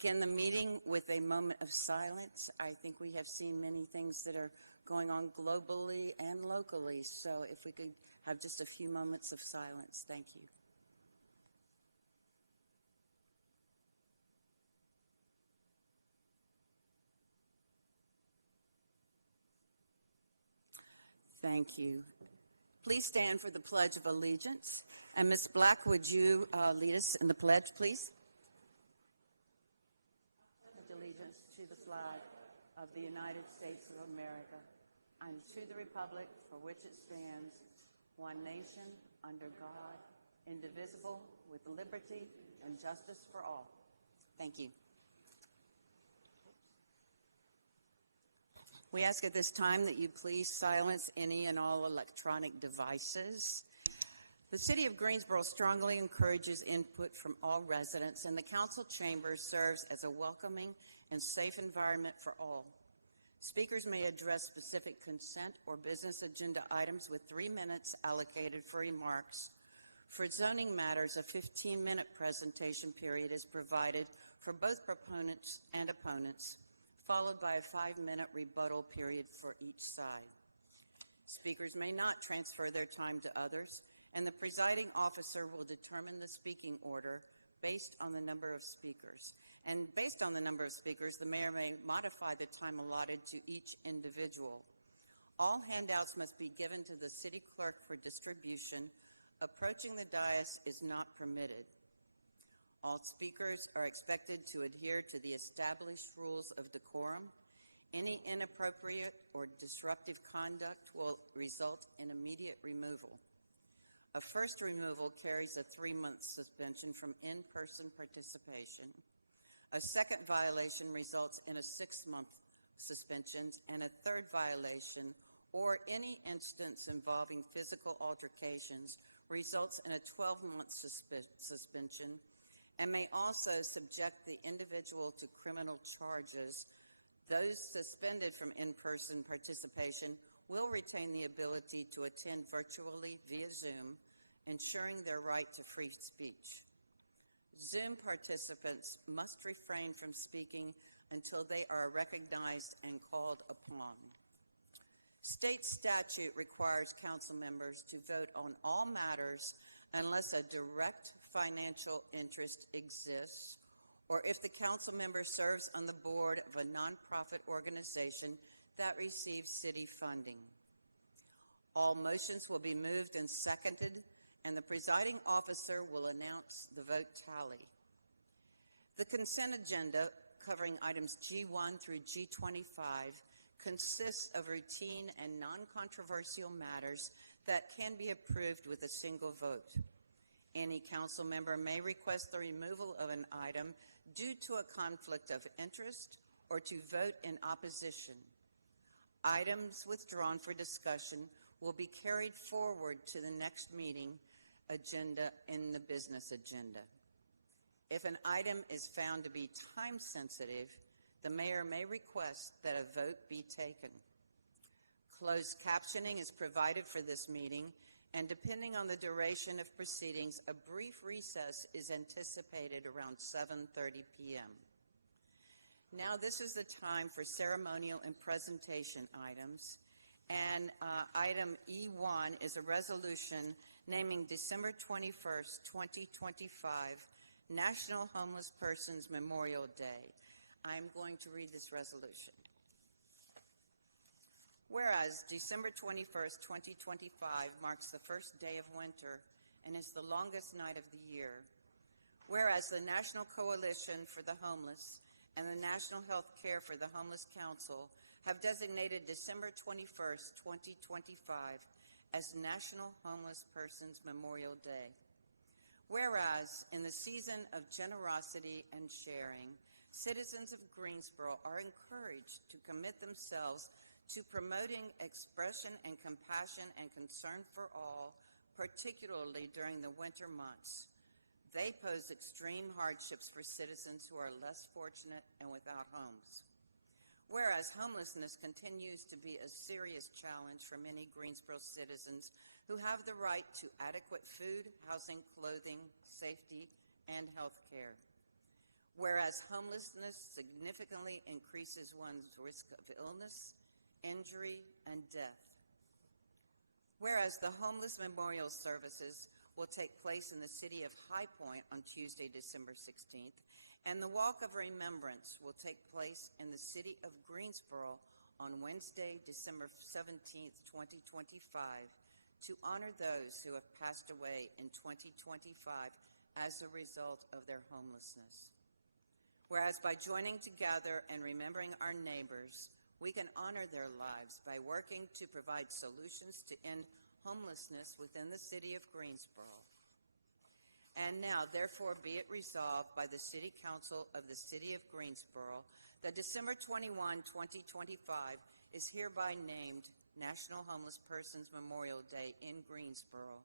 begin the meeting with a moment of silence. I think we have seen many things that are going on globally and locally, so if we could have just a few moments of silence. Thank you. Thank you. Please stand for the Pledge of Allegiance. And Ms. Black, would you lead us in the pledge, please? I pledge allegiance to the flag of the United States of America and to the republic for which it stands, one nation, under God, indivisible, with liberty and justice for all. Thank you. We ask at this time that you please silence any and all electronic devices. The City of Greensboro strongly encourages input from all residents, and the council chamber serves as a welcoming and safe environment for all. Speakers may address specific consent or business agenda items with 3 minutes allocated for remarks. For zoning matters, a 15-minute presentation period is provided for both proponents and opponents, followed by a 5-minute rebuttal period for each side. Speakers may not transfer their time to others, and the presiding officer will determine the speaking order based on the number of speakers. And based on the number of speakers, the mayor may modify the time allotted to each individual. All handouts must be given to the city clerk for distribution. Approaching the dais is not permitted. All speakers are expected to adhere to the established rules of decorum. Any inappropriate or disruptive conduct will result in immediate removal. A first removal carries a 3-month suspension from in-person participation. A second violation results in a 6-month suspension, and a third violation or any instance involving physical altercations results in a 12-month suspension and may also subject the individual to criminal charges. Those suspended from in-person participation will retain the ability to attend virtually via Zoom, ensuring their right to free speech. Zoom participants must refrain from speaking until they are recognized and called upon. State statute requires council members to vote on all matters unless a direct financial interest exists, or if the council member serves on the board of a nonprofit organization that receives city funding. All motions will be moved and seconded, and the presiding officer will announce the vote tally. The consent agenda, covering items G1 through G25, consists of routine and non-controversial matters that can be approved with a single vote. Any council member may request the removal of an item due to a conflict of interest or to vote in opposition. Items withdrawn for discussion will be carried forward to the next meeting agenda in the business agenda. If an item is found to be time sensitive, the mayor may request that a vote be taken. Closed captioning is provided for this meeting, and depending on the duration of proceedings, a brief recess is anticipated around 7:30 p.m. Now, this is the time for ceremonial and presentation items. And item E1 is a resolution naming December 21st, 2025, National Homeless Persons Memorial Day. I'm going to read this resolution. Whereas December 21st, 2025 marks the first day of winter and is the longest night of the year. Whereas the National Coalition for the Homeless and the National Health Care for the Homeless Council have designated December 21st, 2025 as National Homeless Persons Memorial Day. Whereas in the season of generosity and sharing, citizens of Greensboro are encouraged to commit themselves to promoting expression and compassion and concern for all, particularly during the winter months. They pose extreme hardships for citizens who are less fortunate and without homes. Whereas homelessness continues to be a serious challenge for many Greensboro citizens who have the right to adequate food, housing, clothing, safety, and health care. Whereas homelessness significantly increases one's risk of illness, injury, and death. Whereas the homeless memorial services will take place in the city of High Point on Tuesday, December 16th, and the Walk of Remembrance will take place in the city of Greensboro on Wednesday, December 17th, 2025, to honor those who have passed away in 2025 as a result of their homelessness. Whereas by joining together and remembering our neighbors, we can honor their lives by working to provide solutions to end homelessness within the city of Greensboro. And now, therefore, be it resolved by the City Council of the City of Greensboro that December 21, 2025 is hereby named National Homeless Persons Memorial Day in Greensboro,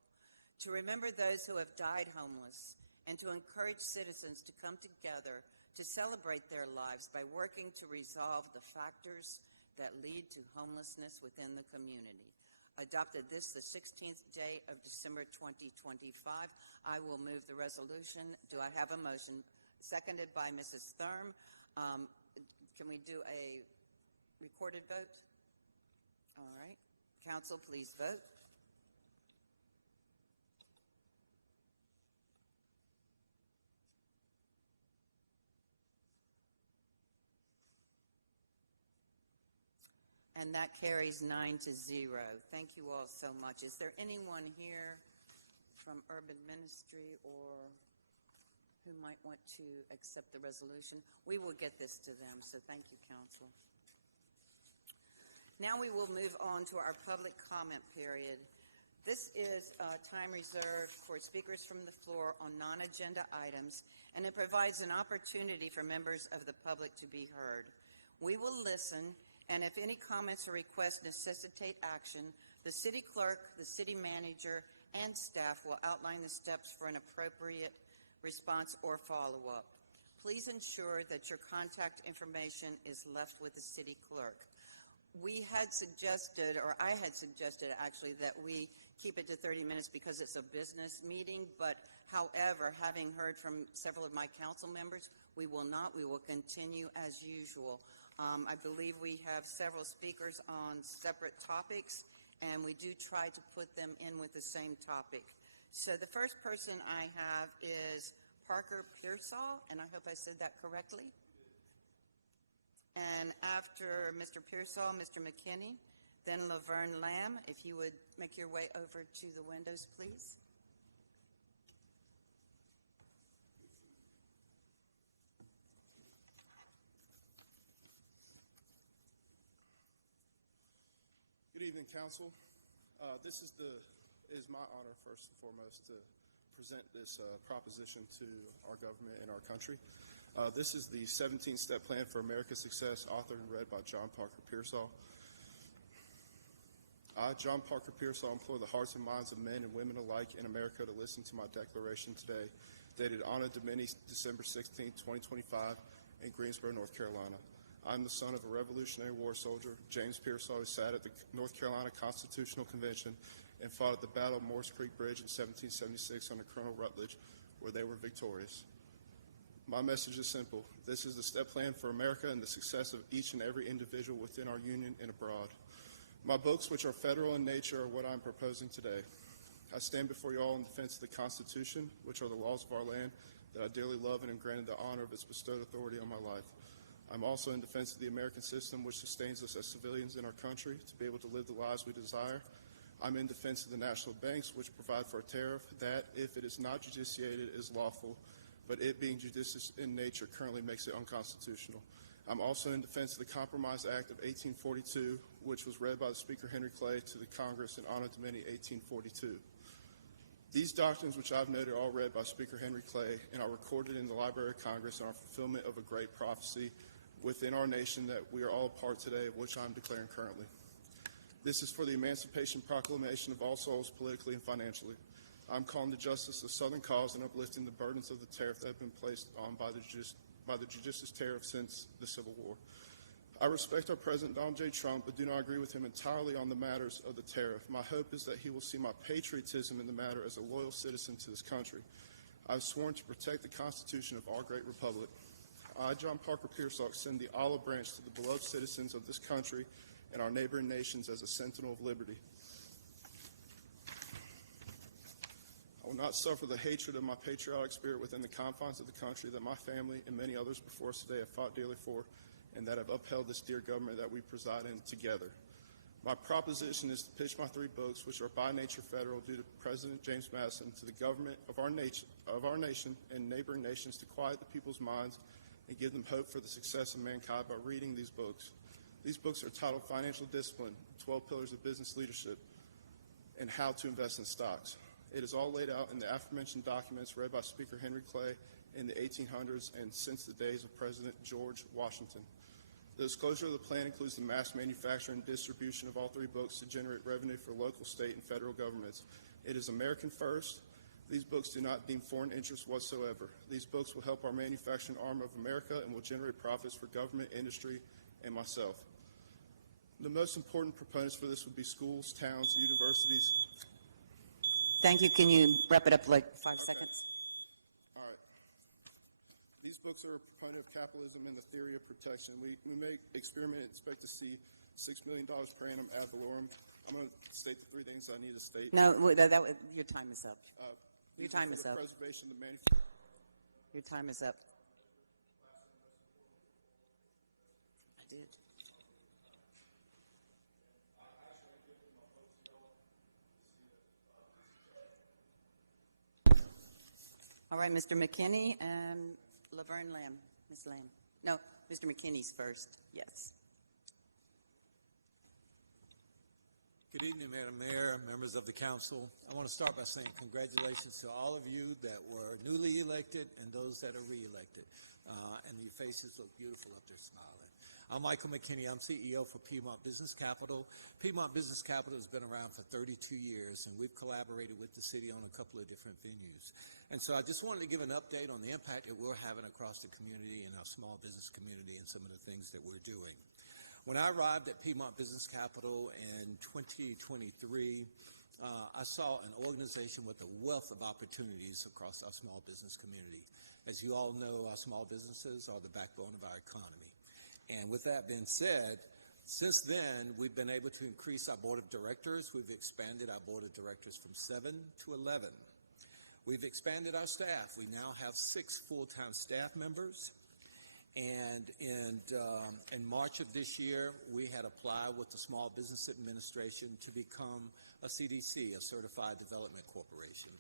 to remember those who have died homeless and to encourage citizens to come together to celebrate their lives by working to resolve the factors that lead to homelessness within the community. Adopted this the 16th day of December 2025. I will move the resolution. Do I have a motion? Seconded by Mrs. Thurm. Can we do a recorded vote? All right. Council, please vote. And that carries 9-0. Thank you all so much. Is there anyone here from Urban Ministry or who might want to accept the resolution? We will get this to them, so thank you, Council. Now we will move on to our public comment period. This is time reserved for speakers from the floor on non-agenda items, and it provides an opportunity for members of the public to be heard. We will listen, and if any comments or requests necessitate action, the city clerk, the city manager, and staff will outline the steps for an appropriate response or follow-up. Please ensure that your contact information is left with the city clerk. We had suggested, or I had suggested actually, that we keep it to 30 minutes because it's a business meeting, but however, having heard from several of my council members, we will not. We will continue as usual. I believe we have several speakers on separate topics, and we do try to put them in with the same topic. So the first person I have is Parker Pearsall, and I hope I said that correctly. And after Mr. Pearsall, Mr. McKinney, then Laverne Lamb. If you would make your way over to the windows, please. Good evening, Council. This is my honor, first and foremost, to present this proposition to our government and our country. This is the 17-step plan for America's success, authored and read by John Parker Pearsall. I, John Parker Pearsall, implore the hearts and minds of men and women alike in America to listen to my declaration today, dated Anno Domini, December 16, 2025, in Greensboro, North Carolina. I'm the son of a Revolutionary War soldier, James Pearsall, who sat at the North Carolina Constitutional Convention and fought at the Battle of Morse Creek Bridge in 1776 under Colonel Rutledge, where they were victorious. My message is simple. This is the step plan for America and the success of each and every individual within our union and abroad. My books, which are federal in nature, are what I'm proposing today. I stand before you all in defense of the Constitution, which are the laws of our land that I dearly love and am granted the honor of its bestowed authority on my life. I'm also in defense of the American system, which sustains us as civilians in our country to be able to live the lives we desire. I'm in defense of the national banks, which provide for a tariff that, if it is not judiciated, is lawful, but it being judicious in nature currently makes it unconstitutional. I'm also in defense of the Compromise Act of 1842, which was read by the Speaker Henry Clay to the Congress in Anno Domini 1842. These doctrines, which I've noted, are all read by Speaker Henry Clay and are recorded in the Library of Congress and are fulfillment of a great prophecy within our nation that we are all a part today, of which I'm declaring currently. This is for the Emancipation Proclamation of all souls, politically and financially. I'm calling to justice the Southern cause and uplifting the burdens of the tariff that have been placed on by the judicious tariff since the Civil War. I respect our President Donald J. Trump, but do not agree with him entirely on the matters of the tariff. My hope is that he will see my patriotism in the matter as a loyal citizen to this country. I've sworn to protect the Constitution of our great republic. I, John Parker Pearsall, extend the olive branch to the beloved citizens of this country and our neighboring nations as a sentinel of liberty. I will not suffer the hatred of my patriotic spirit within the confines of the country that my family and many others before us today have fought daily for, and that have upheld this dear government that we preside in together. My proposition is to pitch my 3 books, which are by nature federal due to President James Madison, to the government of our nation and neighboring nations to quiet the people's minds and give them hope for the success of mankind by reading these books. These books are titled Financial Discipline, 12 Pillars of Business Leadership, and How to Invest in Stocks. It is all laid out in the aforementioned documents read by Speaker Henry Clay in the 1800s and since the days of President George Washington. The disclosure of the plan includes the mass manufacture and distribution of all 3 books to generate revenue for local, state, and federal governments. It is American first. These books do not deem foreign interests whatsoever. These books will help our manufacturing arm of America and will generate profits for government, industry, and myself. The most important proponents for this would be schools, towns, universities. Thank you. Can you wrap it up like 5 seconds? All right. These books are a proponent of capitalism and the theory of protection. We may experiment and expect to see $6 million per annum ad valorem. I'm going to state the 3 things I need to state. No, your time is up. Your time is up. Preservation of the Your time is up. I did. All right, Mr. McKinney and Laverne Lamb. Ms. Lamb. No, Mr. McKinney's first. Yes. Good evening, Madam Mayor, members of the council. I want to start by saying congratulations to all of you that were newly elected and those that are re-elected. And your faces look beautiful up there smiling. I'm Michael McKinney. I'm CEO for Piedmont Business Capital. Piedmont Business Capital has been around for 32 years, and we've collaborated with the city on a couple of different venues. And so I just wanted to give an update on the impact that we're having across the community and our small business community and some of the things that we're doing. When I arrived at Piedmont Business Capital in 2023, I saw an organization with a wealth of opportunities across our small business community. As you all know, our small businesses are the backbone of our economy. And with that being said, since then, we've been able to increase our board of directors. We've expanded our board of directors from 7 to 11. We've expanded our staff. We now have 6 full-time staff members. And in March of this year, we had applied with the Small Business Administration to become a CDC, a Certified Development Corporation.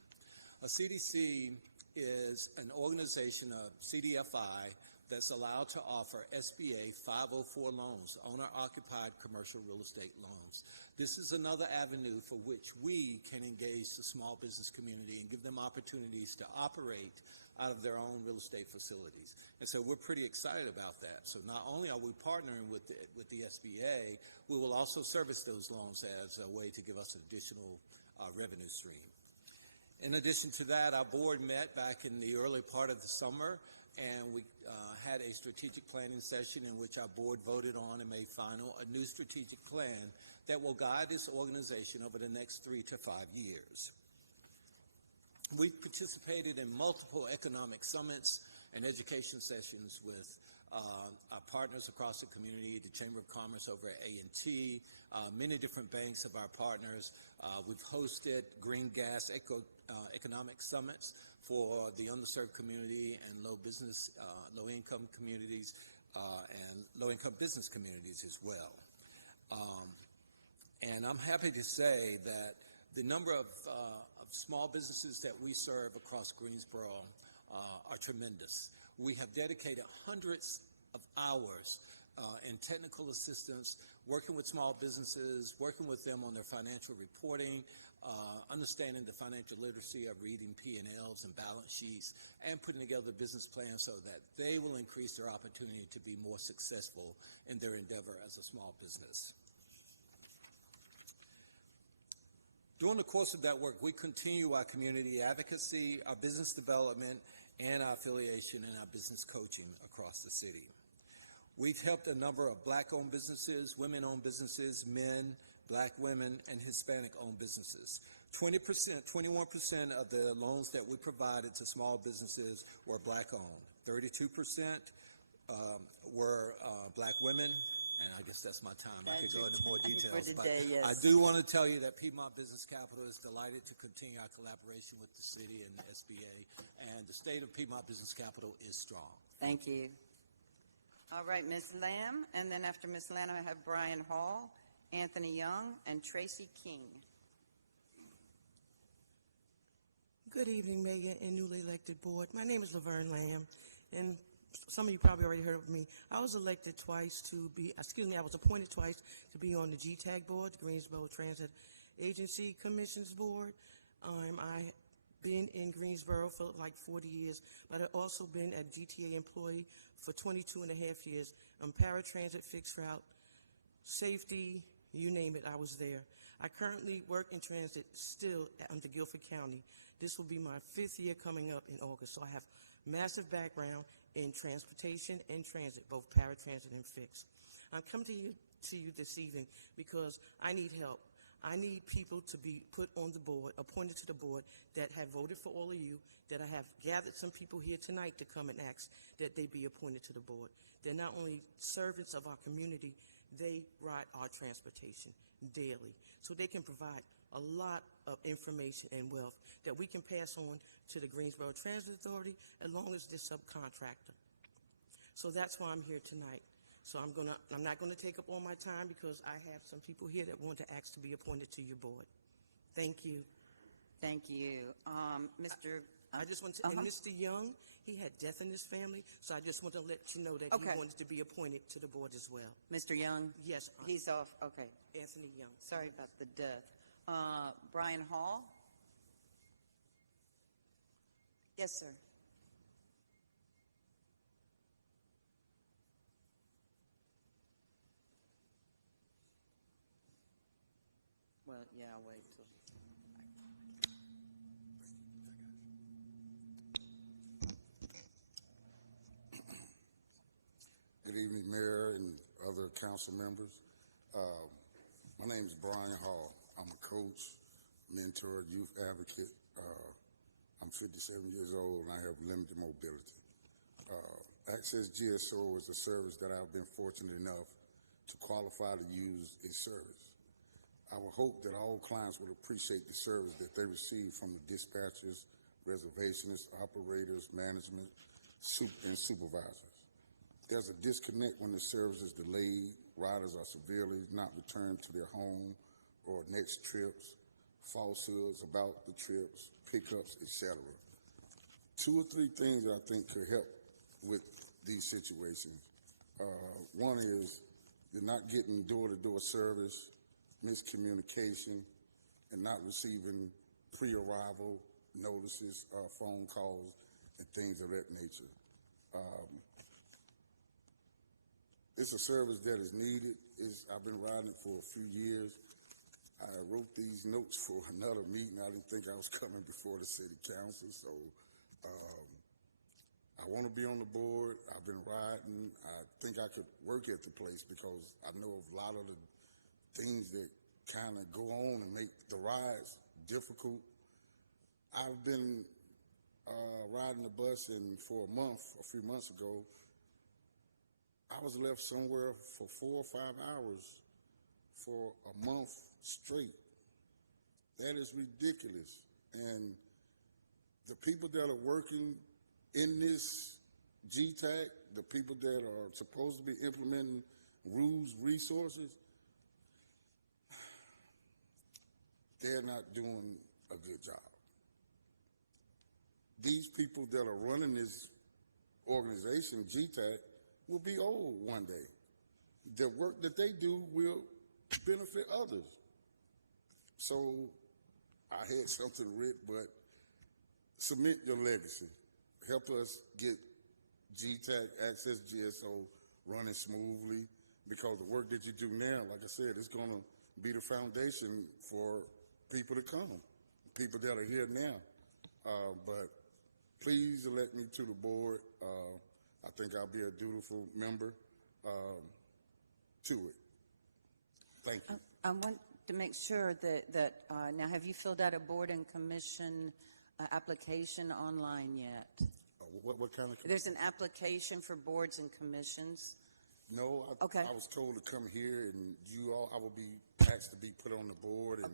A CDC is an organization of CDFI that's allowed to offer SBA 504 loans, owner-occupied commercial real estate loans. This is another avenue for which we can engage the small business community and give them opportunities to operate out of their own real estate facilities. And so we're pretty excited about that. So not only are we partnering with the SBA, we will also service those loans as a way to give us an additional revenue stream. In addition to that, our board met back in the early part of the summer, and we had a strategic planning session in which our board voted on and made final a new strategic plan that will guide this organization over the next 3 to 5 years. We've participated in multiple economic summits and education sessions with our partners across the community, the Chamber of Commerce over at A&T, many different banks of our partners. We've hosted green gas economic summits for the underserved community and low-income communities and low-income business communities as well. And I'm happy to say that the number of small businesses that we serve across Greensboro are tremendous. We have dedicated hundreds of hours in technical assistance, working with small businesses, working with them on their financial reporting, understanding the financial literacy of reading P&Ls and balance sheets, and putting together business plans so that they will increase their opportunity to be more successful in their endeavor as a small business. During the course of that work, we continue our community advocacy, our business development, and our affiliation and our business coaching across the city. We've helped a number of Black-owned businesses, women-owned businesses, men, Black women, and Hispanic-owned businesses. 21% of the loans that we provided to small businesses were Black-owned. 32% were black women, and I guess that's my time. I could go into more details. For today, yes. I do want to tell you that Piedmont Business Capital is delighted to continue our collaboration with the city and the SBA, and the state of Piedmont Business Capital is strong. Thank you. All right, Ms. Lamb, and then after Ms. Lamb, I have Brian Hall, Anthony Young, and Tracy King. Good evening, Mayor and newly elected board. My name is Laverne Lamb, and some of you probably already heard of me. I was appointed twice to be on the GTAG board, the Greensboro Transit Agency Commissions Board. I've been in Greensboro for like 40 years, but I've also been a GTA employee for 22 and a half years. Paratransit, fixed route, safety, you name it, I was there. I currently work in transit still under Guilford County. This will be my 5th year coming up in August, so I have massive background in transportation and transit, both paratransit and fixed. I'm coming to you this evening because I need help. I need people to be put on the board, appointed to the board, that have voted for all of you, that I have gathered some people here tonight to come and ask that they be appointed to the board. They're not only servants of our community, they ride our transportation daily. So they can provide a lot of information and wealth that we can pass on to the Greensboro Transit Authority as long as they're subcontractor. So that's why I'm here tonight. So I'm not gonna take up all my time because I have some people here that want to ask to be appointed to your board. Thank you. Thank you. Mr. I just want to, and Mr. Young, he had death in his family, so I just want to let you know that Okay. he wanted to be appointed to the board as well. Mr. Young? Yes, He's off. Okay. Anthony Young. Sorry about the death. Brian Hall? Yes, sir. Well, yeah, I'll wait till. Good evening, Mayor and other council members. My name is Brian Hall. I'm a coach, mentor, youth advocate. I'm 57 years old and I have limited mobility. Access GSO is a service that I've been fortunate enough to qualify to use its service. I would hope that all clients would appreciate the service that they receive from the dispatchers, reservationists, operators, management, and supervisors. There's a disconnect when the service is delayed, riders are severely not returned to their home or next trips, falsehoods about the trips, pickups, etc. 2 or 3 things that I think could help with these situations. One is you're not getting door-to-door service, miscommunication, and not receiving pre-arrival notices, phone calls, and things of that nature. It's a service that is needed. I've been riding it for a few years. I wrote these notes for another meeting. I didn't think I was coming before the city council, so I want to be on the board. I've been riding. I think I could work at the place because I know of a lot of the things that kind of go on and make the rides difficult. I've been riding the bus, and for a few months ago, I was left somewhere for 4 or 5 hours for a month straight. That is ridiculous. And the people that are working in this GTAC, the people that are supposed to be implementing rules, resources, they're not doing a good job. These people that are running this organization, GTAC, will be old one day. The work that they do will benefit others. So I had something written, but submit your legacy. Help us get GTAC, Access GSO running smoothly, because the work that you do now, like I said, is going to be the foundation for people to come, people that are here now. But please elect me to the board. I think I'll be a dutiful member to it. Thank you. I want to make sure that now, have you filled out a board and commission application online yet? What kind of? There's an application for boards and commissions. No, Okay. I was told to come here, and I will be asked to be put on the board, and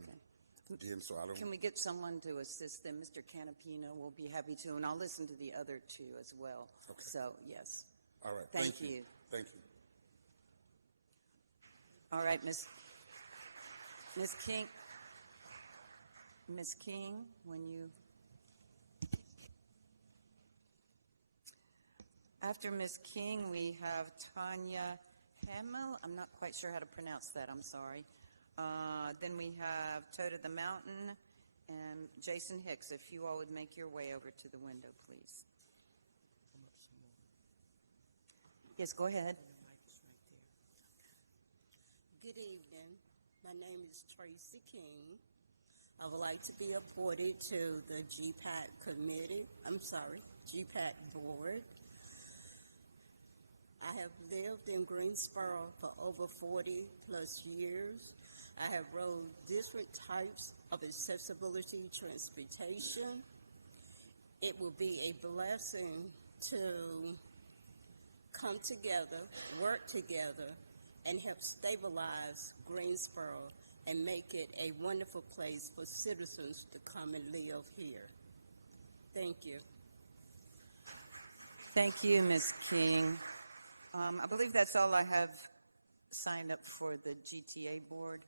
then so I don't. Can we get someone to assist them? Mr. Canapino will be happy to, and I'll listen to the other two as well. Okay. So, yes. All right. Thank you. Thank you. All right, Miss King. Miss King, when you... After Miss King, we have Tanya Hamel. I'm not quite sure how to pronounce that. I'm sorry. Then we have Toad of the Mountain and Jason Hicks. If you all would make your way over to the window, please. Yes, go ahead. Good evening. My name is Tracy King. I would like to be appointed to the GPAC board. I have lived in Greensboro for over 40 plus years. I have rode different types of accessibility transportation. It will be a blessing to come together, work together, and help stabilize Greensboro and make it a wonderful place for citizens to come and live here. Thank you. Thank you, Ms. King. I believe that's all I have signed up for the GTA board.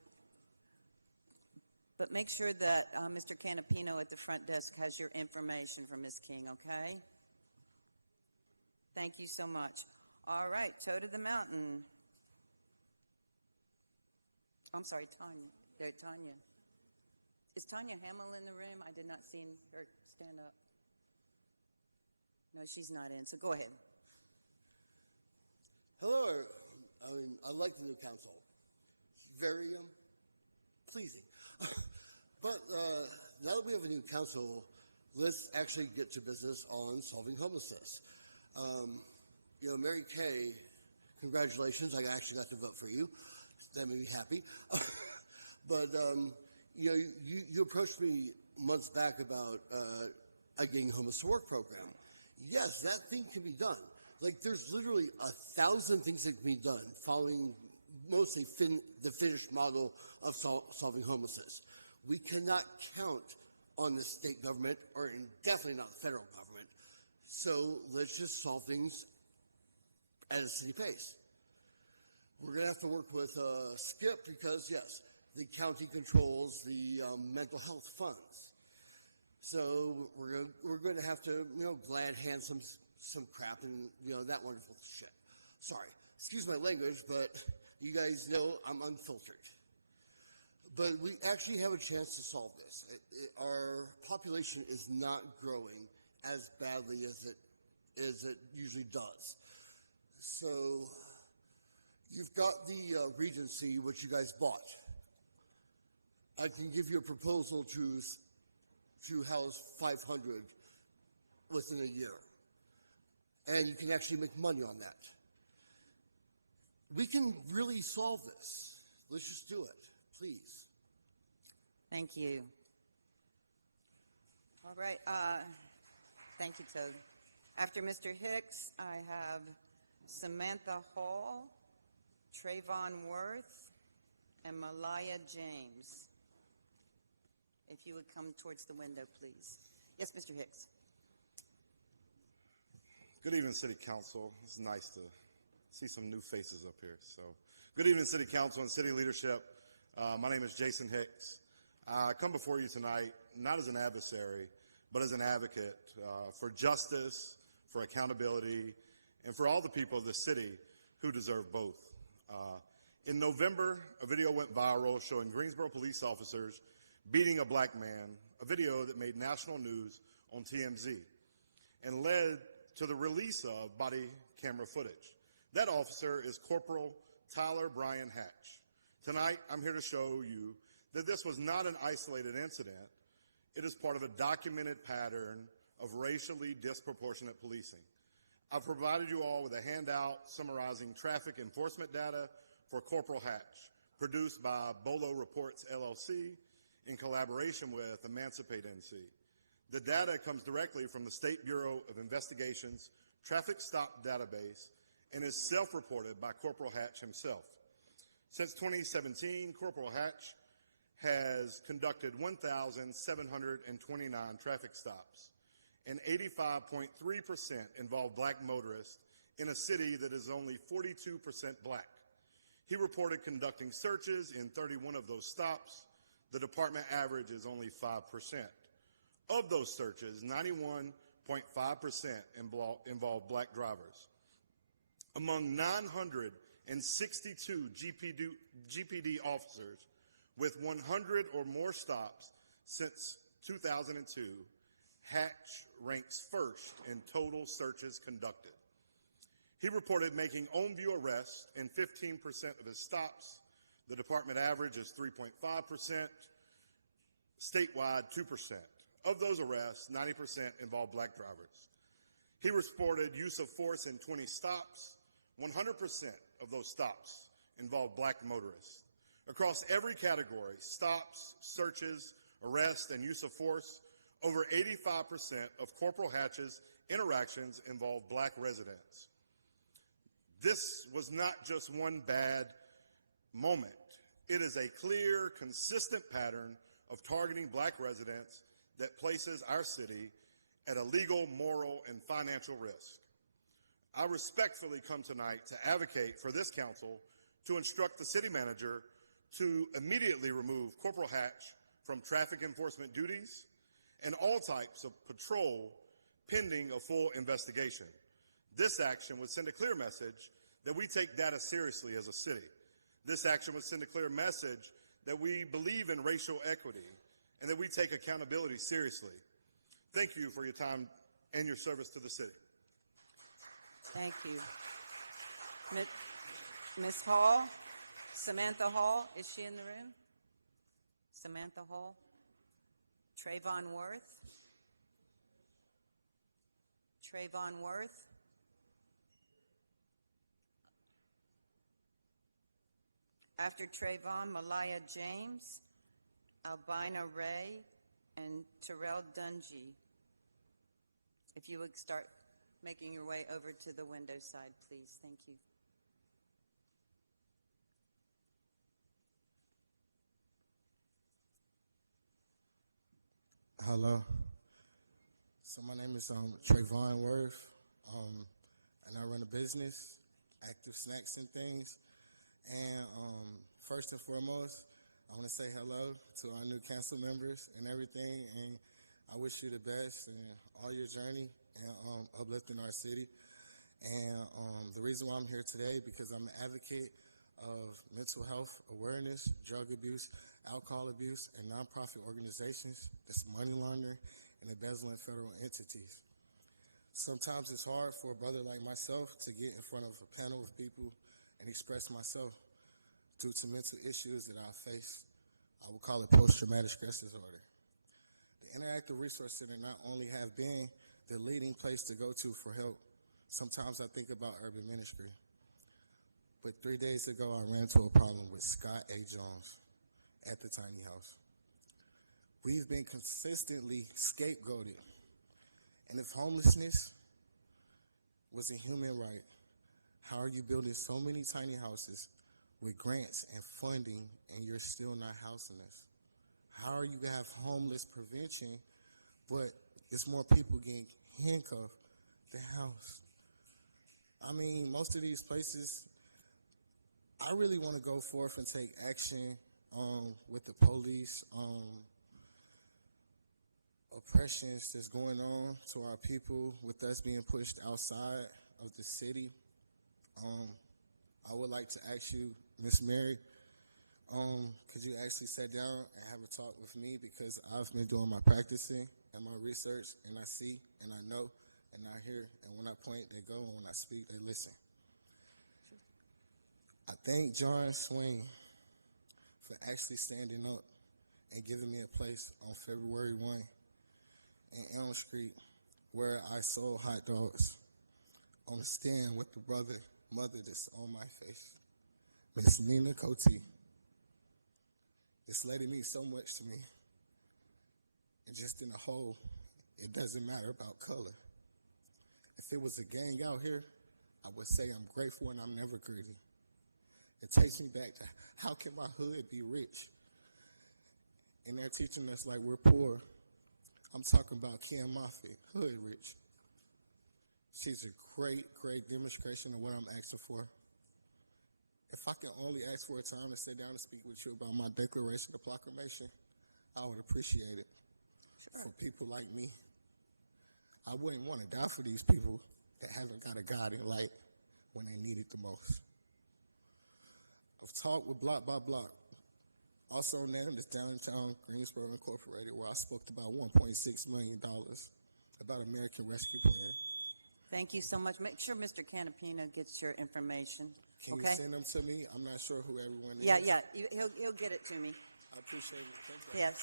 But make sure that Mr. Canapino at the front desk has your information for Ms. King, okay? Thank you so much. All right, Toad of the Mountain. I'm sorry, Tanya. Tanya. Is Tanya Hamill in the room? I did not see her stand up. No, she's not in, so go ahead. Hello. I like the new council. It's very pleasing. But now that we have a new council, let's actually get to business on solving homelessness. Mary Kay, congratulations. I actually got to vote for you. That made me happy. But, you approached me months back about a Getting Homeless to Work program. Yes, that thing can be done. Like, there's literally 1,000 things that can be done following mostly the Finnish model of solving homelessness. We cannot count on the state government, or definitely not the federal government. So let's just solve things at a city pace. We're going to have to work with Skip because, yes, the county controls the mental health funds. So we're going to have to, glad hand some crap and, that wonderful shit. Sorry, excuse my language, but you guys know I'm unfiltered. But we actually have a chance to solve this. Our population is not growing as badly as it usually does. So you've got the Regency, which you guys bought. I can give you a proposal to house 500 within a year. And you can actually make money on that. We can really solve this. Let's just do it, please. Thank you. All right. Thank you, Toad. After Mr. Hicks, I have Samantha Hall, Trayvon Worth, and Malaya James. If you would come towards the window, please. Yes, Mr. Hicks. Good evening, City Council. It's nice to see some new faces up here. So, good evening, City Council and City Leadership. My name is Jason Hicks. I come before you tonight not as an adversary, but as an advocate for justice, for accountability, and for all the people of the city who deserve both. In November, a video went viral showing Greensboro police officers beating a black man, a video that made national news on TMZ and led to the release of body camera footage. That officer is Corporal Tyler Brian Hatch. Tonight, I'm here to show you that this was not an isolated incident. It is part of a documented pattern of racially disproportionate policing. I've provided you all with a handout summarizing traffic enforcement data for Corporal Hatch, produced by Bolo Reports LLC in collaboration with Emancipate NC. The data comes directly from the State Bureau of Investigation's traffic stop database and is self-reported by Corporal Hatch himself. Since 2017, Corporal Hatch has conducted 1,729 traffic stops, and 85.3% involve black motorists in a city that is only 42% black. He reported conducting searches in 31 of those stops. The department average is only 5%. Of those searches, 91.5% involve black drivers. Among 962 GPD officers with 100 or more stops since 2002, Hatch ranks first in total searches conducted. He reported making on-view arrests in 15% of his stops. The department average is 3.5%, statewide 2%. Of those arrests, 90% involve black drivers. He reported use of force in 20 stops. 100% of those stops involve black motorists. Across every category, stops, searches, arrests, and use of force, over 85% of Corporal Hatch's interactions involve black residents. This was not just one bad moment. It is a clear, consistent pattern of targeting black residents that places our city at a legal, moral, and financial risk. I respectfully come tonight to advocate for this council to instruct the city manager to immediately remove Corporal Hatch from traffic enforcement duties and all types of patrol pending a full investigation. This action would send a clear message that we take data seriously as a city. This action would send a clear message that we believe in racial equity and that we take accountability seriously. Thank you for your time and your service to the city. Thank you. Ms. Hall, Samantha Hall, is she in the room? Samantha Hall? Trayvon Worth? Trayvon Worth? After Trayvon, Malaya James, Albina Ray, and Terrell Dungy. If you would start making your way over to the window side, please. Thank you. Hello. So my name is Trayvon Worth, and I run a business, Active Snacks and Things. And first and foremost, I want to say hello to our new council members and everything, and I wish you the best in all your journey and uplifting our city. And the reason why I'm here today, because I'm an advocate of mental health awareness, drug abuse, alcohol abuse, and nonprofit organizations that's money laundering and embezzling federal entities. Sometimes it's hard for a brother like myself to get in front of a panel of people and express myself due to mental issues that I face. I would call it post-traumatic stress disorder. The Interactive Resource Center not only have been the leading place to go to for help, sometimes I think about urban ministry. But 3 days ago, I ran into a problem with Scott A. Jones at the tiny house. We've been consistently scapegoated. And if homelessness was a human right, how are you building so many tiny houses with grants and funding and you're still not housing us? How are you going to have homeless prevention, but it's more people getting handcuffed than housed? I mean, most of these places, I really want to go forth and take action with the police, oppressions that's going on to our people with us being pushed outside of the city. I would like to ask you, Miss Mary, could you actually sit down and have a talk with me, because I've been doing my practicing and my research, and I see and I know and I hear, and when I point, they go, and when I speak, they listen. I thank John Swain for actually standing up and giving me a place on February 1 in Elm Street where I sold hot dogs on the stand with the mother that's on my face, Miss Nina Cote. This lady means so much to me. And just in the whole It doesn't matter about color. If it was a gang out here, I would say I'm grateful and I'm never greedy. It takes me back to how can my hood be rich? And they're teaching us like we're poor. I'm talking about Kim Moffitt, hood rich. She's a great, great demonstration of what I'm asking for. If I could only ask for a time to sit down and speak with you about my Declaration of Proclamation, I would appreciate it. For people like me, I wouldn't want to die for these people that haven't got a guiding light when they need it the most. I've talked with Block by Block, also named as Downtown Greensboro Incorporated, where I spoke about $1.6 million about American Rescue Plan. Thank you so much. Make sure Mr. Canapino gets your information. Can okay? you send them to me? I'm not sure who everyone is. Yeah. He'll get it to me. I appreciate it. Thank you. Yes.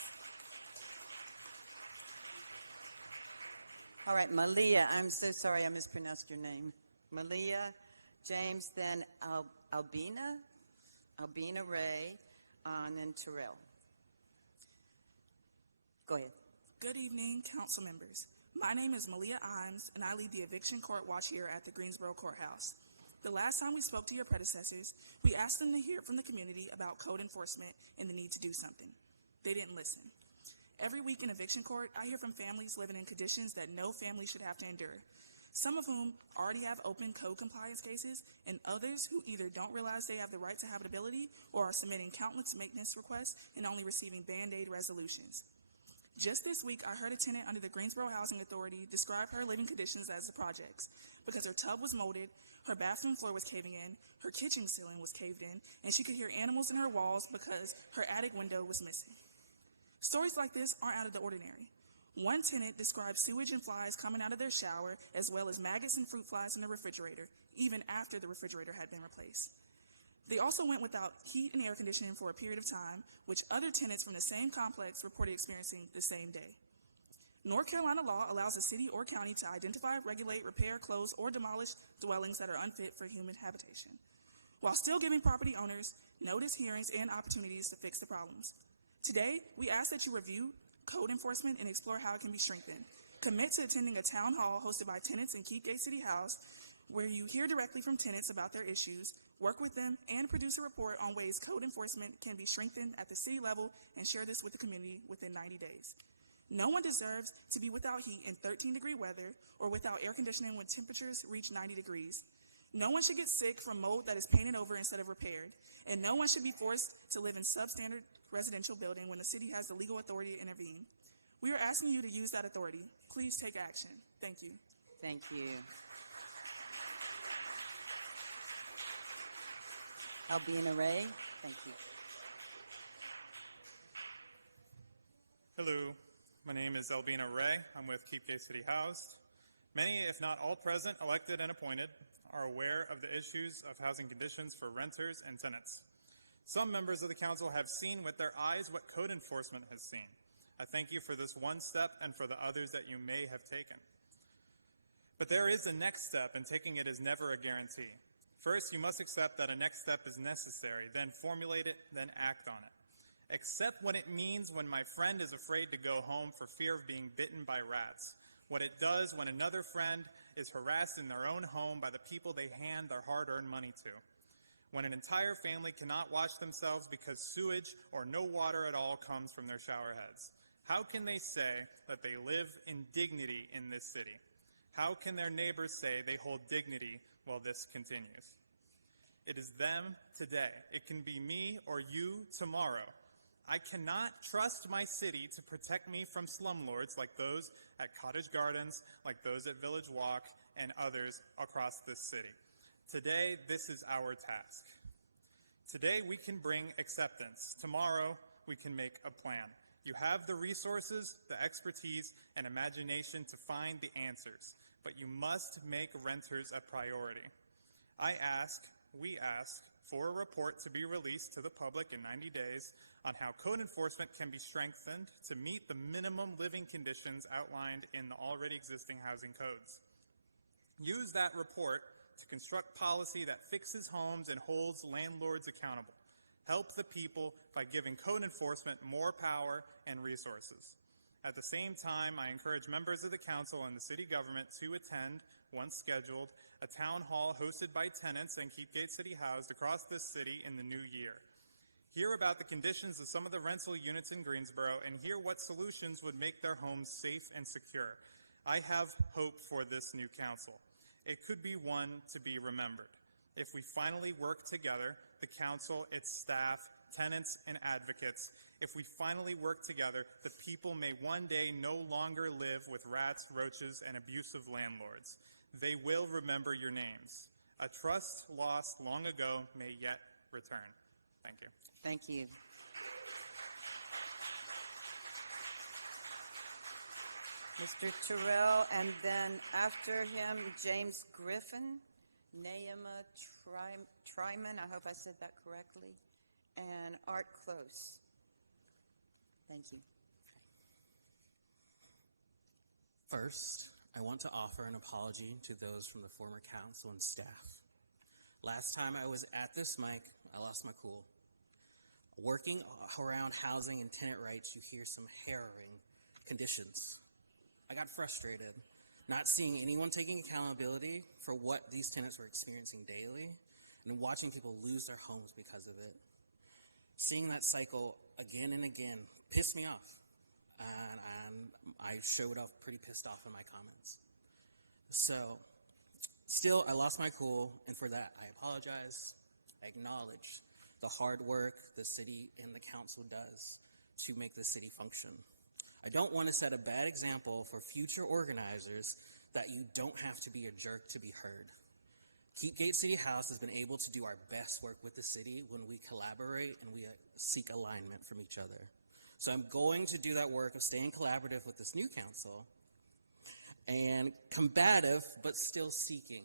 All right, Malia. I'm so sorry I mispronounced your name. Malia James, then Albina Ray, and then Terrell. Go ahead. Good evening, council members. My name is Malia Imes, and I lead the eviction court watch here at the Greensboro Courthouse. The last time we spoke to your predecessors, we asked them to hear from the community about code enforcement and the need to do something. They didn't listen. Every week in eviction court, I hear from families living in conditions that no family should have to endure, some of whom already have open code compliance cases, and others who either don't realize they have the right to habitability or are submitting countless maintenance requests and only receiving Band-Aid resolutions. Just this week, I heard a tenant under the Greensboro Housing Authority describe her living conditions as the projects because her tub was molded, her bathroom floor was caving in, her kitchen ceiling was caved in, and she could hear animals in her walls because her attic window was missing. Stories like this aren't out of the ordinary. One tenant described sewage and flies coming out of their shower, as well as maggots and fruit flies in the refrigerator, even after the refrigerator had been replaced. They also went without heat and air conditioning for a period of time, which other tenants from the same complex reported experiencing the same day. North Carolina law allows a city or county to identify, regulate, repair, close, or demolish dwellings that are unfit for human habitation, while still giving property owners notice, hearings, and opportunities to fix the problems. Today, we ask that you review code enforcement and explore how it can be strengthened. Commit to attending a town hall hosted by tenants in Keepgate City House, where you hear directly from tenants about their issues, work with them, and produce a report on ways code enforcement can be strengthened at the city level, and share this with the community within 90 days. No one deserves to be without heat in 13-degree weather or without air conditioning when temperatures reach 90 degrees. No one should get sick from mold that is painted over instead of repaired, and no one should be forced to live in substandard residential building when the city has the legal authority to intervene. We are asking you to use that authority. Please take action. Thank you. Thank you. Albina Ray, thank you. Hello, my name is Albina Ray. I'm with Keepgate City House. Many, if not all present, elected and appointed, are aware of the issues of housing conditions for renters and tenants. Some members of the council have seen with their eyes what code enforcement has seen. I thank you for this one step and for the others that you may have taken. But there is a next step, and taking it is never a guarantee. First, you must accept that a next step is necessary, then formulate it, then act on it. Accept what it means when my friend is afraid to go home for fear of being bitten by rats. What it does when another friend is harassed in their own home by the people they hand their hard-earned money to. When an entire family cannot wash themselves because sewage or no water at all comes from their shower heads. How can they say that they live in dignity in this city? How can their neighbors say they hold dignity while this continues? It is them today. It can be me or you tomorrow. I cannot trust my city to protect me from slumlords like those at Cottage Gardens, like those at Village Walk, and others across this city. Today, this is our task. Today, we can bring acceptance. Tomorrow, we can make a plan. You have the resources, the expertise, and imagination to find the answers, but you must make renters a priority. We ask for a report to be released to the public in 90 days on how code enforcement can be strengthened to meet the minimum living conditions outlined in the already existing housing codes. Use that report to construct policy that fixes homes and holds landlords accountable. Help the people by giving code enforcement more power and resources. At the same time, I encourage members of the council and the city government to attend, once scheduled, a town hall hosted by tenants and Keepgate City Housed across this city in the new year. Hear about the conditions of some of the rental units in Greensboro and hear what solutions would make their homes safe and secure. I have hope for this new council. It could be one to be remembered. If we finally work together, the council, its staff, tenants, and advocates, if we finally work together, the people may one day no longer live with rats, roaches, and abusive landlords. They will remember your names. A trust lost long ago may yet return. Thank you. Thank you. Mr. Terrell, and then after him, James Griffin, Naima Tryman, I hope I said that correctly, and Art Close. Thank you. First, I want to offer an apology to those from the former council and staff. Last time I was at this mic, I lost my cool. Working around housing and tenant rights, you hear some harrowing conditions. I got frustrated, not seeing anyone taking accountability for what these tenants were experiencing daily, and watching people lose their homes because of it. Seeing that cycle again and again pissed me off, and I showed up pretty pissed off in my comments. So, still, I lost my cool, and for that, I apologize. I acknowledge the hard work the city and the council does to make the city function. I don't want to set a bad example for future organizers that you don't have to be a jerk to be heard. Keepgate City House has been able to do our best work with the city when we collaborate and we seek alignment from each other. So I'm going to do that work of staying collaborative with this new council and combative but still seeking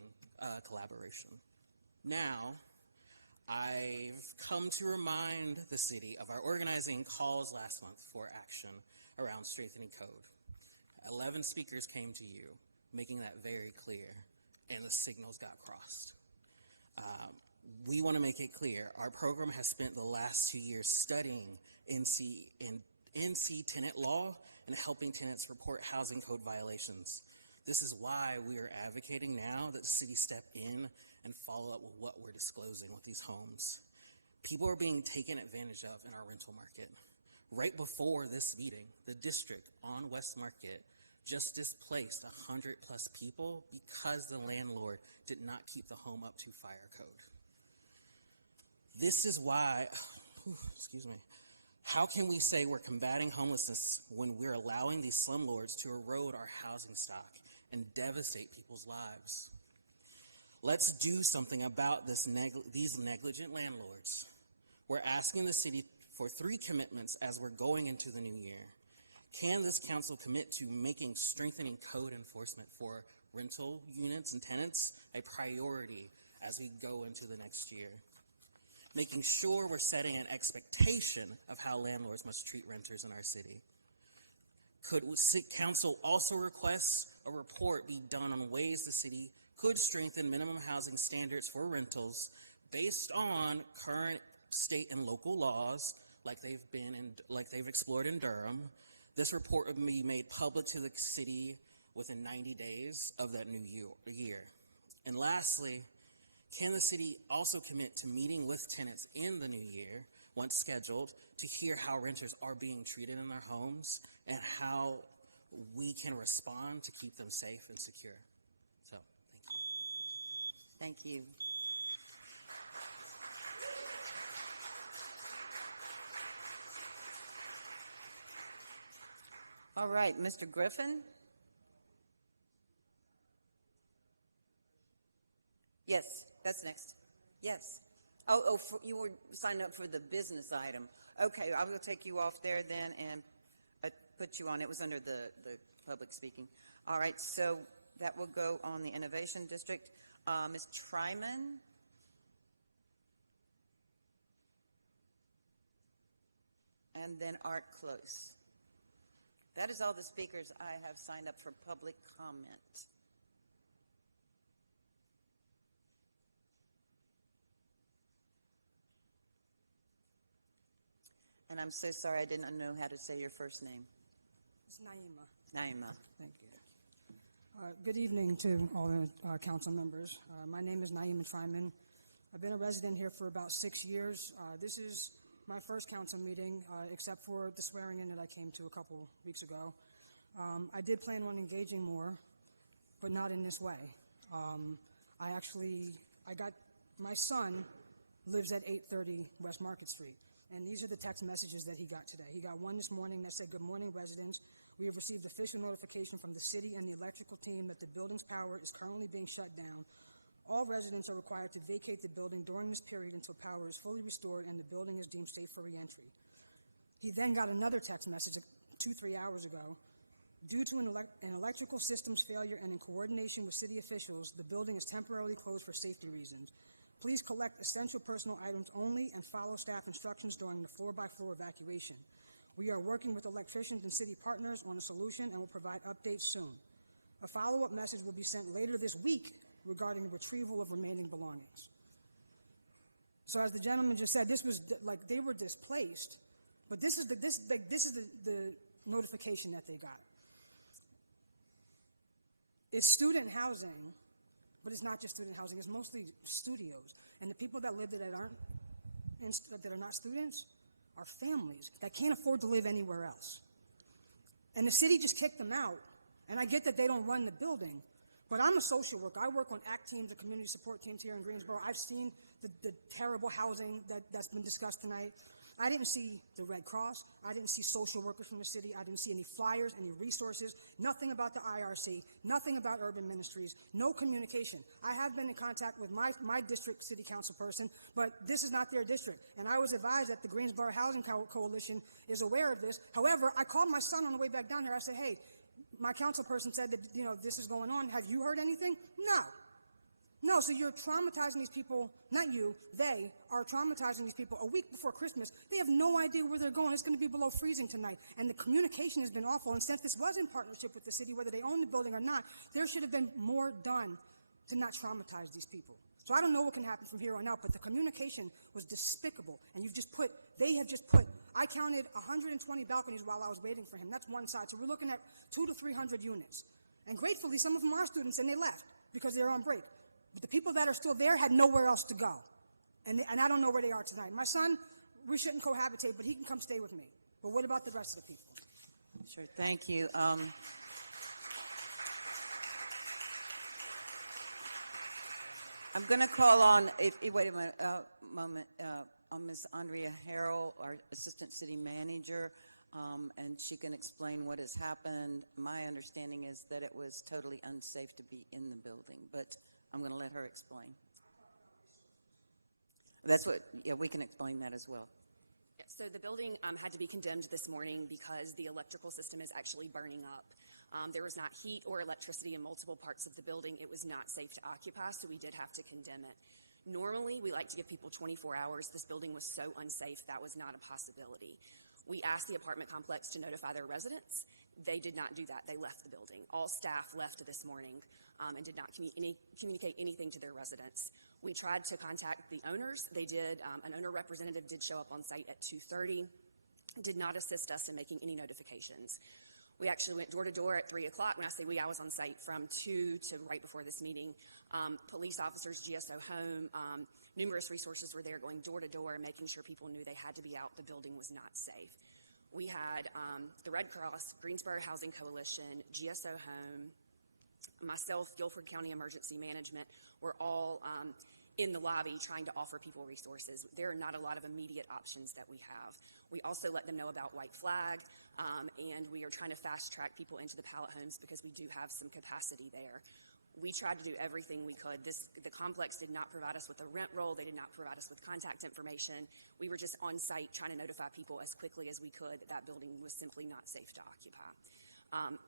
collaboration. Now, I've come to remind the city of our organizing calls last month for action around strengthening code. 11 speakers came to you, making that very clear, and the signals got crossed. We want to make it clear, our program has spent the last 2 years studying NC tenant law and helping tenants report housing code violations. This is why we are advocating now that the city step in and follow up with what we're disclosing with these homes. People are being taken advantage of in our rental market. Right before this meeting, the district on West Market just displaced 100 plus people because the landlord did not keep the home up to fire code. This is why, how can we say we're combating homelessness when we're allowing these slumlords to erode our housing stock and devastate people's lives? Let's do something about these negligent landlords. We're asking the city for 3 commitments as we're going into the new year. Can this council commit to making strengthening code enforcement for rental units and tenants a priority as we go into the next year? Making sure we're setting an expectation of how landlords must treat renters in our city. Could council also request a report be done on ways the city could strengthen minimum housing standards for rentals based on current state and local laws like they've explored in Durham? This report would be made public to the city within 90 days of that new year. And lastly, can the city also commit to meeting with tenants in the new year, once scheduled, to hear how renters are being treated in their homes and how we can respond to keep them safe and secure? So, thank you. Thank you. All right, Mr. Griffin? Yes, that's next. Yes. You were signed up for the business item. Okay, I will take you off there then and put you on. It was under the public speaking. All right, so that will go on the Innovation District. Ms. Tryman? And then Art Close. That is all the speakers I have signed up for public comment. And I'm so sorry I didn't know how to say your first name. It's Naima. Naima. Thank you. Good evening to all the council members. My name is Naima Simon. I've been a resident here for about 6 years. This is my first council meeting, except for the swearing in that I came to a couple weeks ago. I did plan on engaging more, but not in this way. My son lives at 830 West Market Street, and these are the text messages that he got today. He got one this morning that said, "Good morning, residents. We have received official notification from the city and the electrical team that the building's power is currently being shut down. All residents are required to vacate the building during this period until power is fully restored and the building is deemed safe for reentry." He then got another text message 2-3 hours ago. "Due to an electrical systems failure and in coordination with city officials, the building is temporarily closed for safety reasons. Please collect essential personal items only and follow staff instructions during the floor-by-floor evacuation. We are working with electricians and city partners on a solution and will provide updates soon. A follow-up message will be sent later this week regarding retrieval of remaining belongings." So as the gentleman just said, this was like they were displaced, but this is the notification that they got. It's student housing, but it's not just student housing. It's mostly studios, and the people that live there that are not students are families that can't afford to live anywhere else. And the city just kicked them out. And I get that they don't run the building, but I'm a social worker. I work on ACT teams, the community support teams here in Greensboro. I've seen the terrible housing that's been discussed tonight. I didn't see the Red Cross. I didn't see social workers from the city. I didn't see any flyers, any resources, nothing about the IRC, nothing about urban ministries, no communication. I have been in contact with my district city council person, but this is not their district. And I was advised that the Greensboro Housing Coalition is aware of this. However, I called my son on the way back down here. I said, "Hey, my council person said that, this is going on. Have you heard anything?" No, so you're traumatizing these people, not you, they are traumatizing these people a week before Christmas. They have no idea where they're going. It's going to be below freezing tonight. And the communication has been awful. And since this was in partnership with the city, whether they own the building or not, there should have been more done to not traumatize these people. So I don't know what can happen from here on out, but the communication was despicable. And I counted 120 balconies while I was waiting for him. That's one side. So we're looking at 200 to 300 units. And gratefully, some of them are students, and they left because they're on break. But the people that are still there had nowhere else to go. And I don't know where they are tonight. My son, we shouldn't cohabitate, but he can come stay with me. But what about the rest of the people? Sure, thank you. I'm going to call on, wait a moment, on Ms. Andrea Harrell, our Assistant City Manager, and she can explain what has happened. My understanding is that it was totally unsafe to be in the building, but I'm going to let her explain. We can explain that as well. So the building had to be condemned this morning because the electrical system is actually burning up. There was not heat or electricity in multiple parts of the building. It was not safe to occupy, so we did have to condemn it. Normally, we like to give people 24 hours. This building was so unsafe, that was not a possibility. We asked the apartment complex to notify their residents. They did not do that. They left the building. All staff left this morning and did not communicate anything to their residents. We tried to contact the owners. They did. An owner representative did show up on site at 2:30, did not assist us in making any notifications. We actually went door to door at 3 o'clock. When I say we, I was on site from 2 to right before this meeting. Police officers, GSO Home, numerous resources were there going door to door, making sure people knew they had to be out. The building was not safe. We had the Red Cross, Greensboro Housing Coalition, GSO Home, myself, Guilford County Emergency Management, were all in the lobby trying to offer people resources. There are not a lot of immediate options that we have. We also let them know about White Flag, and we are trying to fast track people into the pallet homes because we do have some capacity there. We tried to do everything we could. The complex did not provide us with a rent roll. They did not provide us with contact information. We were just on site trying to notify people as quickly as we could that that building was simply not safe to occupy.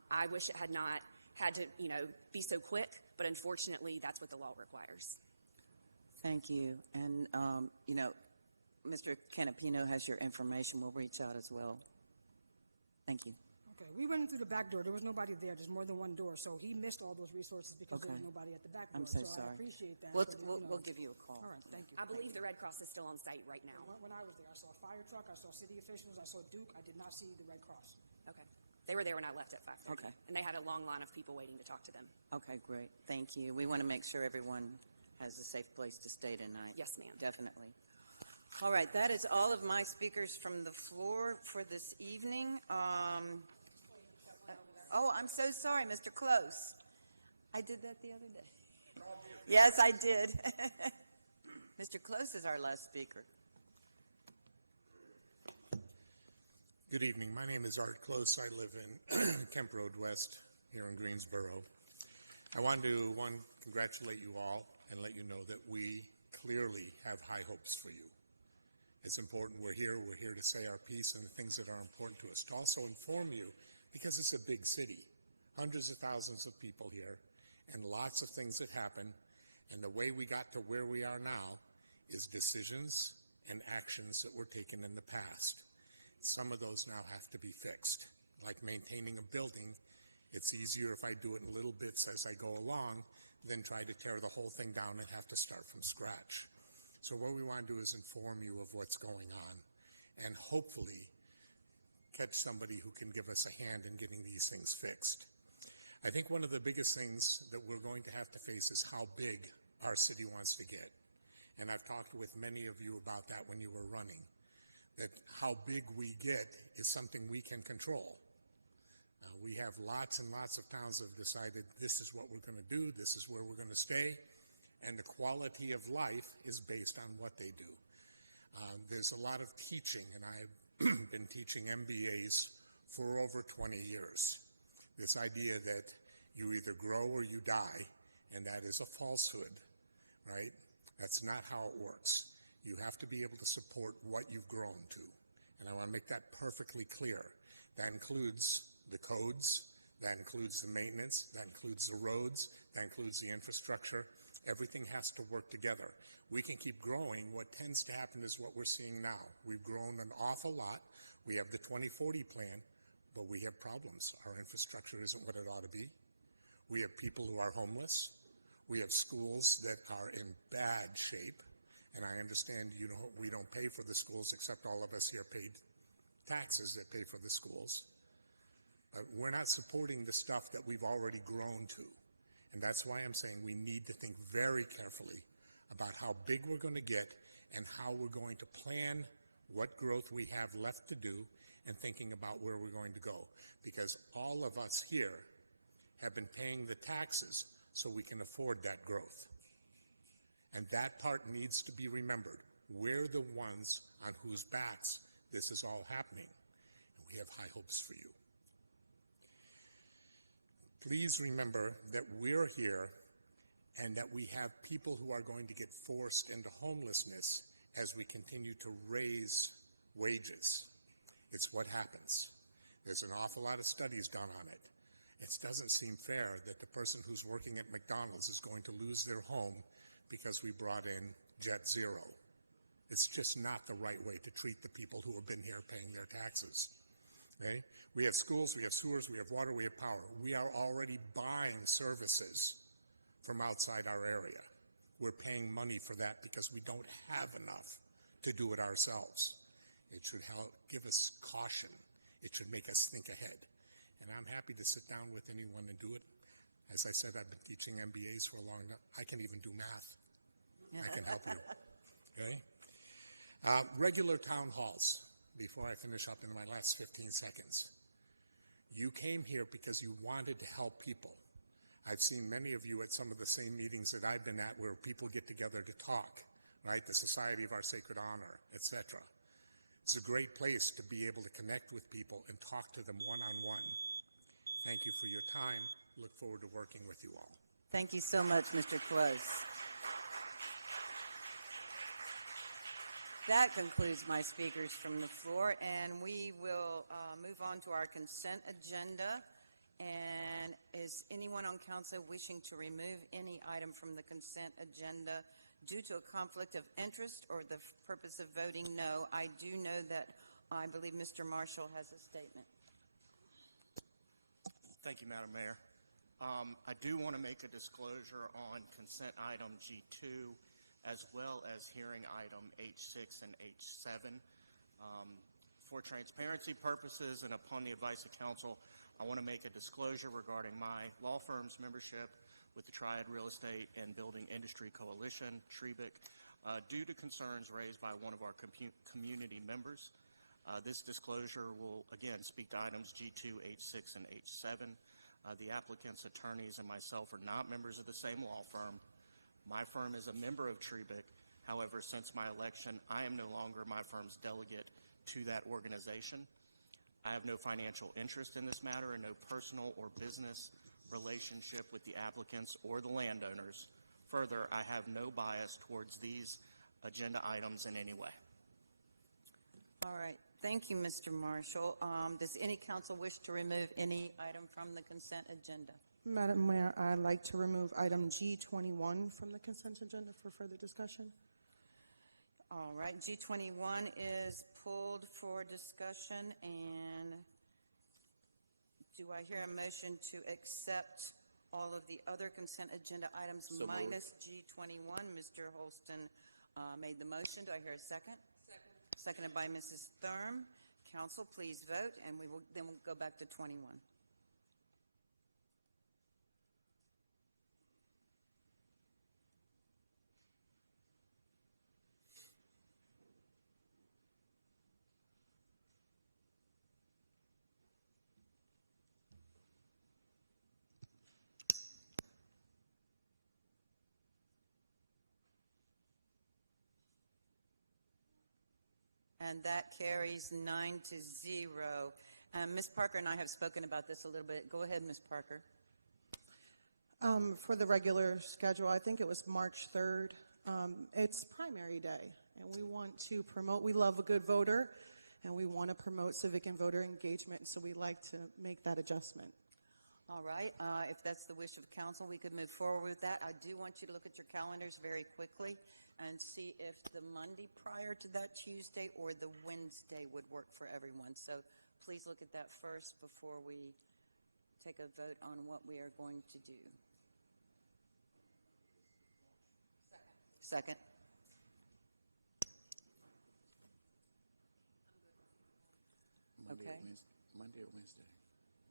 I wish it had not had to, be so quick, but unfortunately, that's what the law requires. Thank you. And, Mr. Canapino has your information. We'll reach out as well. Thank you. Okay, we went in through the back door. There was nobody there. There's more than one door, so he missed all those resources because there was nobody at the back door. I'm so sorry. I appreciate that. We'll give you a call. All right, thank you. I believe the Red Cross is still on site right now. When I was there, I saw a fire truck, I saw city officials, I saw Duke. I did not see the Red Cross. Okay. They were there when I left at 5:30. Okay. And they had a long line of people waiting to talk to them. Okay, great. Thank you. We want to make sure everyone has a safe place to stay tonight. Yes, ma'am. Definitely. All right, that is all of my speakers from the floor for this evening. Oh, I'm so sorry, Mr. Close. I did that the other day. Yes, I did. Mr. Close is our last speaker. Good evening. My name is Art Close. I live in Kemp Road West here in Greensboro. I wanted to, congratulate you all and let you know that we clearly have high hopes for you. It's important we're here to say our piece and the things that are important to us, to also inform you, because it's a big city, hundreds of thousands of people here, and lots of things that happen, and the way we got to where we are now is decisions and actions that were taken in the past. Some of those now have to be fixed. Like maintaining a building, it's easier if I do it in little bits as I go along than try to tear the whole thing down and have to start from scratch. So what we want to do is inform you of what's going on and hopefully catch somebody who can give us a hand in getting these things fixed. I think one of the biggest things that we're going to have to face is how big our city wants to get. And I've talked with many of you about that when you were running. That how big we get is something we can control. We have lots and lots of towns that have decided this is what we're going to do, this is where we're going to stay, and the quality of life is based on what they do. There's a lot of teaching, and I've been teaching MBAs for over 20 years. This idea that you either grow or you die, and that is a falsehood, right? That's not how it works. You have to be able to support what you've grown to. And I want to make that perfectly clear. That includes the codes, that includes the maintenance, that includes the roads, that includes the infrastructure. Everything has to work together. We can keep growing. What tends to happen is what we're seeing now. We've grown an awful lot. We have the 2040 plan, but we have problems. Our infrastructure isn't what it ought to be. We have people who are homeless. We have schools that are in bad shape. And I understand we don't pay for the schools, except all of us here paid taxes that pay for the schools. But we're not supporting the stuff that we've already grown to. And that's why I'm saying we need to think very carefully about how big we're going to get and how we're going to plan what growth we have left to do and thinking about where we're going to go. Because all of us here have been paying the taxes so we can afford that growth. And that part needs to be remembered. We're the ones on whose backs this is all happening. And we have high hopes for you. Please remember that we're here and that we have people who are going to get forced into homelessness as we continue to raise wages. It's what happens. There's an awful lot of studies done on it. It doesn't seem fair that the person who's working at McDonald's is going to lose their home because we brought in Jet Zero. It's just not the right way to treat the people who have been here paying their taxes. Okay? We have schools, we have sewers, we have water, we have power. We are already buying services from outside our area. We're paying money for that because we don't have enough to do it ourselves. It should help give us caution. It should make us think ahead. And I'm happy to sit down with anyone and do it. As I said, I've been teaching MBAs for a long time. I can even do math. I can help you. Okay? Regular town halls, before I finish up in my last 15 seconds. You came here because you wanted to help people. I've seen many of you at some of the same meetings that I've been at where people get together to talk, right? The Society of Our Sacred Honor, etc. It's a great place to be able to connect with people and talk to them one-on-one. Thank you for your time. Look forward to working with you all. Thank you so much, Mr. Close. That concludes my speakers from the floor, and we will move on to our consent agenda. And is anyone on council wishing to remove any item from the consent agenda due to a conflict of interest or the purpose of voting no? I do know that I believe Mr. Marshall has a statement. Thank you, Madam Mayor. I do want to make a disclosure on consent item G2 as well as hearing item H6 and H7. For transparency purposes and upon the advice of counsel, I want to make a disclosure regarding my law firm's membership with the Triad Real Estate and Building Industry Coalition, TREBIC, due to concerns raised by one of our community members. This disclosure will, again, speak to items G2, H6, and H7. The applicant's attorneys and myself are not members of the same law firm. My firm is a member of TREBIC. However, since my election, I am no longer my firm's delegate to that organization. I have no financial interest in this matter and no personal or business relationship with the applicants or the landowners. Further, I have no bias towards these agenda items in any way. All right. Thank you, Mr. Marshall. Does any council wish to remove any item from the consent agenda? Madam Mayor, I'd like to remove item G21 from the consent agenda for further discussion. All right. G21 is pulled for discussion. And do I hear a motion to accept all of the other consent agenda items minus G21? Mr. Holston made the motion. Do I hear a second? Seconded by Mrs. Thurm. Council, please vote, and we'll go back to 21. And that carries 9-0. Ms. Parker and I have spoken about this a little bit. Go ahead, Ms. Parker. For the regular schedule, I think it was March 3rd. It's primary day, and we want to promote, we love a good voter, and we want to promote civic and voter engagement, so we'd like to make that adjustment. All right. If that's the wish of council, we could move forward with that. I do want you to look at your calendars very quickly and see if the Monday prior to that Tuesday or the Wednesday would work for everyone. So please look at that first before we take a vote on what we are going to do. Second. Okay. Monday or Wednesday?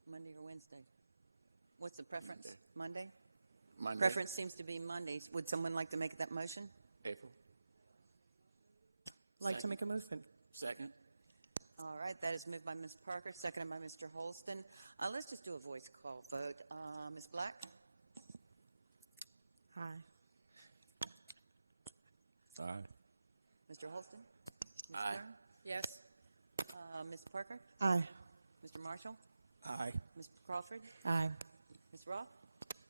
Monday or Wednesday? What's the preference? Monday? Monday. Preference seems to be Mondays. Would someone like to make that motion? April. Like to make a motion. Second. All right, that is moved by Ms. Parker, seconded by Mr. Holston. Let's just do a voice call vote. Ms. Black? Aye. Aye. Mr. Holston? Ms. Aye. Kern? Yes. Ms. Parker? Aye. Mr. Marshall? Aye. Ms. Crawford? Aye. Ms. Roth?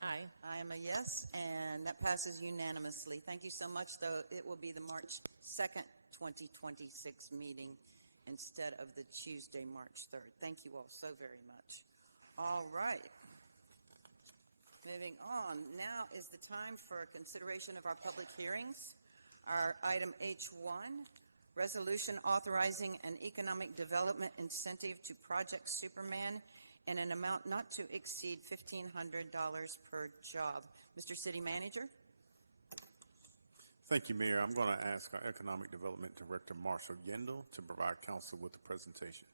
Aye. I am a yes, and that passes unanimously. Thank you so much, though. It will be the March 2nd, 2026 meeting instead of the Tuesday, March 3rd. Thank you all so very much. All right. Moving on. Now is the time for consideration of our public hearings. Our item H1, resolution authorizing an economic development incentive to Project Superman in an amount not to exceed $1,500 per job. Mr. City Manager? Thank you, Mayor. I'm going to ask our Economic Development Director, Marshall Yendel, to provide council with the presentation.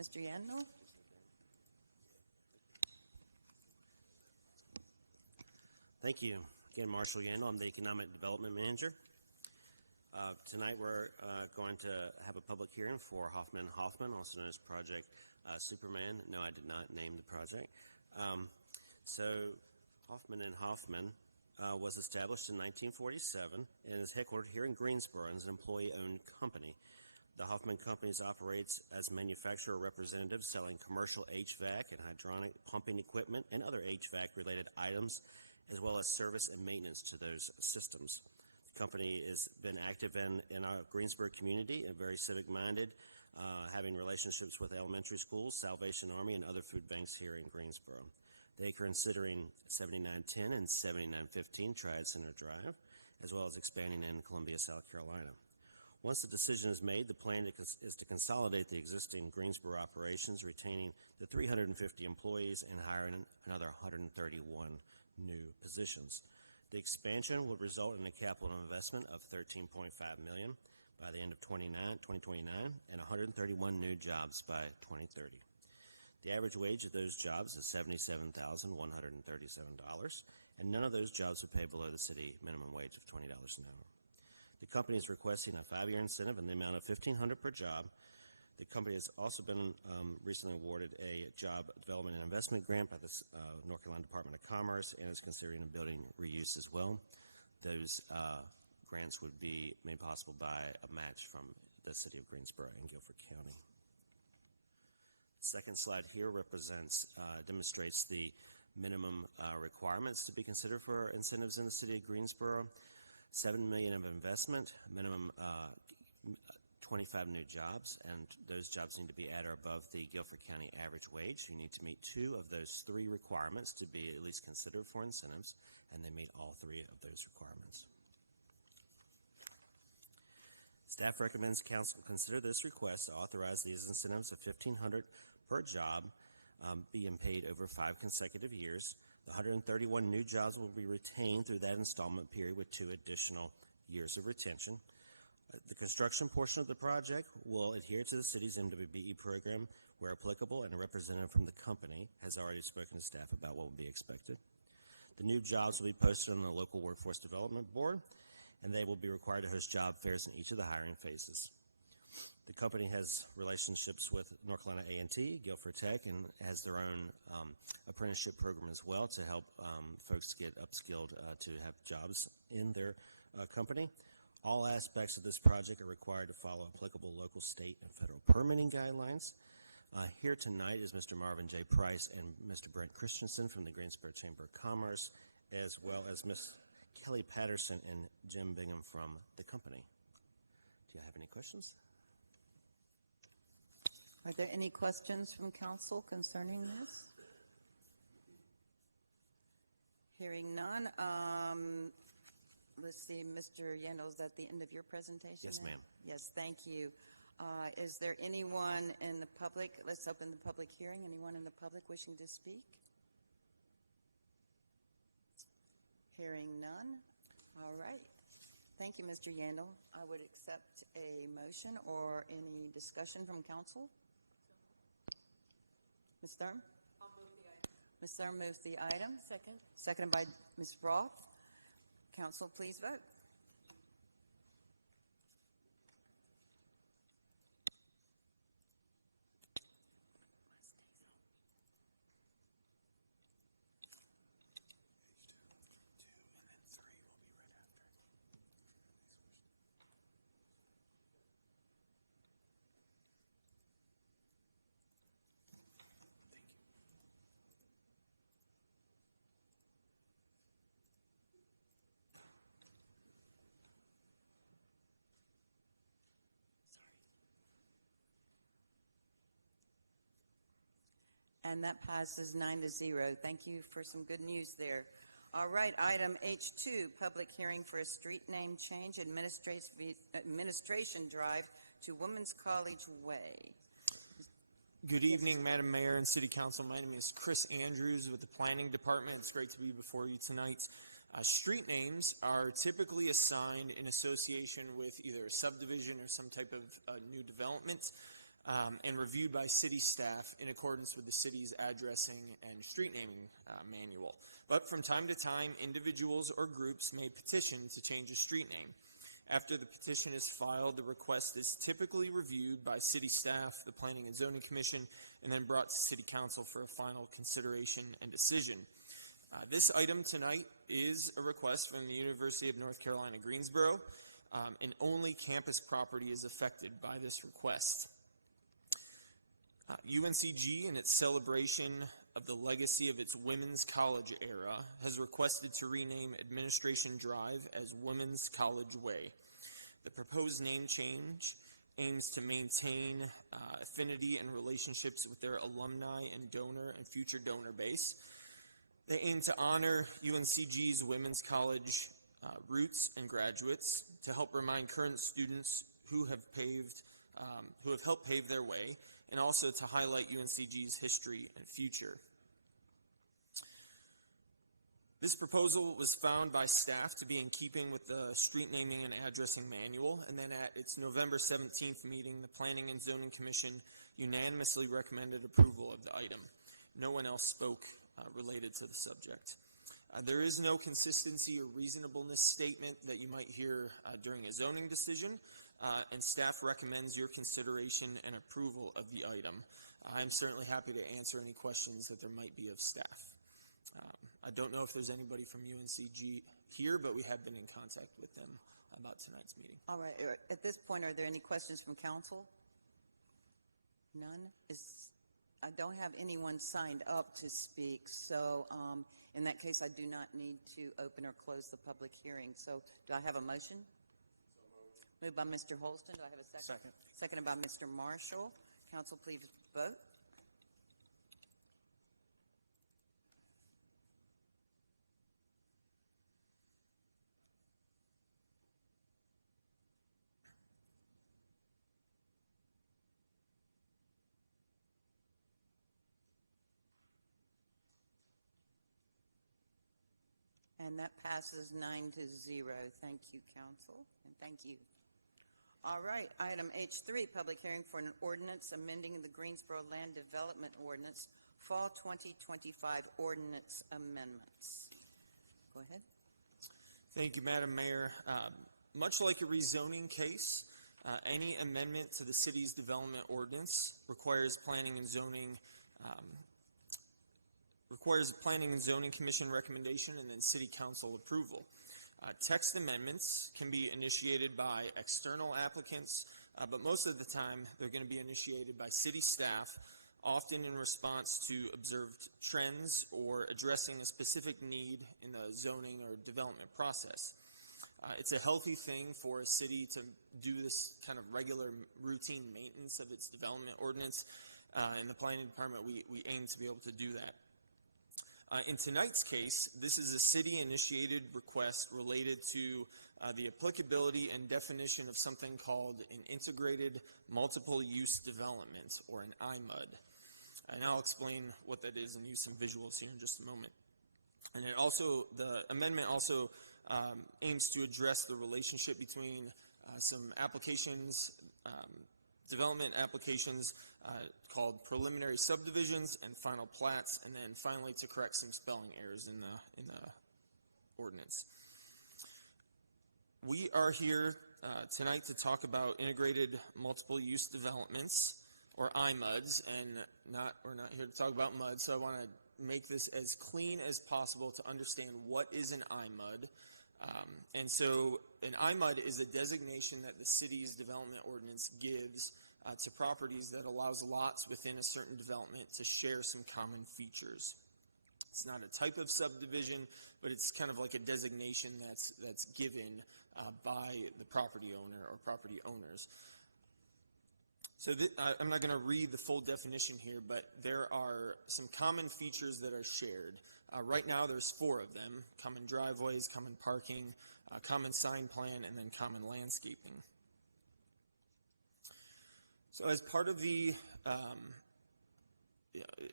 Mr. Yandel? Thank you. Again, Marshall Yandel. I'm the Economic Development Manager. Tonight we're going to have a public hearing for Hoffman & Hoffman, also known as Project Superman. No, I did not name the project. So Hoffman & Hoffman was established in 1947 and is headquartered here in Greensboro and is an employee-owned company. The Hoffman Companies operates as manufacturer representative, selling commercial HVAC and hydronic pumping equipment and other HVAC-related items, as well as service and maintenance to those systems. The company has been active in our Greensboro community and very civic-minded, having relationships with elementary schools, Salvation Army, and other food banks here in Greensboro. They are considering 7910 and 7915 Triad Center Drive, as well as expanding in Columbia, South Carolina. Once the decision is made, the plan is to consolidate the existing Greensboro operations, retaining the 350 employees and hiring another 131 new positions. The expansion would result in a capital investment of $13.5 million by the end of 2029 and 131 new jobs by 2030. The average wage of those jobs is $77,137, and none of those jobs would pay below the city minimum wage of $20 an hour. The company is requesting a 5-year incentive in the amount of $1,500 per job. The company has also been recently awarded a job development and investment grant by the North Carolina Department of Commerce and is considering a building reuse as well. Those grants would be made possible by a match from the city of Greensboro and Guilford County. The second slide here demonstrates the minimum requirements to be considered for incentives in the city of Greensboro. $7 million of investment, minimum 25 new jobs, and those jobs need to be at or above the Guilford County average wage. You need to meet 2 of those 3 requirements to be at least considered for incentives, and they meet all 3 of those requirements. Staff recommends council consider this request to authorize these incentives of $1,500 per job being paid over 5 consecutive years. The 131 new jobs will be retained through that installment period with 2 additional years of retention. The construction portion of the project will adhere to the city's MWBE program where applicable, and a representative from the company has already spoken to staff about what will be expected. The new jobs will be posted on the local workforce development board, and they will be required to host job fairs in each of the hiring phases. The company has relationships with North Carolina A&T, Guilford Tech, and has their own apprenticeship program as well to help folks get upskilled to have jobs in their company. All aspects of this project are required to follow applicable local, state, and federal permitting guidelines. Here tonight is Mr. Marvin J. Price and Mr. Brent Christensen from the Greensboro Chamber of Commerce, as well as Ms. Kelly Patterson and Jim Bingham from the company. Do you have any questions? Are there any questions from council concerning this? Hearing none. Let's see, Mr. Yandel, is that the end of your presentation? Yes, ma'am. Yes, thank you. Is there anyone in the public? Let's open the public hearing. Anyone in the public wishing to speak? Hearing none. All right. Thank you, Mr. Yandel. I would accept a motion or any discussion from council. Ms. Thurm? I'll move the item. Ms. Thurm moves the item. Second. Seconded by Ms. Roth. Council, please vote. And that passes 9-0. Thank you for some good news there. All right, item H2, public hearing for a street name change, administration drive to Women's College Way. Good evening, Madam Mayor and City Council. My name is Chris Andrews with the Planning Department. It's great to be before you tonight. Street names are typically assigned in association with either a subdivision or some type of new development. and reviewed by city staff in accordance with the city's addressing and street naming manual. But from time to time, individuals or groups may petition to change a street name. After the petition is filed, the request is typically reviewed by city staff, the Planning and Zoning Commission, and then brought to City Council for a final consideration and decision. This item tonight is a request from the University of North Carolina, Greensboro, and only campus property is affected by this request. UNCG, in its celebration of the legacy of its Women's College era, has requested to rename Administration Drive as Women's College Way. The proposed name change aims to maintain affinity and relationships with their alumni and donor and future donor base. They aim to honor UNCG's Women's College roots and graduates, to help remind current students who have helped pave their way, and also to highlight UNCG's history and future. This proposal was found by staff to be in keeping with the street naming and addressing manual, and then at its November 17th meeting, the Planning and Zoning Commission unanimously recommended approval of the item. No one else spoke related to the subject. There is no consistency or reasonableness statement that you might hear during a zoning decision, and staff recommends your consideration and approval of the item. I'm certainly happy to answer any questions that there might be of staff. I don't know if there's anybody from UNCG here, but we have been in contact with them about tonight's meeting. All right. At this point, are there any questions from council? None? I don't have anyone signed up to speak, so in that case, I do not need to open or close the public hearing. So do I have a motion? Moved by Mr. Holston. Do I have a second? Second. Seconded by Mr. Marshall. Council, please vote. And that passes 9-0. Thank you, council, and thank you. All right, item H3, public hearing for an ordinance amending the Greensboro Land Development Ordinance, Fall 2025 Ordinance Amendments. Go ahead. Thank you, Madam Mayor. Much like a rezoning case, any amendment to the city's development ordinance requires Planning and Zoning Commission recommendation and then City Council approval. Text amendments can be initiated by external applicants, but most of the time they're going to be initiated by city staff, often in response to observed trends or addressing a specific need in the zoning or development process. It's a healthy thing for a city to do this kind of regular routine maintenance of its development ordinance. In the planning department, we aim to be able to do that. In tonight's case, this is a city-initiated request related to the applicability and definition of something called an Integrated Multiple-Use Development, or an IMUD. And I'll explain what that is and use some visuals here in just a moment. And the amendment also aims to address the relationship between some applications, development applications called preliminary subdivisions and final plats, and then finally to correct some spelling errors in the ordinance. We are here tonight to talk about integrated multiple use developments, or IMUDs, and we're not here to talk about MUD, so I want to make this as clean as possible to understand what is an IMUD. And so an IMUD is a designation that the city's development ordinance gives to properties that allows lots within a certain development to share some common features. It's not a type of subdivision, but it's kind of like a designation that's given by the property owner or property owners. So I'm not going to read the full definition here, but there are some common features that are shared. Right now there's 4 of them: common driveways, common parking, common sign plan, and then common landscaping. So as part of the,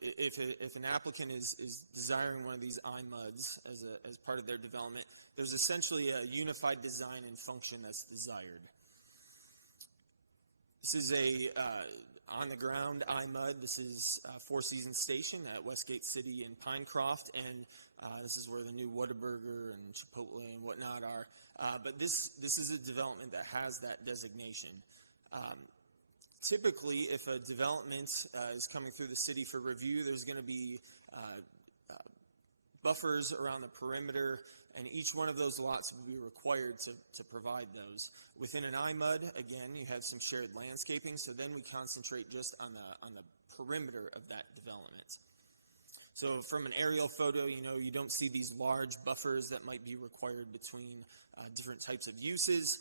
if an applicant is desiring one of these IMUDs as part of their development, there's essentially a unified design and function that's desired. This is on-the-ground iMud. This is Four Seasons Station at Westgate City in Pinecroft, and this is where the new Whataburger and Chipotle and whatnot are. But this is a development that has that designation. Typically, if a development is coming through the city for review, there's going to be buffers around the perimeter, and each one of those lots would be required to provide those. Within an iMud, again, you have some shared landscaping, so then we concentrate just on the perimeter of that development. So from an aerial photo, you don't see these large buffers that might be required between different types of uses.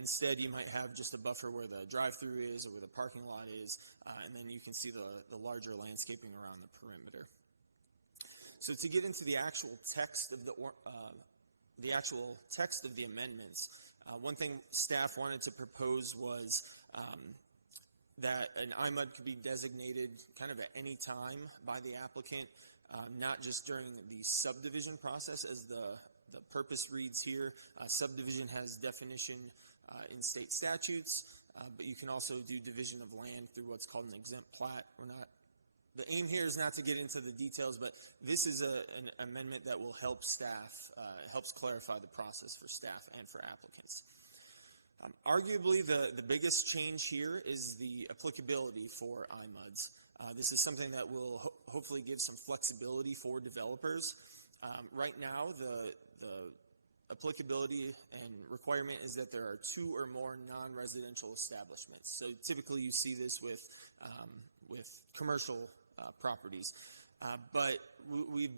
Instead, you might have just a buffer where the drive-through is or where the parking lot is, and then you can see the larger landscaping around the perimeter. So to get into the actual text of the amendments, one thing staff wanted to propose was that an iMud could be designated kind of at any time by the applicant, not just during the subdivision process, as the purpose reads here. Subdivision has definition in state statutes, but you can also do division of land through what's called an exempt plat. The aim here is not to get into the details, but this is an amendment that will help staff, helps clarify the process for staff and for applicants. Arguably, the biggest change here is the applicability for iMuds. This is something that will hopefully give some flexibility for developers. Right now, the applicability and requirement is that there are 2 or more non-residential establishments. So typically you see this with commercial properties. But we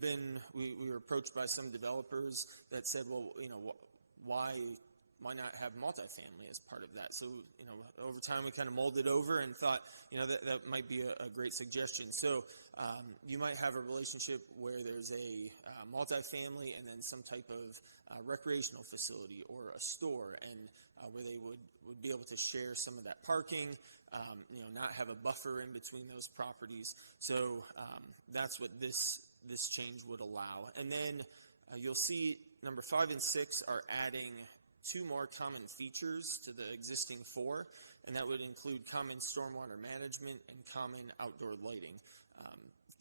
were approached by some developers that said, well, why not have multifamily as part of that? So, over time we kind of molded over and thought, that might be a great suggestion. So, you might have a relationship where there's a multifamily and then some type of recreational facility or a store, and where they would be able to share some of that parking, not have a buffer in between those properties. So that's what this change would allow. And then you'll see number 5 and 6 are adding 2 more common features to the existing 4, and that would include common stormwater management and common outdoor lighting.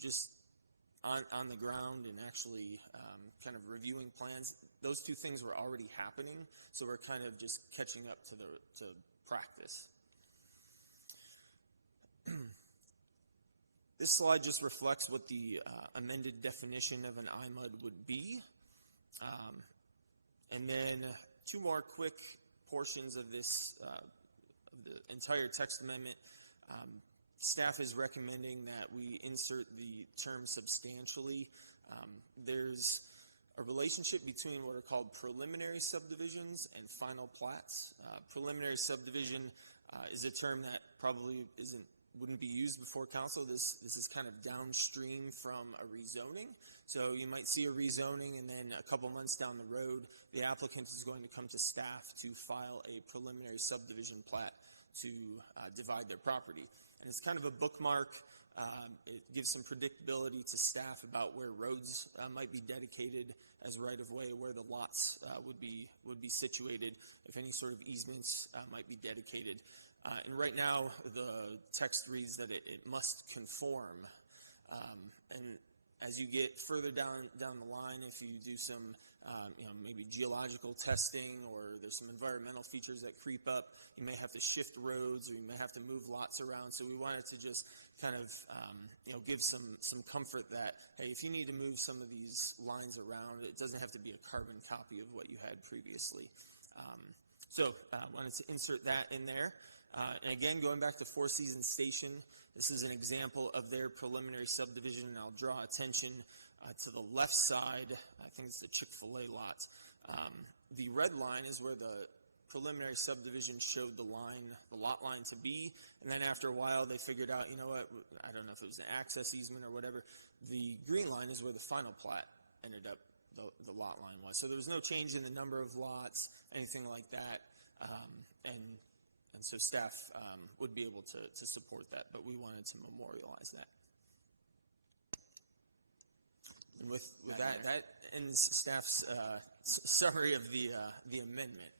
Just on the ground and actually kind of reviewing plans, those 2 things were already happening, so we're kind of just catching up to practice. This slide just reflects what the amended definition of an iMud would be. And then 2 more quick portions of this, of the entire text amendment. Staff is recommending that we insert the term substantially. There's a relationship between what are called preliminary subdivisions and final plats. Preliminary subdivision is a term that probably wouldn't be used before council. This is kind of downstream from a rezoning. So you might see a rezoning, and then a couple months down the road, the applicant is going to come to staff to file a preliminary subdivision plat to divide their property. And it's kind of a bookmark. It gives some predictability to staff about where roads might be dedicated as right-of-way, where the lots would be situated, if any sort of easements might be dedicated. And right now, the text reads that it must conform. And as you get further down the line, if you do some maybe geological testing, or there's some environmental features that creep up, you may have to shift roads, or you may have to move lots around. So we wanted to just kind of give some comfort that, hey, if you need to move some of these lines around, it doesn't have to be a carbon copy of what you had previously. So I wanted to insert that in there. And again, going back to Four Seasons Station, this is an example of their preliminary subdivision, and I'll draw attention to the left side. I think it's the Chick-fil-A lot. The red line is where the preliminary subdivision showed the lot line to be, and then after a while they figured out, you know what, I don't know if it was an access easement or whatever. The green line is where the final plat ended up, the lot line was. So there was no change in the number of lots, anything like that, and so staff would be able to support that, but we wanted to memorialize that. And with that ends staff's summary of the amendment.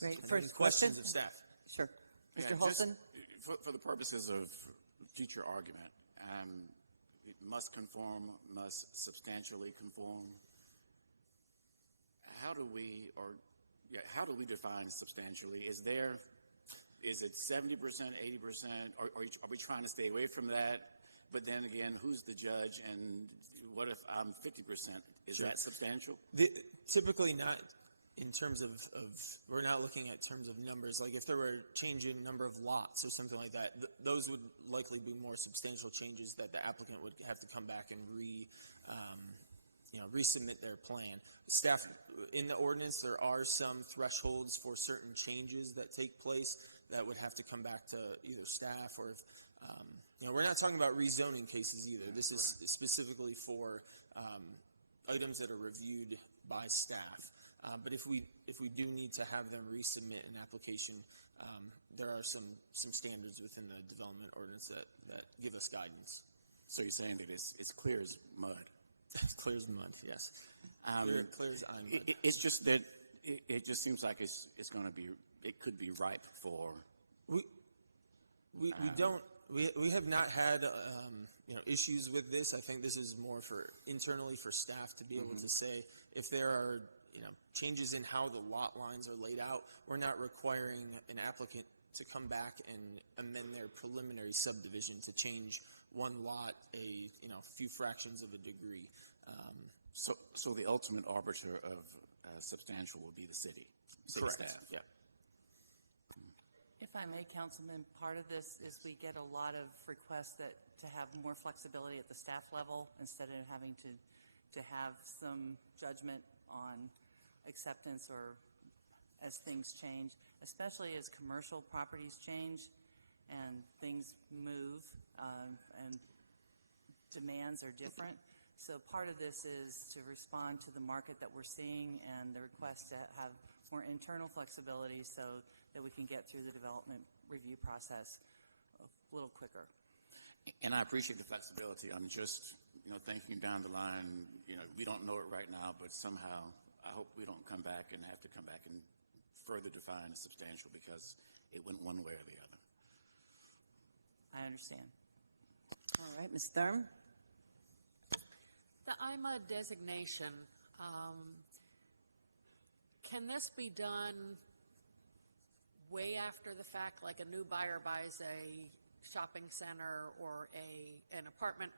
Great. First questions of staff. Sure. Mr. Yeah, Holson? for the purposes of future argument, it must conform, must substantially conform. How do we define substantially? Is it 70%, 80%? Are we trying to stay away from that? But then again, who's the judge? And what if I'm 50%? Is that substantial? Typically not in terms of we're not looking at terms of numbers. Like if there were a change in number of lots or something like that, those would likely be more substantial changes that the applicant would have to come back and resubmit their plan. Staff, in the ordinance, there are some thresholds for certain changes that take place that would have to come back to either staff or, we're not talking about rezoning cases either. This is specifically for items that are reviewed by staff. But if we do need to have them resubmit an application, there are some standards within the development ordinance that give us guidance. So you're saying that it's clear as mud? It's clear as mud, yes. Clear as iron mud. It's just that it just seems like it could be ripe for. We have not had issues with this. I think this is more internally for staff to be able to say if there are changes in how the lot lines are laid out. We're not requiring an applicant to come back and amend their preliminary subdivision to change one lot a few fractions of a degree. So the ultimate arbiter of substantial will be the city Correct. Staff. Yeah. If I may, Councilman, part of this is we get a lot of requests to have more flexibility at the staff level instead of having to have some judgment on acceptance or as things change, especially as commercial properties change and things move and demands are different. So part of this is to respond to the market that we're seeing and the request to have more internal flexibility so that we can get through the development review process a little quicker. And I appreciate the flexibility. I'm just, thinking down the line, we don't know it right now, but somehow I hope we don't come back and have to come back and further define as substantial because it went one way or the other. I understand. All right, Ms. Thurm? The IMA designation, can this be done way after the fact, like a new buyer buys a shopping center or an apartment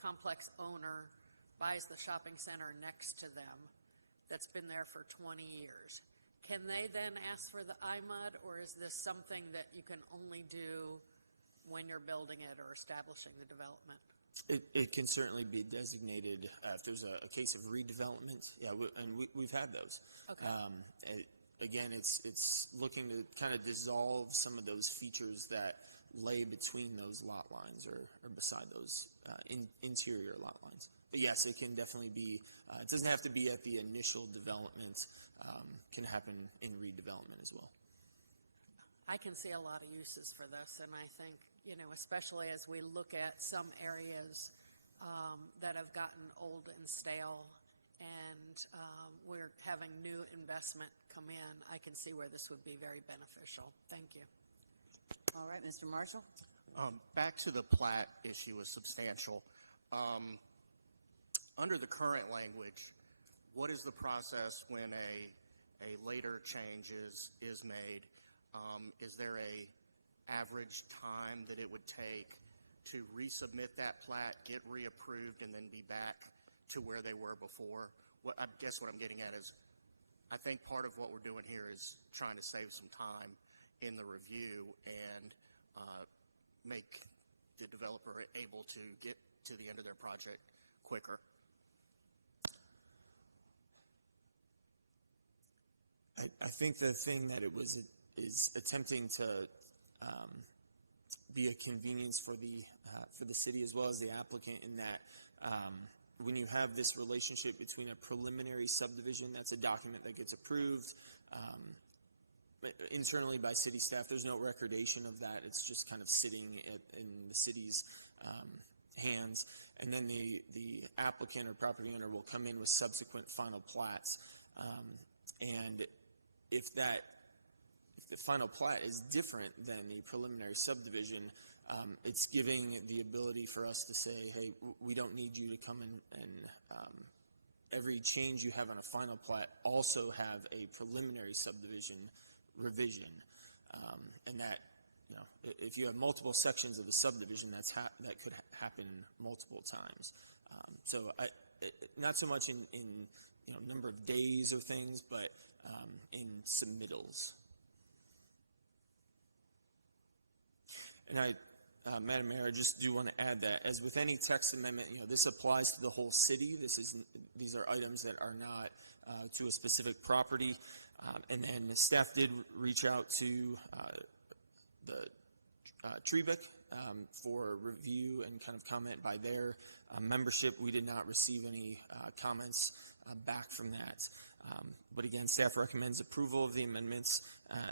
complex owner buys the shopping center next to them that's been there for 20 years? Can they then ask for the IMUD, or is this something that you can only do when you're building it or establishing the development? It can certainly be designated if there's a case of redevelopment. Yeah, we've had those. Okay. Again, it's looking to kind of dissolve some of those features that lay between those lot lines or beside those interior lot lines. But yes, it can definitely be. It doesn't have to be at the initial development. Can happen in redevelopment as well. I can see a lot of uses for this, and I think, especially as we look at some areas that have gotten old and stale, and we're having new investment come in, I can see where this would be very beneficial. Thank you. All right, Mr. Marshall? Back to the plat issue of substantial. Under the current language, what is the process when a later change is made? Is there a average time that it would take to resubmit that plat, get reapproved, and then be back to where they were before? I guess what I'm getting at is I think part of what we're doing here is trying to save some time in the review and make the developer able to get to the end of their project quicker. I think the thing that it was is attempting to be a convenience for the city as well as the applicant in that when you have this relationship between a preliminary subdivision, that's a document that gets approved internally by city staff. There's no recordation of that. It's just kind of sitting in the city's hands. And then the applicant or property owner will come in with subsequent final plats. And if the final plat is different than a preliminary subdivision, it's giving the ability for us to say, hey, we don't need you to come in and every change you have on a final plat also have a preliminary subdivision revision. And that, if you have multiple sections of the subdivision, that could happen multiple times. So not so much in number of days or things, but in submittals. And Madam Mayor, I just do want to add that, as with any text amendment, this applies to the whole city. These are items that are not to a specific property. And then the staff did reach out to the Treebeck for review and kind of comment by their membership. We did not receive any comments back from that. But again, staff recommends approval of the amendments,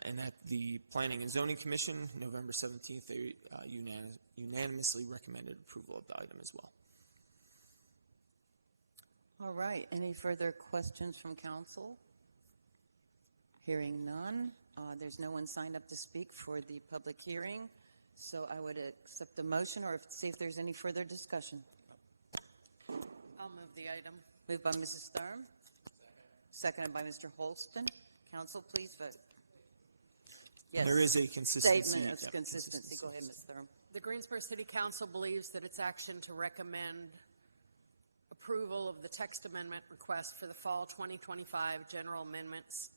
and at the Planning and Zoning Commission, November 17th, they unanimously recommended approval of the item as well. All right. Any further questions from council? Hearing none. There's no one signed up to speak for the public hearing, so I would accept the motion or see if there's any further discussion. I'll move the item. Moved by Mrs. Sturm. Seconded by Mr. Holston. Council, please vote. Yes. There is a consistency. Statement of consistency. Go ahead, Ms. Sturm. The Greensboro City Council believes that its action to recommend approval of the text amendment request for the fall 2025 general amendments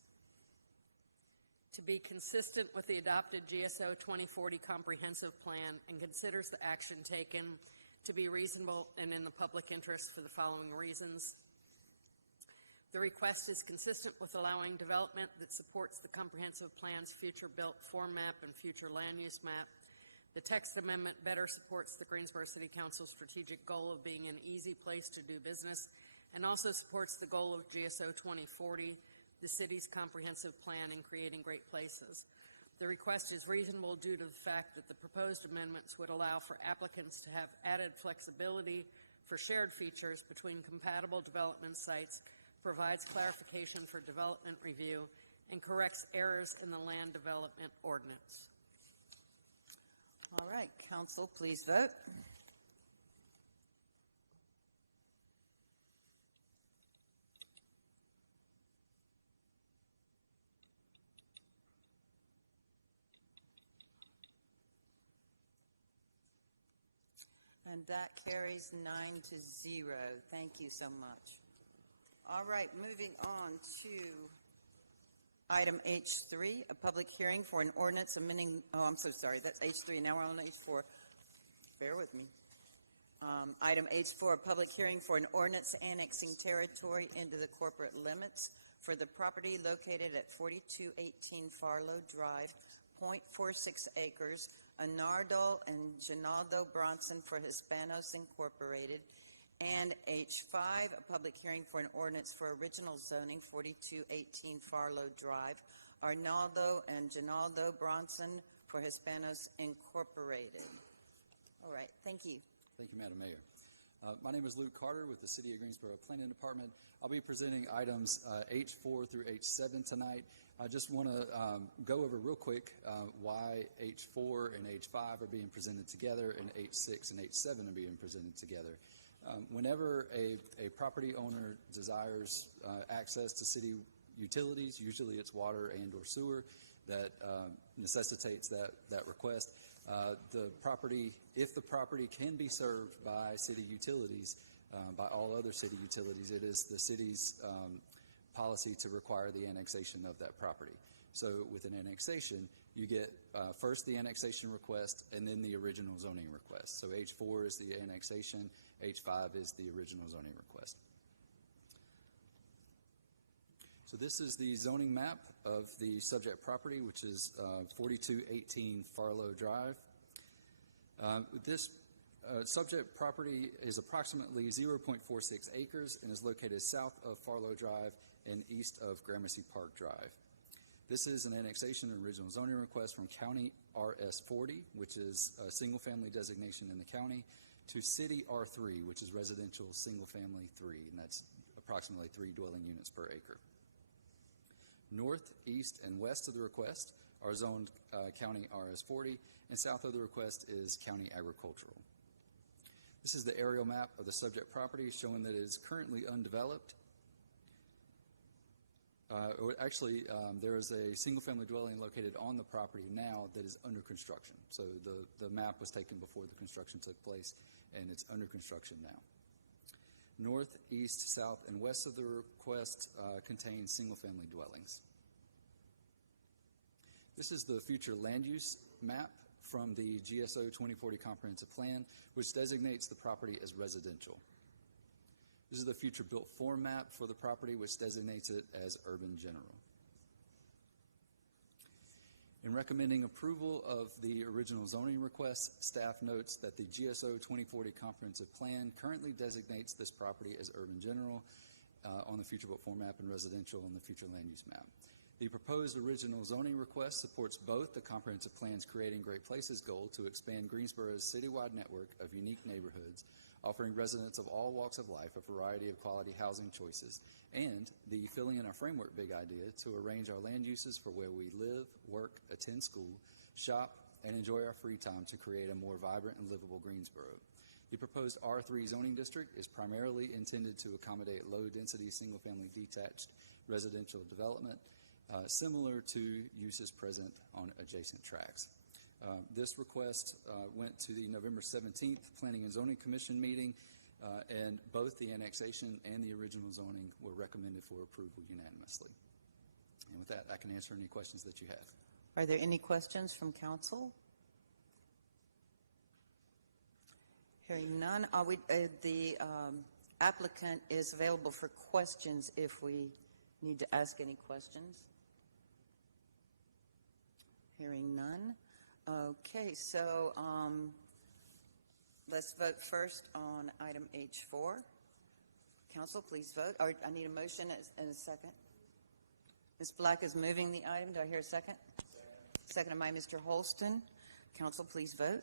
to be consistent with the adopted GSO 2040 comprehensive plan and considers the action taken to be reasonable and in the public interest for the following reasons. The request is consistent with allowing development that supports the comprehensive plan's future built form map and future land use map. The text amendment better supports the Greensboro City Council's strategic goal of being an easy place to do business and also supports the goal of GSO 2040, the city's comprehensive plan in creating great places. The request is reasonable due to the fact that the proposed amendments would allow for applicants to have added flexibility for shared features between compatible development sites, provides clarification for development review, and corrects errors in the land development ordinance. All right, council, please vote. And that carries 9-0. Thank you so much. All right, moving on to item H3, a public hearing for an ordinance amending, I'm so sorry, that's H3, now we're on H4. Bear with me. Item H4, a public hearing for an ordinance annexing territory into the corporate limits for the property located at 4218 Farlow Drive, 0.46 acres, Anardo and Ginaldo Bronson for Hispanos Incorporated, and H5, a public hearing for an ordinance for original zoning, 4218 Farlow Drive, Arnaldo and Ginaldo Bronson for Hispanos Incorporated. All right, thank you. Thank you, Madam Mayor. My name is Luke Carter with the City of Greensboro Planning Department. I'll be presenting items H4 through H7 tonight. I just want to go over real quick why H4 and H5 are being presented together and H6 and H7 are being presented together. Whenever a property owner desires access to city utilities, usually it's water and or sewer, that necessitates that request. If the property can be served by city utilities, by all other city utilities, it is the city's policy to require the annexation of that property. So with an annexation, you get first the annexation request and then the original zoning request. So H4 is the annexation, H5 is the original zoning request. So this is the zoning map of the subject property, which is 4218 Farlow Drive. This subject property is approximately 0.46 acres and is located south of Farlow Drive and east of Gramercy Park Drive. This is an annexation and original zoning request from County RS40, which is a single-family designation in the county, to City R3, which is residential single-family 3, and that's approximately 3 dwelling units per acre. North, east, and west of the request are zoned County RS40, and south of the request is County Agricultural. This is the aerial map of the subject property showing that it is currently undeveloped. There is a single-family dwelling located on the property now that is under construction. So the map was taken before the construction took place, and it's under construction now. North, east, south, and west of the request contain single-family dwellings. This is the future land use map from the GSO 2040 Comprehensive Plan, which designates the property as residential. This is the future built form map for the property, which designates it as urban general. In recommending approval of the original zoning request, staff notes that the GSO 2040 Comprehensive Plan currently designates this property as urban general on the future built form map and residential on the future land use map. The proposed original zoning request supports both the comprehensive plan's Creating Great Places goal to expand Greensboro's citywide network of unique neighborhoods, offering residents of all walks of life a variety of quality housing choices, and the Filling in Our Framework big idea to arrange our land uses for where we live, work, attend school, shop, and enjoy our free time to create a more vibrant and livable Greensboro. The proposed R3 zoning district is primarily intended to accommodate low-density, single-family detached residential development, similar to uses present on adjacent tracts. This request went to the November 17th Planning and Zoning Commission meeting, and both the annexation and the original zoning were recommended for approval unanimously. And with that, I can answer any questions that you have. Are there any questions from council? Hearing none, the applicant is available for questions if we need to ask any questions. Hearing none. Okay, so let's vote first on item H4. Council, please vote. I need a motion and a second. Ms. Black is moving the item. Do I hear a second? Seconded by Mr. Holston. Council, please vote.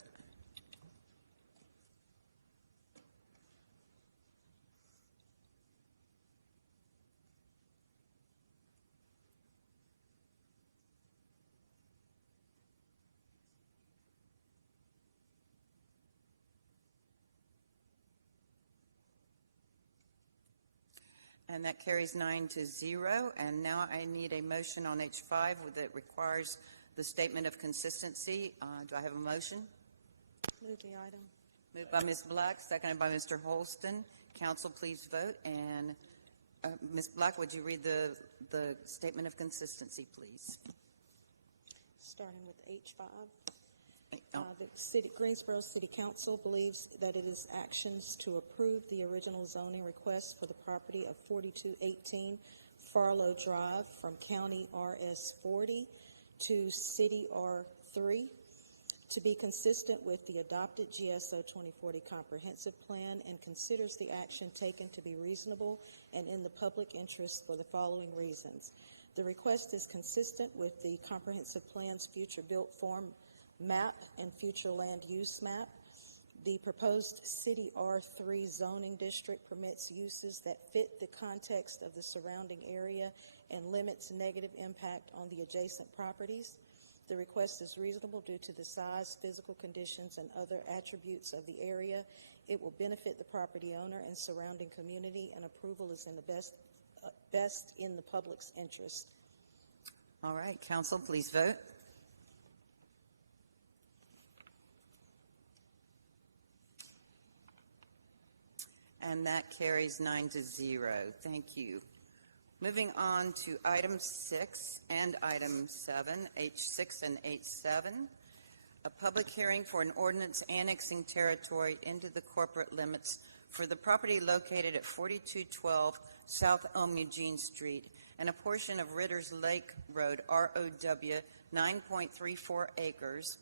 And that carries 9-0. And now I need a motion on H5 that requires the statement of consistency. Do I have a motion? Move the item. Moved by Ms. Black, seconded by Mr. Holston. Council, please vote. And Ms. Black, would you read the statement of consistency, please? Starting with H5. The Greensboro City Council believes that it is actions to approve the original zoning request for the property of 4218 Farlow Drive from County RS40 to City R3 to be consistent with the adopted GSO 2040 Comprehensive Plan, and considers the action taken to be reasonable and in the public interest for the following reasons. The request is consistent with the Comprehensive Plan's future built form map and future land use map. The proposed City R3 zoning district permits uses that fit the context of the surrounding area and limits negative impact on the adjacent properties. The request is reasonable due to the size, physical conditions, and other attributes of the area. It will benefit the property owner and surrounding community, and approval is in the best in the public's interest. All right, council, please vote. And that carries 9-0. Thank you. Moving on to item 6 and item 7, H6 and H7, a public hearing for an ordinance annexing territory into the corporate limits for the property located at 4212 South Elm Eugene Street and a portion of Ritter's Lake Road, ROW, 9.34 acres,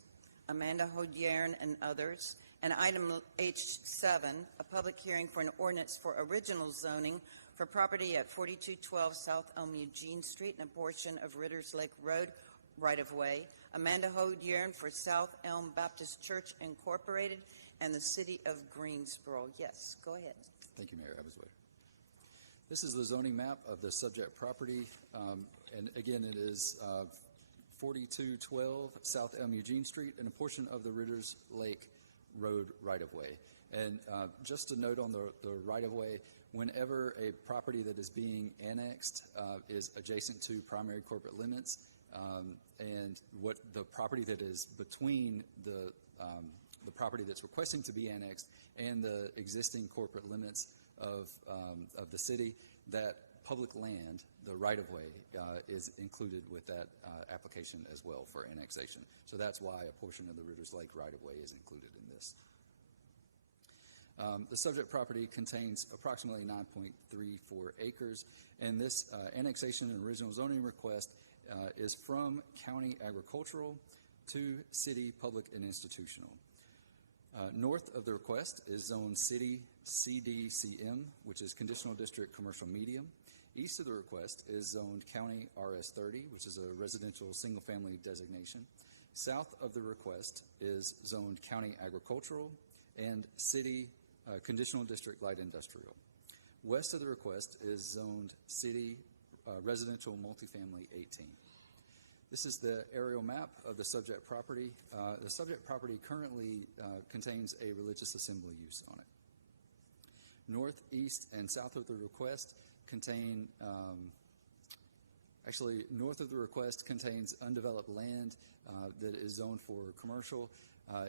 Amanda Hodiern and others. And item H7, a public hearing for an ordinance for original zoning for property at 4212 South Elm Eugene Street and a portion of Ritter's Lake Road right-of-way, Amanda Hodiern for South Elm Baptist Church Incorporated and the City of Greensboro. Yes, go ahead. Thank you, Mayor Abiswader. This is the zoning map of the subject property, and again, it is 4212 South Elm Eugene Street, and a portion of the Ritters Lake Road right-of-way. And just a note on the right-of-way, whenever a property that is being annexed is adjacent to primary corporate limits, and what the property that is between the property that's requesting to be annexed and the existing corporate limits of the city, that public land, the right-of-way, is included with that application as well for annexation. So that's why a portion of the Ritters Lake right-of-way is included in this. The subject property contains approximately 9.34 acres, and this annexation and original zoning request is from county agricultural to city public and institutional. North of the request is zoned city CDCM, which is conditional district commercial medium. East of the request is zoned county RS30, which is a residential single-family designation. South of the request is zoned county agricultural and city conditional district light industrial. West of the request is zoned city residential multifamily 18. This is the aerial map of the subject property. The subject property currently contains a religious assembly use on it. North, east, and south of the request contain, north of the request contains undeveloped land that is zoned for commercial.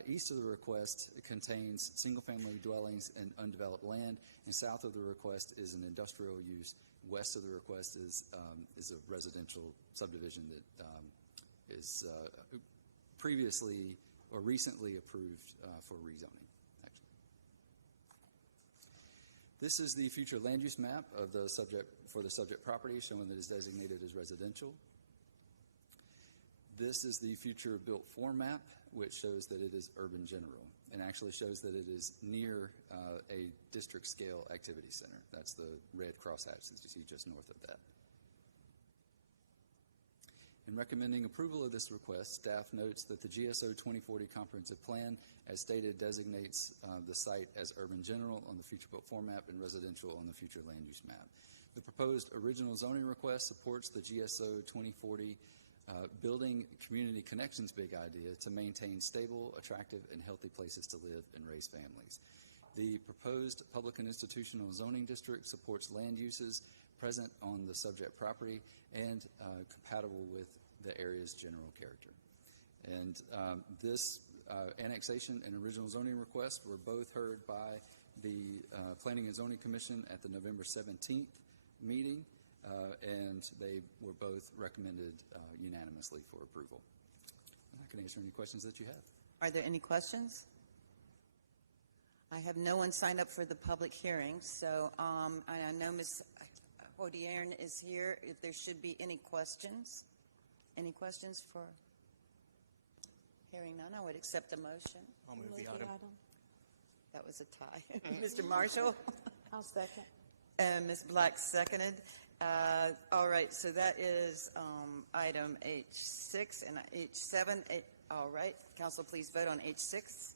East of the request contains single-family dwellings and undeveloped land, and south of the request is an industrial use. West of the request is a residential subdivision that is previously or recently approved for rezoning. Actually, this is the future land use map of the subject property, showing that it is designated as residential. This is the future built form map, which shows that it is urban general, and actually shows that it is near a district scale activity center. That's the red crosshatch that you see just north of that. In recommending approval of this request, staff notes that the GSO 2040 comprehensive plan, as stated, designates the site as urban general on the future built form map and residential on the future land use map. The proposed original zoning request supports the GSO 2040 building community connections big idea to maintain stable, attractive, and healthy places to live and raise families. The proposed public and institutional zoning district supports land uses present on the subject property and compatible with the area's general character. And this annexation and original zoning request were both heard by the Planning and Zoning Commission at the November 17th meeting, and they were both recommended unanimously for approval. And I can answer any questions that you have. Are there any questions? I have no one signed up for the public hearing, so I know Ms. Hodier'n is here. If there should be any questions. Any questions for? Hearing none, I would accept a motion. I'll move the item. That was a tie. Mr. Marshall? I'll second. And Ms. Black seconded. All right, so that is item H6 and H7. All right, council, please vote on H6.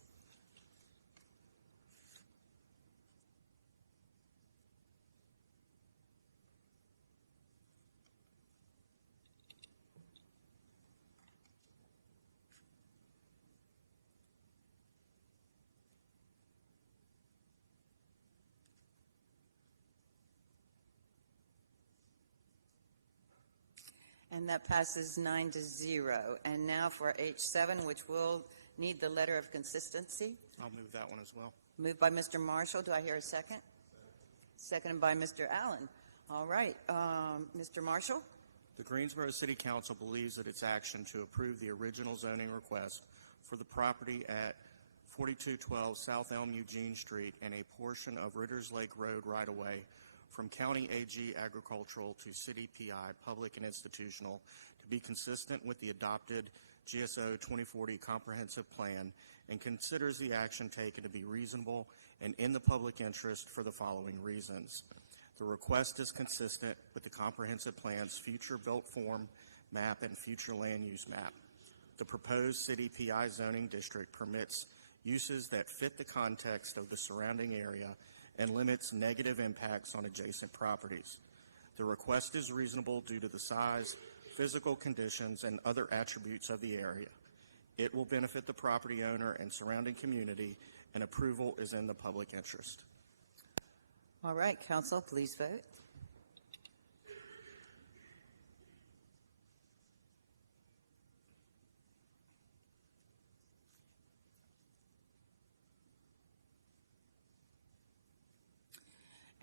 And that passes 9-0. And now for H7, which will need the letter of consistency. I'll move that one as well. Moved by Mr. Marshall. Do I hear a second? Seconded by Mr. Allen. All right. Mr. Marshall? The Greensboro City Council believes that its action to approve the original zoning request for the property at 4212 South Elm Eugene Street and a portion of Ritters Lake Road right-of-way from County AG Agricultural to City PI Public and Institutional to be consistent with the adopted GSO 2040 Comprehensive Plan, and considers the action taken to be reasonable and in the public interest for the following reasons. The request is consistent with the Comprehensive Plan's future built form map and future land use map. The proposed City PI zoning district permits uses that fit the context of the surrounding area and limits negative impacts on adjacent properties. The request is reasonable due to the size, physical conditions, and other attributes of the area. It will benefit the property owner and surrounding community, and approval is in the public interest. All right, council, please vote.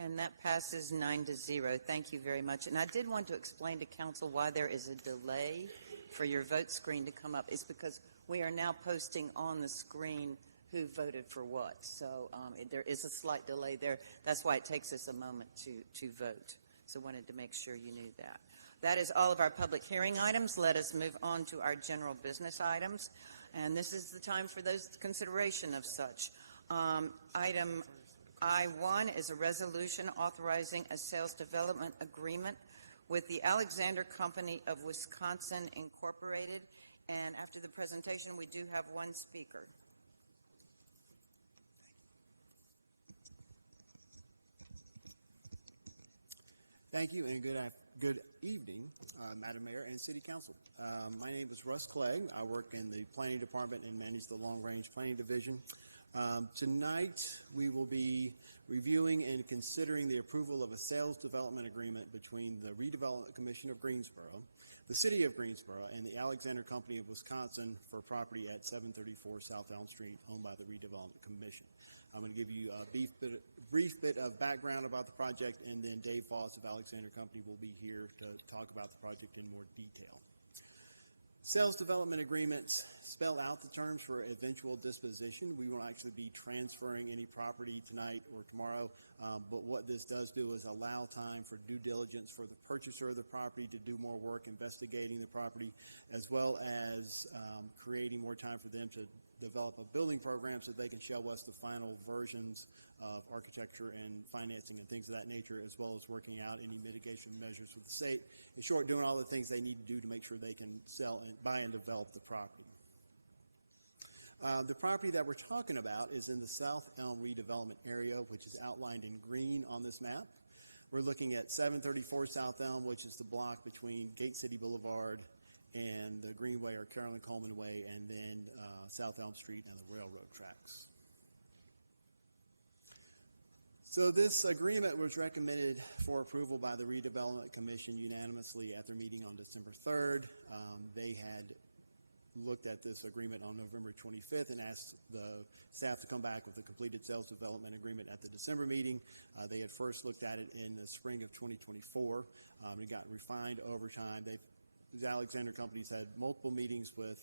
And that passes 9-0. Thank you very much. And I did want to explain to council why there is a delay for your vote screen to come up. It's because we are now posting on the screen who voted for what. So there is a slight delay there. That's why it takes us a moment to vote. So wanted to make sure you knew that. That is all of our public hearing items. Let us move on to our general business items. And this is the time for those consideration of such. Item I-1 is a resolution authorizing a sales development agreement with the Alexander Company of Wisconsin, Incorporated. And after the presentation, we do have one speaker. Thank you, and good evening, Madam Mayor and City Council. My name is Russ Clegg. I work in the Planning Department and manage the Long Range Planning Division. Tonight, we will be reviewing and considering the approval of a sales development agreement between the Redevelopment Commission of Greensboro, the City of Greensboro, and the Alexander Company of Wisconsin for property at 734 South Elm Street, owned by the Redevelopment Commission. I'm going to give you a brief bit of background about the project, and then Dave Foss of Alexander Company will be here to talk about the project in more detail. Sales development agreements spell out the terms for eventual disposition. We won't actually be transferring any property tonight or tomorrow, but what this does do is allow time for due diligence for the purchaser of the property to do more work investigating the property, as well as creating more time for them to develop a building program so they can show us the final versions of architecture and financing and things of that nature, as well as working out any mitigation measures with the state. In short, doing all the things they need to do to make sure they can sell and buy and develop the property. The property that we're talking about is in the South Elm redevelopment area, which is outlined in green on this map. We're looking at 734 South Elm, which is the block between Gate City Boulevard and the Greenway or Carolyn Coleman Way, and then South Elm Street and the railroad tracks. So this agreement was recommended for approval by the Redevelopment Commission unanimously after meeting on December 3rd. They had looked at this agreement on November 25th and asked the staff to come back with a completed sales development agreement at the December meeting. They had first looked at it in the spring of 2024. It got refined over time. The Alexander Companies had multiple meetings with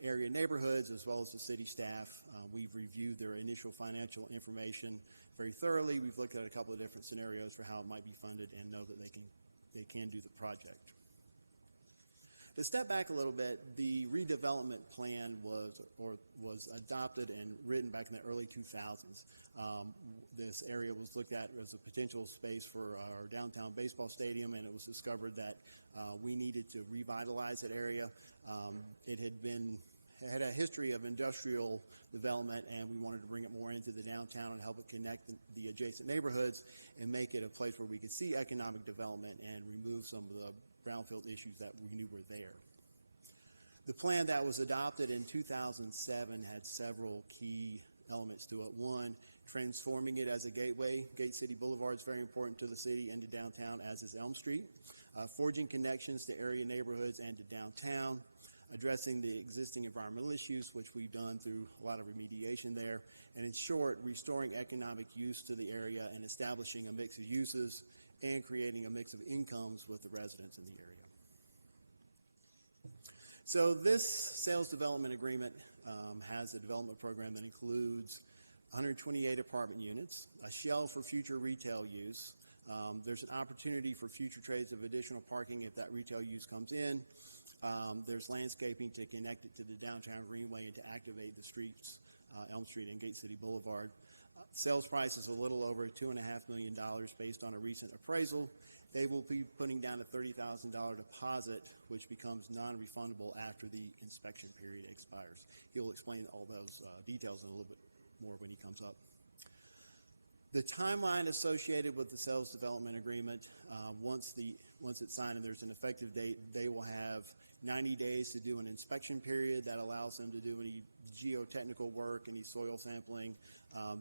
area neighborhoods as well as the city staff. We've reviewed their initial financial information very thoroughly. We've looked at a couple of different scenarios for how it might be funded and know that they can do the project. To step back a little bit, the redevelopment plan was adopted and written back in the early 2000s. This area was looked at as a potential space for our downtown baseball stadium, and it was discovered that we needed to revitalize that area. It had a history of industrial development, and we wanted to bring it more into the downtown and help it connect the adjacent neighborhoods and make it a place where we could see economic development and remove some of the brownfield issues that we knew were there. The plan that was adopted in 2007 had several key elements to it. One, transforming it as a gateway. Gate City Boulevard is very important to the city and to downtown, as is Elm Street. Forging connections to area neighborhoods and to downtown. Addressing the existing environmental issues, which we've done through a lot of remediation there. And in short, restoring economic use to the area and establishing a mix of uses and creating a mix of incomes with the residents in the area. So this sales development agreement has a development program that includes 128 apartment units, a shell for future retail use. There's an opportunity for future trades of additional parking if that retail use comes in. There's landscaping to connect it to the downtown Greenway and to activate the streets, Elm Street and Gate City Boulevard. Sales price is a little over $2.5 million based on a recent appraisal. They will be putting down a $30,000 deposit, which becomes non-refundable after the inspection period expires. He'll explain all those details in a little bit more when he comes up. The timeline associated with the sales development agreement, once it's signed and there's an effective date, they will have 90 days to do an inspection period that allows them to do any geotechnical work, any soil sampling,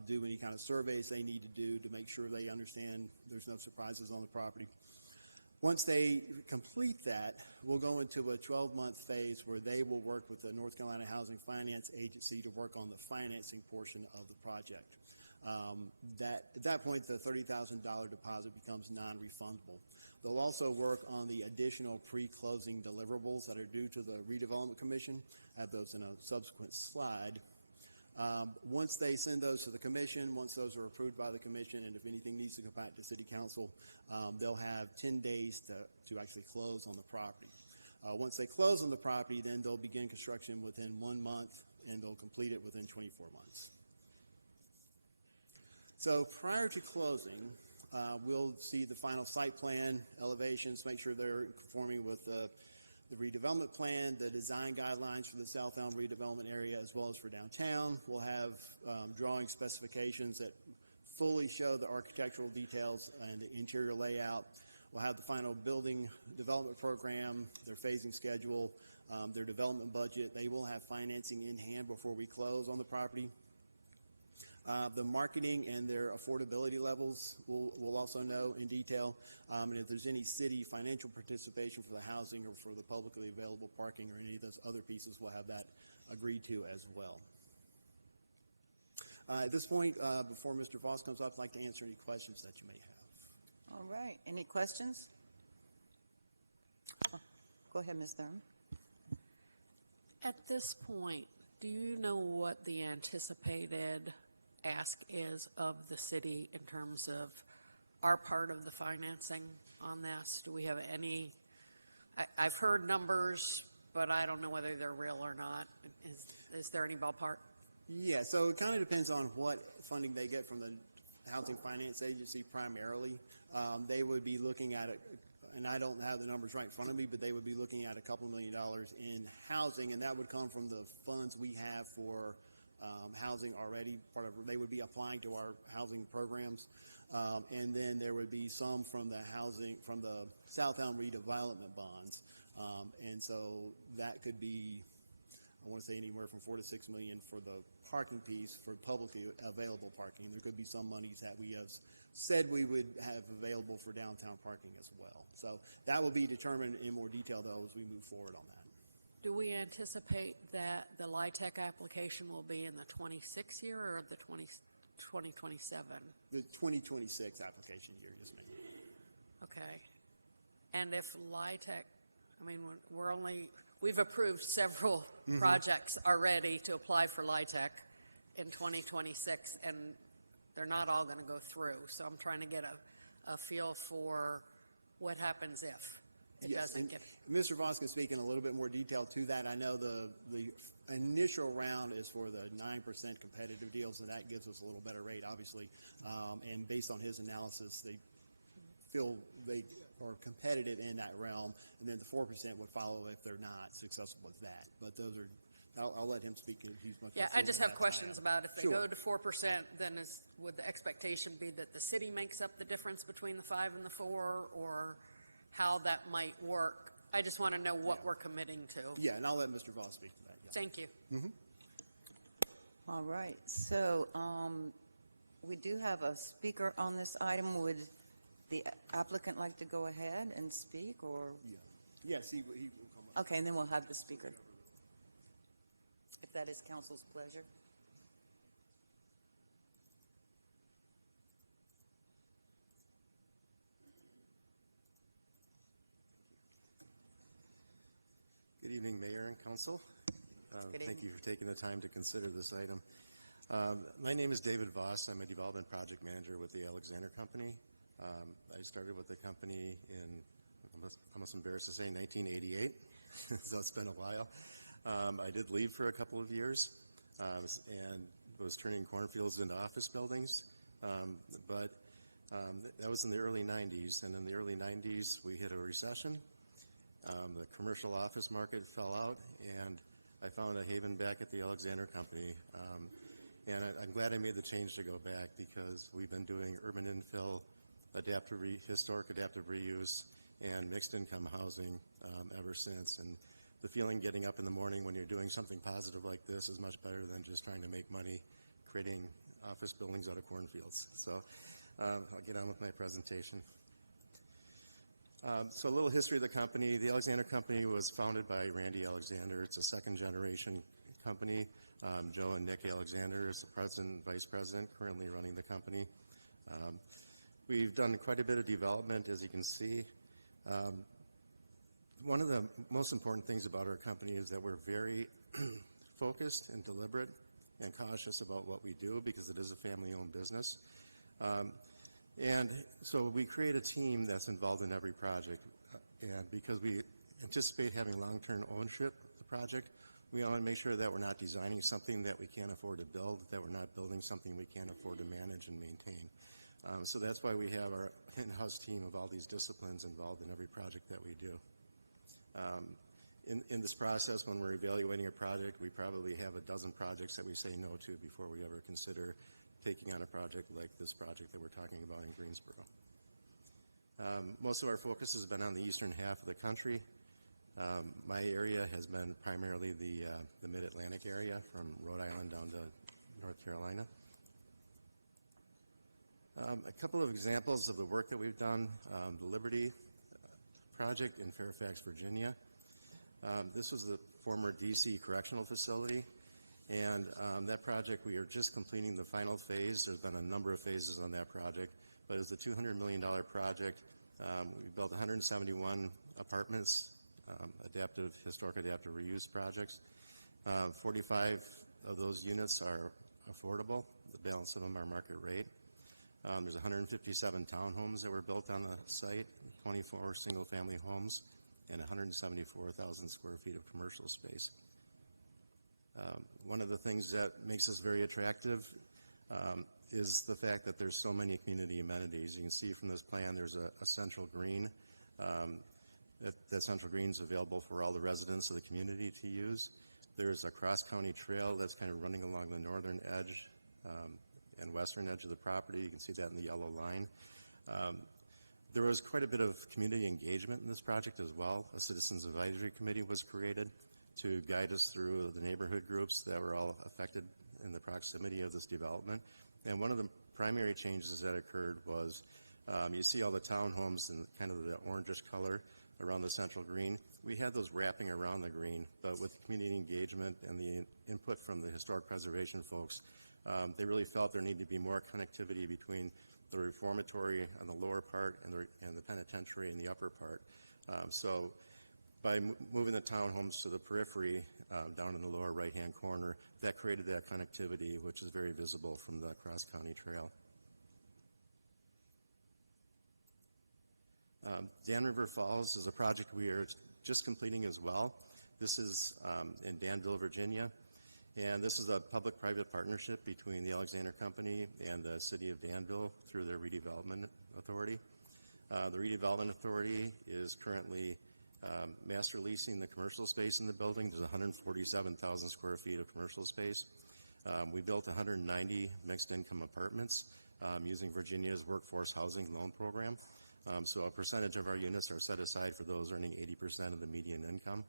do any kind of surveys they need to do to make sure they understand there's no surprises on the property. Once they complete that, we'll go into a 12-month phase where they will work with the North Carolina Housing Finance Agency to work on the financing portion of the project. At that point, the $30,000 deposit becomes non-refundable. They'll also work on the additional pre-closing deliverables that are due to the Redevelopment Commission. I have those in a subsequent slide. Once they send those to the commission, once those are approved by the commission, and if anything needs to go back to city council, they'll have 10 days to actually close on the property. Once they close on the property, then they'll begin construction within 1 month, and they'll complete it within 24 months. So prior to closing, we'll see the final site plan, elevations, make sure they're conforming with the redevelopment plan, the design guidelines for the southbound redevelopment area, as well as for downtown. We'll have drawing specifications that fully show the architectural details and the interior layout. We'll have the final building development program, their phasing schedule, their development budget. They will have financing in hand before we close on the property. The marketing and their affordability levels we'll also know in detail. And if there's any city financial participation for the housing or for the publicly available parking or any of those other pieces, we'll have that agreed to as well. At this point, before Mr. Voss comes up, I'd like to answer any questions that you may have. All right. Any questions? Go ahead, Ms. Dunn. At this point, do you know what the anticipated ask is of the city in terms of our part of the financing on this? Do we have any? I've heard numbers, but I don't know whether they're real or not. Is there any ballpark? Yeah, so it kind of depends on what funding they get from the Housing Finance Agency primarily. They would be looking at it, and I don't have the numbers right in front of me, but they would be looking at a couple $1 million in housing, and that would come from the funds we have for housing already. They would be applying to our housing programs, and then there would be some from the Southtown redevelopment bonds, and so that could be, I want to say, anywhere from $4 to $6 million for the parking piece for publicly available parking. There could be some monies that we have said we would have available for downtown parking as well. So that will be determined in more detail though as we move forward on that. Do we anticipate that the LIHTC application will be in the 26 year or the 2027? The 2026 application year, yes, ma'am. Okay. And if LIHTC, I mean, we've approved several projects already to apply for LIHTC in 2026, and they're not all going to go through. So I'm trying to get a feel for what happens if it doesn't get. Mr. Voss can speak in a little bit more detail to that. I know the initial round is for the 9% competitive deal, so that gives us a little better rate, obviously. And based on his analysis, they feel they are competitive in that realm, and then the 4% would follow if they're not successful with that. But those are, I'll let him speak to it. Yeah, I just have questions about if they go to 4%, then would the expectation be that the city makes up the difference between the 5 and the 4, or how that might work? I just want to know what we're committing to. Yeah, and I'll let Mr. Voss speak to that. Yeah. Thank you. All right. So we do have a speaker on this item. Would the applicant like to go ahead and speak, or? Yes, he will come up. Okay, and then we'll have the speaker, if that is council's pleasure. Good evening, Mayor and Council. Thank you for taking the time to consider this item. My name is David Voss. I'm a development project manager with the Alexander Company. I started with the company in, I'm almost embarrassed to say, 1988, so it's been a while. I did leave for a couple of years and was turning cornfields into office buildings, but that was in the early 90s, and in the early 90s we hit a recession. The commercial office market fell out, and I found a haven back at the Alexander Company. And I'm glad I made the change to go back because we've been doing urban infill, historic adaptive reuse, and mixed income housing ever since. And the feeling getting up in the morning when you're doing something positive like this is much better than just trying to make money creating office buildings out of cornfields. So I'll get on with my presentation. So a little history of the company. The Alexander Company was founded by Randy Alexander. It's a second-generation company. Joe and Nick Alexander is the president and vice president, currently running the company. We've done quite a bit of development, as you can see. One of the most important things about our company is that we're very focused and deliberate and cautious about what we do because it is a family-owned business. And so we create a team that's involved in every project. And because we anticipate having long-term ownership of the project, we want to make sure that we're not designing something that we can't afford to build, that we're not building something we can't afford to manage and maintain. So that's why we have our in-house team of all these disciplines involved in every project that we do. In this process, when we're evaluating a project, we probably have a dozen projects that we say no to before we ever consider taking on a project like this project that we're talking about in Greensboro. Most of our focus has been on the eastern half of the country. My area has been primarily the Mid-Atlantic area, from Rhode Island down to North Carolina. A couple of examples of the work that we've done. The Liberty project in Fairfax, Virginia. This was the former DC Correctional Facility, and that project, we are just completing the final phase. There's been a number of phases on that project, but it's a $200 million project. We built 171 apartments, historic adaptive reuse projects. 45 of those units are affordable. The balance of them are market rate. There's 157 townhomes that were built on the site, 24 single-family homes, and 174,000 square feet of commercial space. One of the things that makes us very attractive is the fact that there's so many community amenities. You can see from this plan there's a central green. That central green is available for all the residents of the community to use. There's a cross-county trail that's kind of running along the northern edge and western edge of the property. You can see that in the yellow line. There was quite a bit of community engagement in this project as well. A Citizens Advisory Committee was created to guide us through the neighborhood groups that were all affected in the proximity of this development. And one of the primary changes that occurred was you see all the townhomes in kind of the orangish color around the central green. We had those wrapping around the green, but with community engagement and the input from the historic preservation folks, they really felt there needed to be more connectivity between the reformatory on the lower part and the penitentiary in the upper part. So by moving the townhomes to the periphery down in the lower right-hand corner, that created that connectivity, which is very visible from the cross-county trail. Dan River Falls is a project we are just completing as well. This is in Danville, Virginia. And this is a public-private partnership between the Alexander Company and the City of Danville through their Redevelopment Authority. The Redevelopment Authority is currently master leasing the commercial space in the building. There's 147,000 square feet of commercial space. We built 190 mixed-income apartments using Virginia's Workforce Housing Loan Program. So a percentage of our units are set aside for those earning 80% of the median income.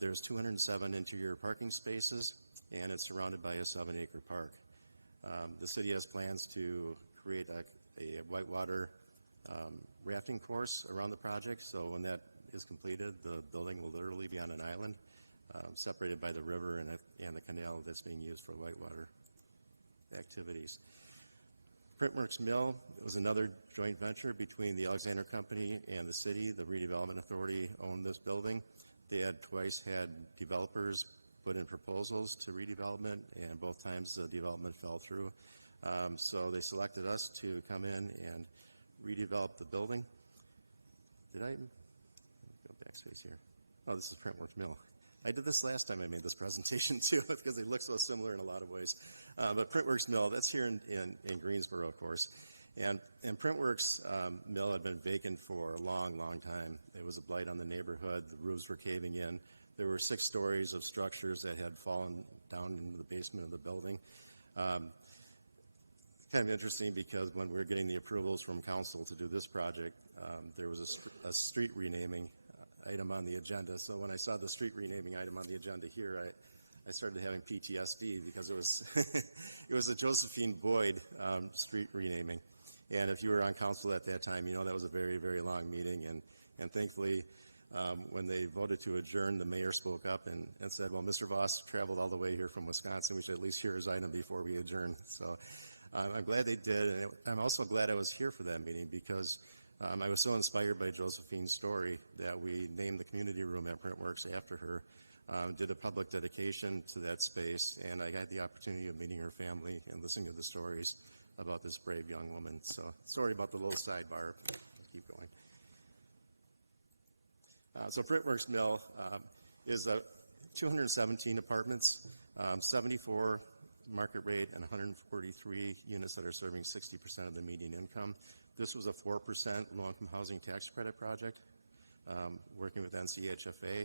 There's 207 interior parking spaces, and it's surrounded by a 7-acre park. The city has plans to create a whitewater rafting course around the project, so when that is completed, the building will literally be on an island, separated by the river and the canal that's being used for whitewater activities. Printworks Mill was another joint venture between the Alexander Company and the city. The Redevelopment Authority owned this building. They had twice had developers put in proposals to redevelopment, and both times the development fell through. So they selected us to come in and redevelop the building. Did I go backwards here? Oh, this is Printworks Mill. I did this last time I made this presentation too, because they look so similar in a lot of ways. But Printworks Mill, that's here in Greensboro, of course. And Printworks Mill had been vacant for a long, long time. It was a blight on the neighborhood. The roofs were caving in. There were 6 stories of structures that had fallen down into the basement of the building. Kind of interesting because when we were getting the approvals from council to do this project, there was a street renaming item on the agenda. So when I saw the street renaming item on the agenda here, I started having PTSD because it was it was a Josephine Boyd street renaming. And if you were on council at that time, you know that was a very, very long meeting. And thankfully, when they voted to adjourn, the mayor spoke up and said, well, Mr. Voss traveled all the way here from Wisconsin. We should at least hear his item before we adjourn. So I'm glad they did. And I'm also glad I was here for that meeting because I was so inspired by Josephine's story that we named the community room at Printworks after her, did a public dedication to that space, and I had the opportunity of meeting her family and listening to the stories about this brave young woman. So sorry about the little sidebar. I'll keep going. So Printworks Mill is 217 apartments, 74 market rate, and 143 units that are serving 60% of the median income. This was a 4% low-income housing tax credit project, working with NCHFA.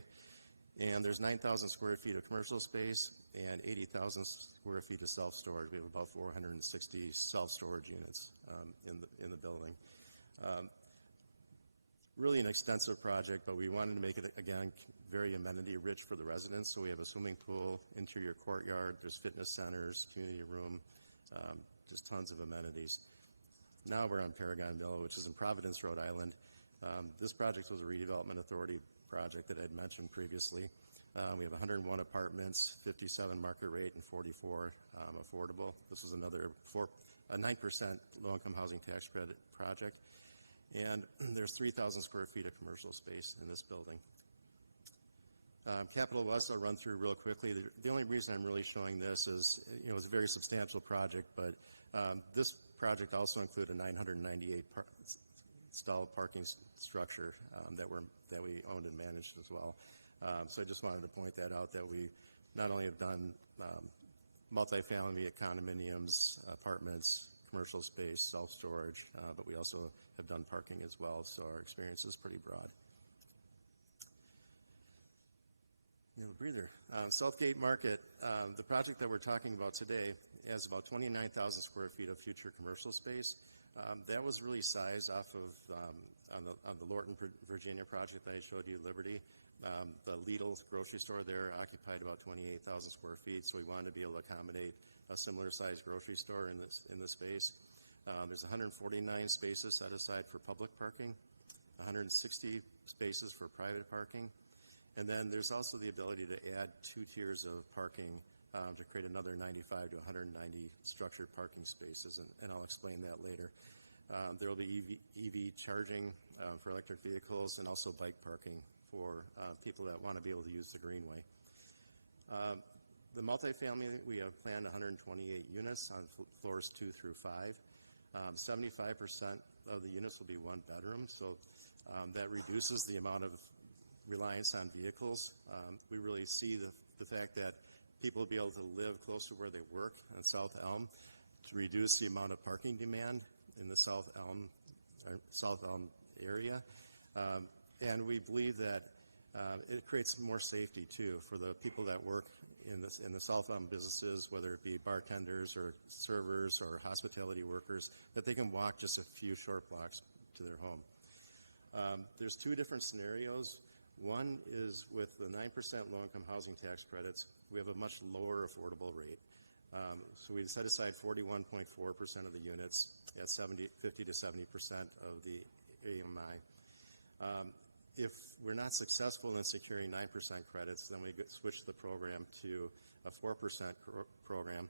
And there's 9,000 square feet of commercial space and 80,000 square feet of self-storage. We have about 460 self-storage units in the building. Really an extensive project, but we wanted to make it, again, very amenity-rich for the residents. So we have a swimming pool, interior courtyard, there's fitness centers, community room, just tons of amenities. Now we're on Paragon Mill, which is in Providence, Rhode Island. This project was a redevelopment authority project that I had mentioned previously. We have 101 apartments, 57 market rate, and 44 affordable. This is another 9% low-income housing tax credit project. And there's 3,000 square feet of commercial space in this building. Capital West, I'll run through real quickly. The only reason I'm really showing this is, it's a very substantial project, but this project also included a 998 stalled parking structure that we owned and managed as well. So I just wanted to point that out, that we not only have done multifamily condominiums, apartments, commercial space, self-storage, but we also have done parking as well, so our experience is pretty broad. Breather. Southgate Market, the project that we're talking about today has about 29,000 square feet of future commercial space. That was really sized off of on the Lorton, Virginia project that I showed you, Liberty. The Lidl grocery store there occupied about 28,000 square feet, so we wanted to be able to accommodate a similar sized grocery store in this space. There's 149 spaces set aside for public parking, 160 spaces for private parking. And then there's also the ability to add 2 tiers of parking to create another 95 to 190 structured parking spaces, and I'll explain that later. There will be EV charging for electric vehicles and also bike parking for people that want to be able to use the greenway. The multifamily, we have planned 128 units on floors 2 through 5. 75% of the units will be 1 bedroom, so that reduces the amount of reliance on vehicles. We really see the fact that people will be able to live close to where they work in South Elm to reduce the amount of parking demand in the South Elm area. And we believe that it creates more safety too for the people that work in the South Elm businesses, whether it be bartenders or servers or hospitality workers, that they can walk just a few short blocks to their home. There's 2 different scenarios. One is with the 9% low-income housing tax credits, we have a much lower affordable rate. So we've set aside 41.4% of the units at 50 to 70% of the AMI. If we're not successful in securing 9% credits, then we switch the program to a 4% program.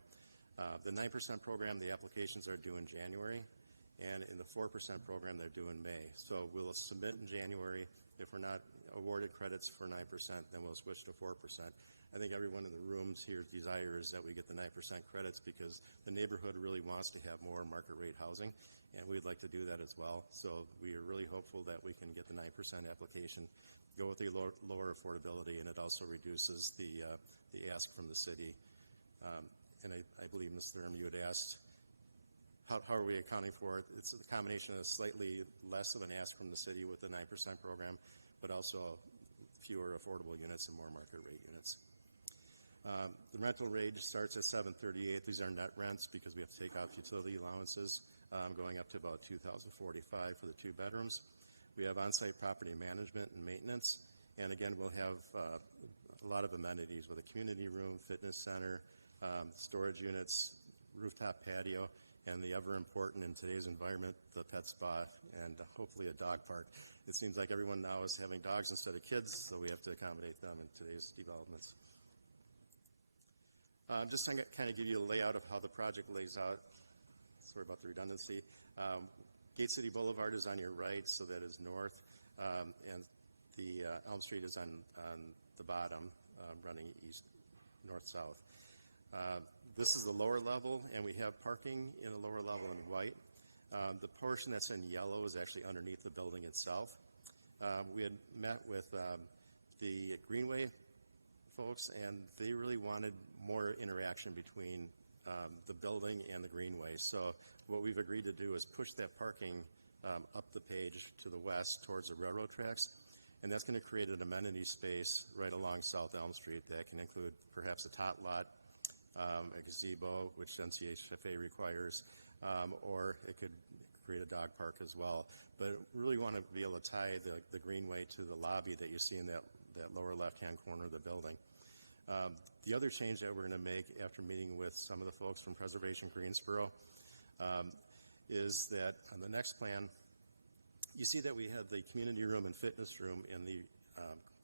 The 9% program, the applications are due in January, and in the 4% program, they're due in May. So we'll submit in January. If we're not awarded credits for 9%, then we'll switch to 4%. I think everyone in the rooms here desires that we get the 9% credits because the neighborhood really wants to have more market rate housing, and we'd like to do that as well. So we are really hopeful that we can get the 9% application, go with the lower affordability, and it also reduces the ask from the city. And I believe, Mr. Thurm, you had asked, how are we accounting for it? It's a combination of slightly less of an ask from the city with the 9% program, but also fewer affordable units and more market rate units. The rental rate starts at $738. These are net rents because we have to take out utility allowances, going up to about $2,045 for the 2 bedrooms. We have on-site property management and maintenance, and again, we'll have a lot of amenities with a community room, fitness center, storage units, rooftop patio, and the ever important in today's environment, the pet spa, and hopefully a dog park. It seems like everyone now is having dogs instead of kids, so we have to accommodate them in today's developments. Just to kind of give you a layout of how the project lays out. Sorry about the redundancy. Gate City Boulevard is on your right, so that is north, and the Elm Street is on the bottom, running east, north-south. This is the lower level, and we have parking in the lower level in white. The portion that's in yellow is actually underneath the building itself. We had met with the Greenway folks, and they really wanted more interaction between the building and the Greenway. So what we've agreed to do is push that parking up the page to the west towards the railroad tracks, and that's going to create an amenity space right along South Elm Street that can include perhaps a tot lot, a gazebo, which NCHFA requires, or it could create a dog park as well. But we really want to be able to tie the Greenway to the lobby that you see in that lower left-hand corner of the building. The other change that we're going to make after meeting with some of the folks from Preservation Greensboro is that on the next plan, you see that we have the community room and fitness room in the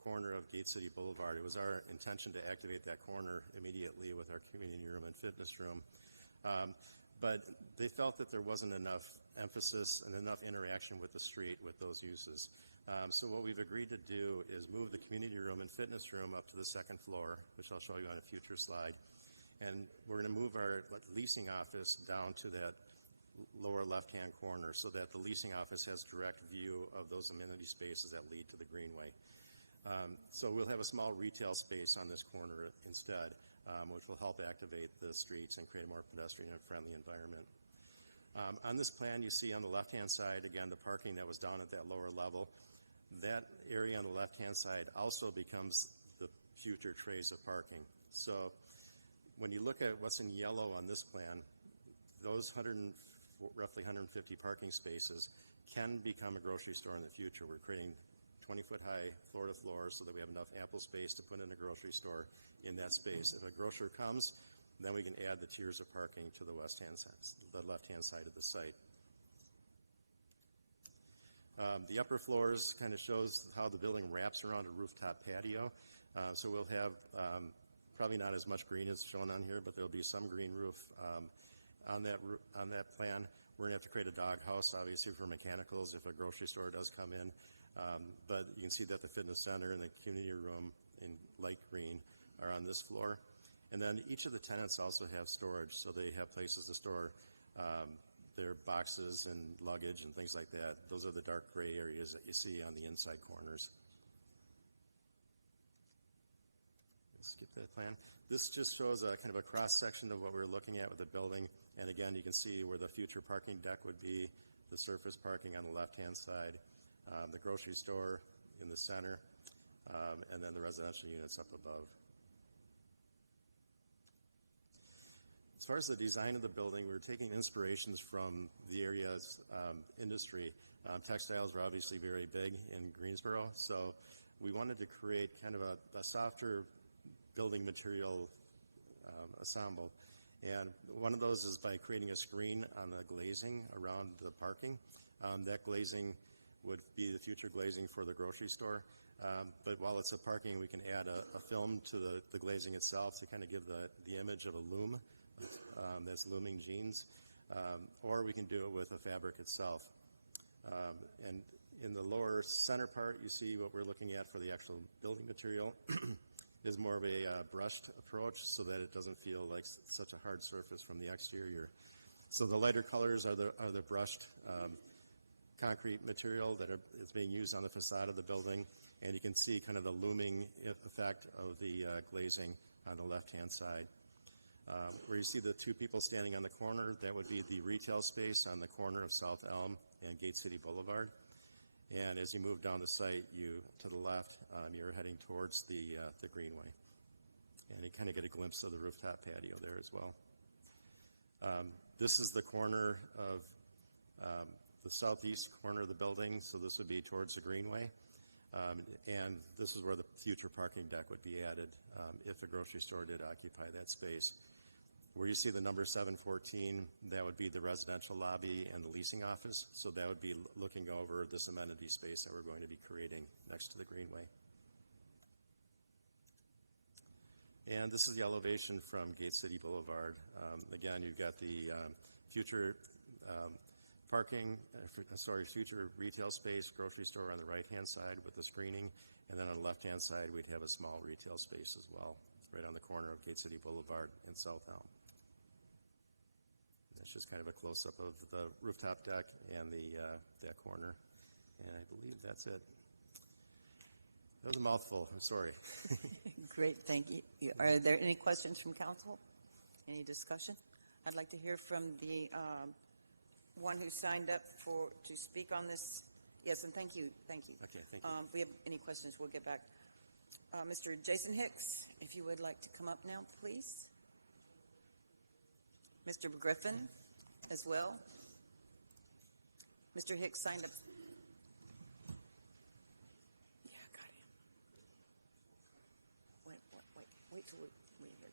corner of Gate City Boulevard. It was our intention to activate that corner immediately with our community room and fitness room. But they felt that there wasn't enough emphasis and enough interaction with the street with those uses. So what we've agreed to do is move the community room and fitness room up to the 2nd floor, which I'll show you on a future slide. And we're going to move our leasing office down to that lower left-hand corner so that the leasing office has direct view of those amenity spaces that lead to the Greenway. So we'll have a small retail space on this corner instead, which will help activate the streets and create a more pedestrian and friendly environment. On this plan, you see on the left-hand side, again, the parking that was down at that lower level. That area on the left-hand side also becomes the future trays of parking. So when you look at what's in yellow on this plan, those roughly 150 parking spaces can become a grocery store in the future. We're creating 20-foot high floor-to-floor so that we have enough ample space to put in a grocery store in that space. If a grocer comes, then we can add the tiers of parking to the left-hand side of the site. The upper floors kind of shows how the building wraps around a rooftop patio. So we'll have probably not as much green as shown on here, but there'll be some green roof on that plan. We're going to have to create a dog house, obviously, for mechanicals if a grocery store does come in. But you can see that the fitness center and the community room in light green are on this floor. And then each of the tenants also have storage, so they have places to store their boxes and luggage and things like that. Those are the dark gray areas that you see on the inside corners. Skip that plan. This just shows a kind of a cross-section of what we're looking at with the building. And again, you can see where the future parking deck would be, the surface parking on the left-hand side, the grocery store in the center, and then the residential units up above. As far as the design of the building, we're taking inspirations from the area's industry. Textiles are obviously very big in Greensboro, so we wanted to create kind of a softer building material ensemble. And one of those is by creating a screen on the glazing around the parking. That glazing would be the future glazing for the grocery store. But while it's a parking, we can add a film to the glazing itself to kind of give the image of a loom that's looming jeans. Or we can do it with a fabric itself. And in the lower center part, you see what we're looking at for the actual building material is more of a brushed approach so that it doesn't feel like such a hard surface from the exterior. So the lighter colors are the brushed concrete material that is being used on the facade of the building, and you can see kind of the looming effect of the glazing on the left-hand side. Where you see the two people standing on the corner, that would be the retail space on the corner of South Elm and Gate City Boulevard. And as you move down the site, to the left, you're heading towards the Greenway. and you kind of get a glimpse of the rooftop patio there as well. This is the corner of the southeast corner of the building, so this would be towards the greenway. And this is where the future parking deck would be added if the grocery store did occupy that space. Where you see the number 714, that would be the residential lobby and the leasing office. So that would be looking over this amenity space that we're going to be creating next to the greenway. And this is the elevation from Gate City Boulevard. Again, you've got the future future retail space, grocery store on the right-hand side with the screening, and then on the left-hand side, we'd have a small retail space as well, right on the corner of Gate City Boulevard and South Elm. That's just kind of a close-up of the rooftop deck and that corner, and I believe that's it. That was a mouthful. I'm sorry. Great, thank you. Are there any questions from council? Any discussion? I'd like to hear from the one who signed up to speak on this. Yes, and thank you. Okay, thank you. If we have any questions, we'll get back. Mr. Jason Hicks, if you would like to come up now, please. Mr. Griffin as well. Mr. Hicks signed up. Wait till we hear them.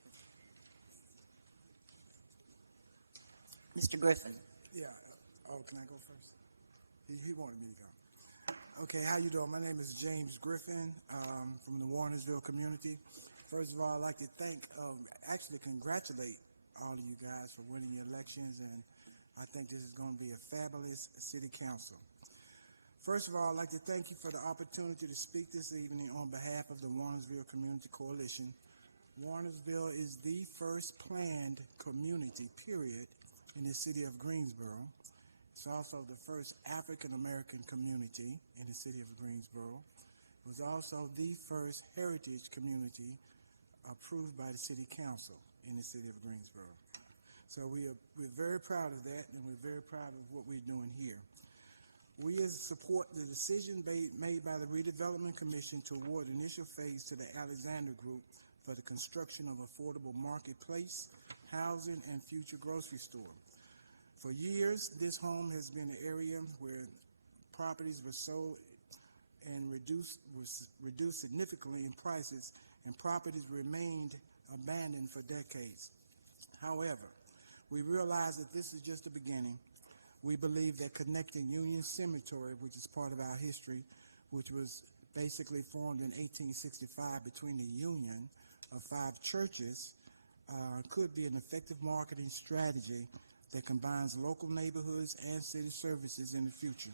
Mr. Griffin. Yeah. Oh, can I go first? He wanted me to go. Okay, how you doing? My name is James Griffin from the Warnersville community. First of all, I'd like to congratulate all of you guys for winning your elections, and I think this is going to be a fabulous city council. First of all, I'd like to thank you for the opportunity to speak this evening on behalf of the Warnersville Community Coalition. Warnersville is the first planned community, period, in the city of Greensboro. It's also the first African-American community in the city of Greensboro. It was also the first heritage community approved by the city council in the city of Greensboro. So we're very proud of that, and we're very proud of what we're doing here. We support the decision made by the Redevelopment Commission to award initial phase to the Alexander Group for the construction of affordable marketplace, housing, and future grocery store. For years, this home has been an area where properties were sold and was reduced significantly in prices, and properties remained abandoned for decades. However, we realize that this is just the beginning. We believe that connecting Union Cemetery, which is part of our history, which was basically formed in 1865 between the union of 5 churches, could be an effective marketing strategy that combines local neighborhoods and city services in the future.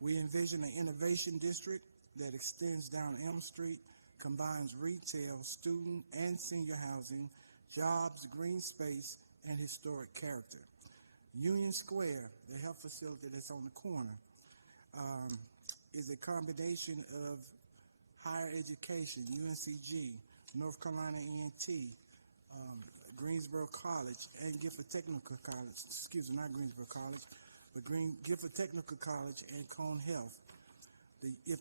We envision an innovation district that extends down Elm Street, combines retail, student, and senior housing, jobs, green space, and historic character. Union Square, the health facility that's on the corner, is a combination of higher education, UNCG, North Carolina ENT, Greensboro College, and Gifford Technical College, not Greensboro College, but Gifford Technical College and Cone Health. It is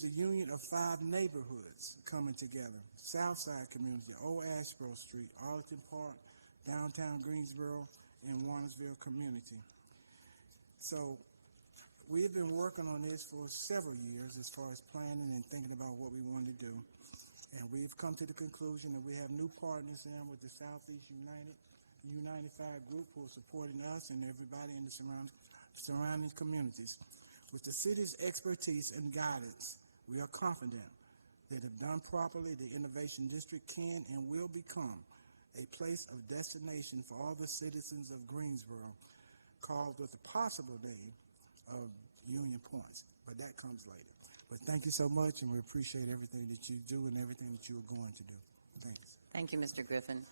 the union of 5 neighborhoods coming together: Southside Community, Old Ashboro Street, Arlington Park, downtown Greensboro, and Warnersville Community. So we've been working on this for several years as far as planning and thinking about what we want to do. And we've come to the conclusion that we have new partners in with the Southeast Unified Group who are supporting us and everybody in the surrounding communities. With the city's expertise and guidance, we are confident that if done properly, the Innovation District can and will become a place of destination for all the citizens of Greensboro, called with the possible name of Union Points. But that comes later. But thank you so much, and we appreciate everything that you do and everything that you are going to do. Thanks. Thank you, Mr. Griffin.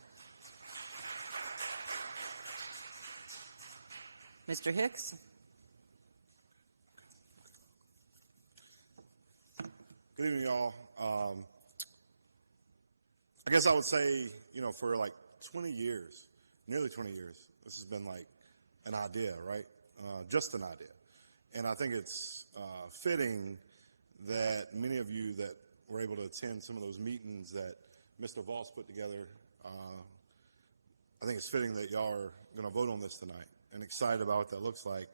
Mr. Hicks? Good evening, y'all. I guess I would say, for like 20 years, nearly 20 years, this has been like an idea, right? Just an idea. And I think it's fitting that many of you that were able to attend some of those meetings that Mr. Voss put together. I think it's fitting that y'all are going to vote on this tonight, and excited about what that looks like.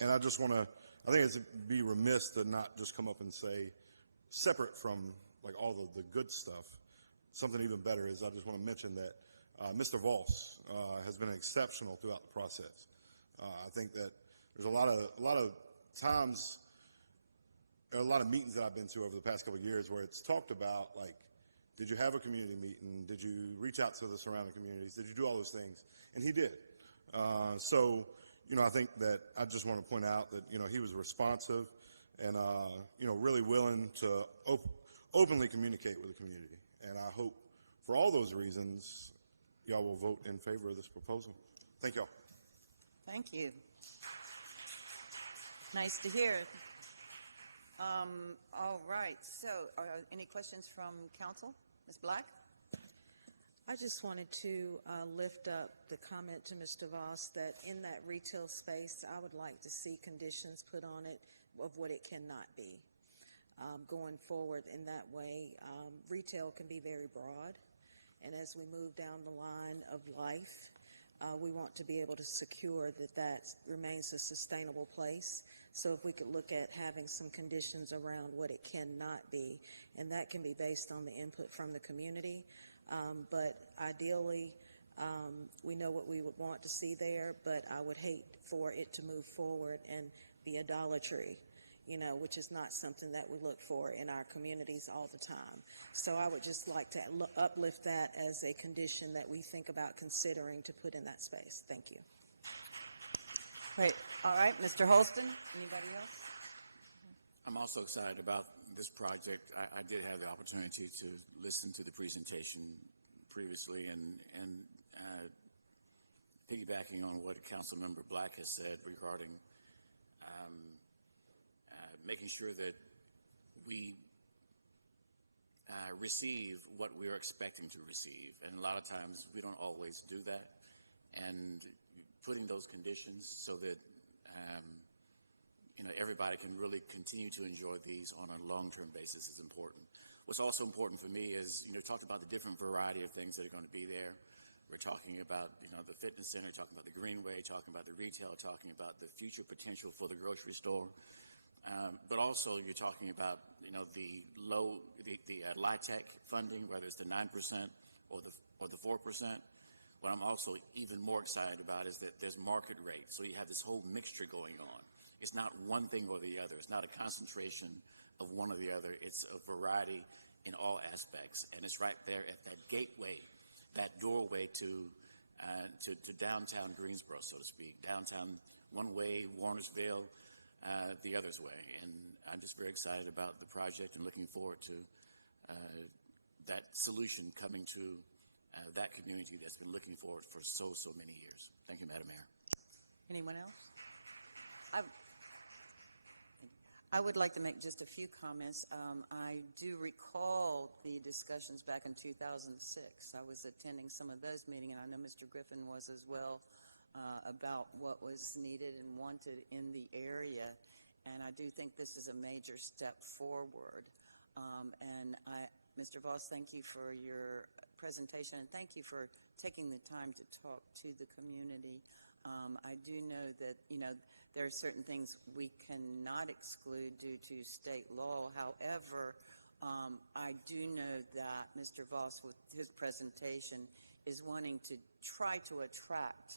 And I just want to, I think it'd be remiss to not just come up and say, separate from like all the good stuff, something even better is I just want to mention that Mr. Voss has been exceptional throughout the process. I think that there's a lot of times, there are a lot of meetings that I've been to over the past couple of years where it's talked about, like, did you have a community meeting? Did you reach out to the surrounding communities? Did you do all those things? And he did. So, I think that I just want to point out that, he was responsive and, really willing to openly communicate with the community. And I hope for all those reasons, y'all will vote in favor of this proposal. Thank y'all. Thank you. Nice to hear. All right. So, any questions from council? Ms. Black? I just wanted to lift up the comment to Mr. Voss that in that retail space, I would like to see conditions put on it of what it cannot be going forward. In that way, retail can be very broad, and as we move down the line of life, we want to be able to secure that remains a sustainable place. So if we could look at having some conditions around what it cannot be, and that can be based on the input from the community. But ideally, we know what we would want to see there, but I would hate for it to move forward and be a Dollar Tree, which is not something that we look for in our communities all the time. So I would just like to uplift that as a condition that we think about considering to put in that space. Thank you. Great. All right, Mr. Holston, anybody else? I'm also excited about this project. I did have the opportunity to listen to the presentation previously, and piggybacking on what Councilmember Black has said regarding making sure that we receive what we're expecting to receive. And a lot of times we don't always do that. And putting those conditions so that everybody can really continue to enjoy these on a long-term basis is important. What's also important for me is, talked about the different variety of things that are going to be there. We're talking about, the fitness center, talking about the greenway, talking about the retail, talking about the future potential for the grocery store. But also you're talking about, the LIHTC funding, whether it's the 9% or the 4%. What I'm also even more excited about is that there's market rate. So you have this whole mixture going on. It's not one thing or the other. It's not a concentration of one or the other. It's a variety in all aspects. And it's right there at that gateway, that doorway to downtown Greensboro, so to speak. Downtown one way, Warnersville the other's way. And I'm just very excited about the project and looking forward to that solution coming to that community that's been looking forward for so many years. Thank you, Madam Mayor. Anyone else? I would like to make just a few comments. I do recall the discussions back in 2006. I was attending some of those meetings, and I know Mr. Griffin was as well, about what was needed and wanted in the area. And I do think this is a major step forward. Mr. Voss, thank you for your presentation, and thank you for taking the time to talk to the community. I do know that, there are certain things we cannot exclude due to state law. However, I do know that Mr. Voss, with his presentation, is wanting to try to attract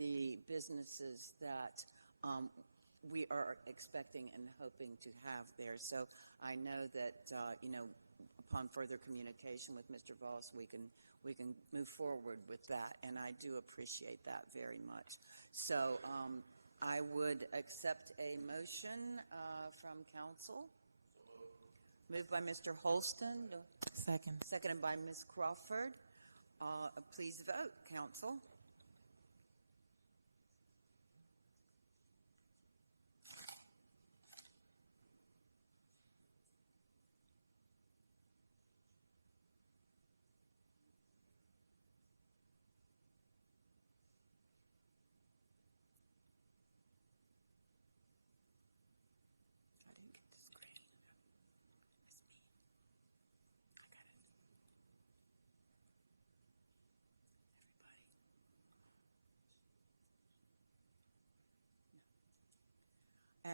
the businesses that we are expecting and hoping to have there. So I know that, upon further communication with Mr. Voss, we can move forward with that, and I do appreciate that very much. So I would accept a motion from council. Moved by Mr. Holston. Second. Seconded by Ms. Crawford. Please vote, council.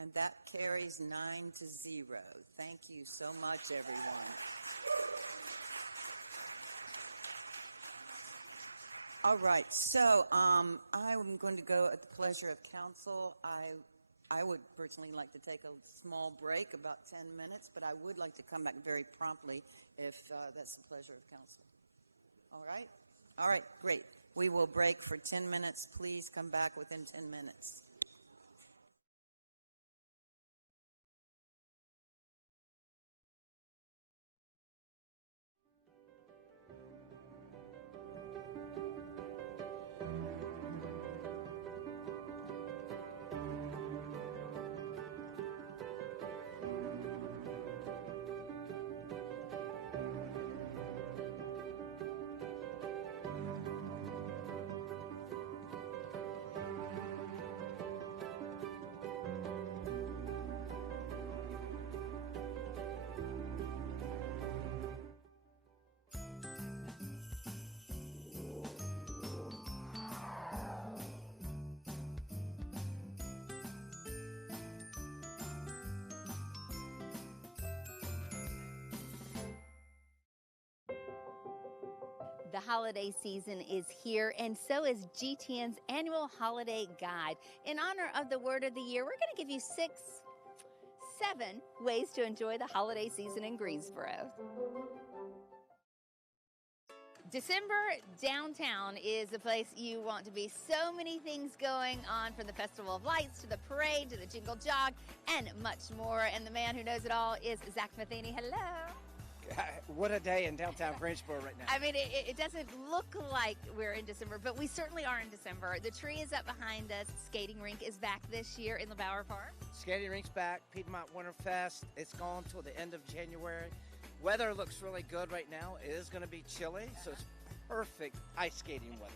And that carries 9-0. Thank you so much, everyone. All right, so I'm going to go at the pleasure of council. I would personally like to take a small break, about 10 minutes, but I would like to come back very promptly if that's the pleasure of council. All right? All right, great. We will break for 10 minutes. Please come back within 10 minutes. The holiday season is here, and so is GTN's annual holiday guide. In honor of the word of the year, we're going to give you 7 ways to enjoy the holiday season in Greensboro. December downtown is a place you want to be. So many things going on, from the Festival of Lights to the parade to the Jingle Jog and much more. And the man who knows it all is Zach Matheny. Hello. What a day in downtown Greensboro right now. I mean, it doesn't look like we're in December, but we certainly are in December. The tree is up behind us. Skating rink is back this year in LeBauer Park. Skating rink's back. Piedmont Winterfest. It's gone till the end of January. Weather looks really good right now. It is going to be chilly, so it's perfect ice skating weather.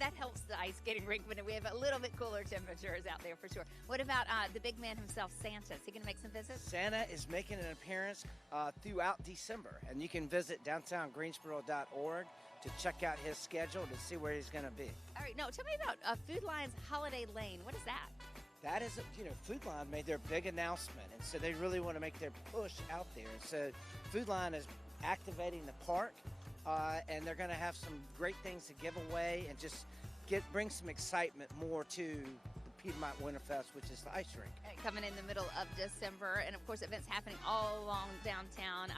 That helps the ice skating rink when we have a little bit cooler temperatures out there for sure. What about the big man himself, Santa? Is he going to make some visits? Santa is making an appearance throughout December, and you can visit downtowngreensboro.org to check out his schedule to see where he's going to be. All right, no, tell me about Food Lion's Holiday Lane. What is that? That is, Food Lion made their big announcement, and so they really want to make their push out there. And so Food Lion is activating the park. And they're going to have some great things to give away and just bring some excitement more to the Piedmont Winterfest, which is the ice rink. Coming in the middle of December, and of course events happening all along downtown.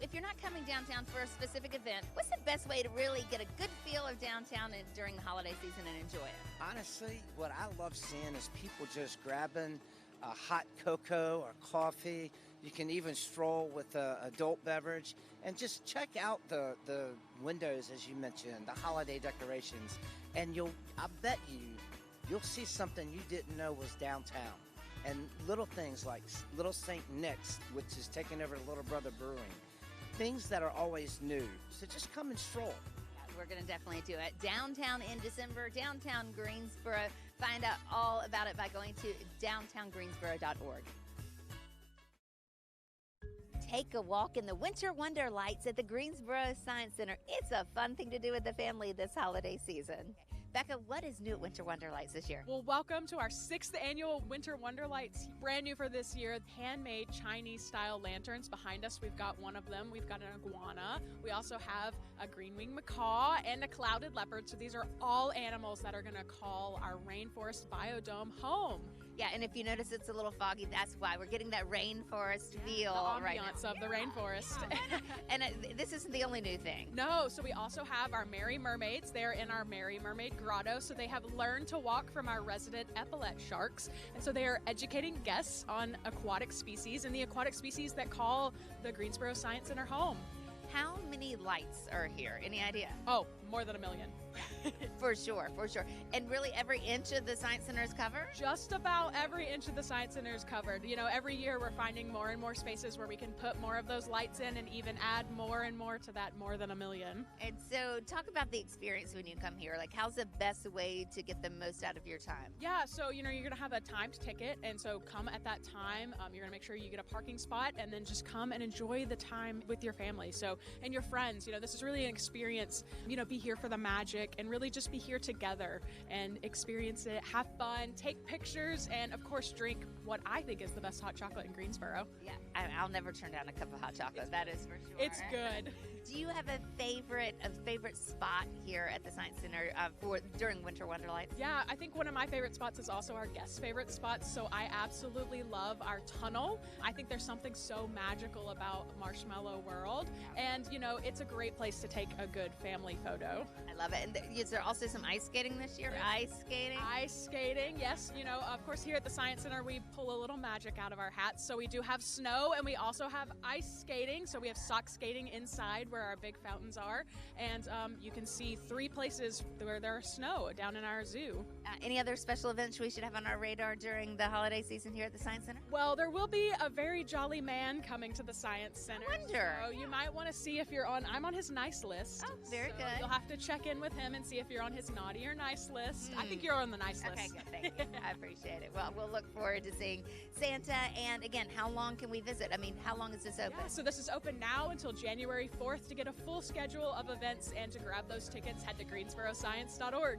If you're not coming downtown for a specific event, what's the best way to really get a good feel of downtown during the holiday season and enjoy it? Honestly, what I love seeing is people just grabbing a hot cocoa or coffee. You can even stroll with an adult beverage and just check out the windows, as you mentioned, the holiday decorations. And I bet you'll see something you didn't know was downtown. And little things like Little St. Nick's, which is taking over Little Brother Brewing. Things that are always new. So just come and stroll. We're going to definitely do it. Downtown in December, downtown Greensboro. Find out all about it by going to downtowngreensboro.org. Take a walk in the Winter Wonder Lights at the Greensboro Science Center. It's a fun thing to do with the family this holiday season. Becca, what is new at Winter Wonder Lights this year? Well, welcome to our 6th annual Winter Wonder Lights. Brand new for this year, handmade Chinese-style lanterns. Behind us, we've got one of them. We've got an iguana. We also have a green-winged macaw and a clouded leopard. So these are all animals that are going to call our rainforest biodome home. Yeah, and if you notice it's a little foggy, that's why. We're getting that rainforest feel right now. The ambiance of the rainforest. And this isn't the only new thing. No, so we also have our Merry Mermaids. They're in our Merry Mermaid Grotto, so they have learned to walk from our resident epaulet sharks. And so they are educating guests on aquatic species and the aquatic species that call the Greensboro Science Center home. How many lights are here? Any idea? Oh, more than 1 million. For sure, for sure. And really every inch of the Science Center is covered? Just about every inch of the Science Center is covered. You know, every year we're finding more and more spaces where we can put more of those lights in and even add more and more to that more than 1 million. And so talk about the experience when you come here. Like, how's the best way to get the most out of your time? Yeah, so, you're going to have a timed ticket. And so come at that time. You're going to make sure you get a parking spot and then just come and enjoy the time with your family. So, and your friends, this is really an experience. Be here for the magic and really just be here together and experience it, have fun, take pictures, and of course drink what I think is the best hot chocolate in Greensboro. Yeah, I'll never turn down a cup of hot chocolate. That is for sure. It's good. Do you have a favorite spot here at the Science Center during Winter Wonderlights? Yeah, I think one of my favorite spots is also our guest favorite spots. So I absolutely love our tunnel. I think there's something so magical about Marshmallow World, and it's a great place to take a good family photo. I love it. And is there also some ice skating this year? Ice skating, yes. Of course, here at the Science Center, we pull a little magic out of our hats. So we do have snow, and we also have ice skating. So we have sock skating inside where our big fountains are, and you can see 3 places where there's snow down in our zoo. Any other special events we should have on our radar during the holiday season here at the Science Center? Well, there will be a very jolly man coming to the Science Center. I wonder. So you might want to see if I'm on his nice list. Oh, very good. You'll have to check in with him and see if you're on his naughty or nice list. I think you're on the nice list. Okay, good. Thank you. I appreciate it. Well, we'll look forward to seeing Santa. And again, how long can we visit? I mean, how long is this open? Yeah, so this is open now until January 4th. To get a full schedule of events and to grab those tickets, head to greensboroscience.org.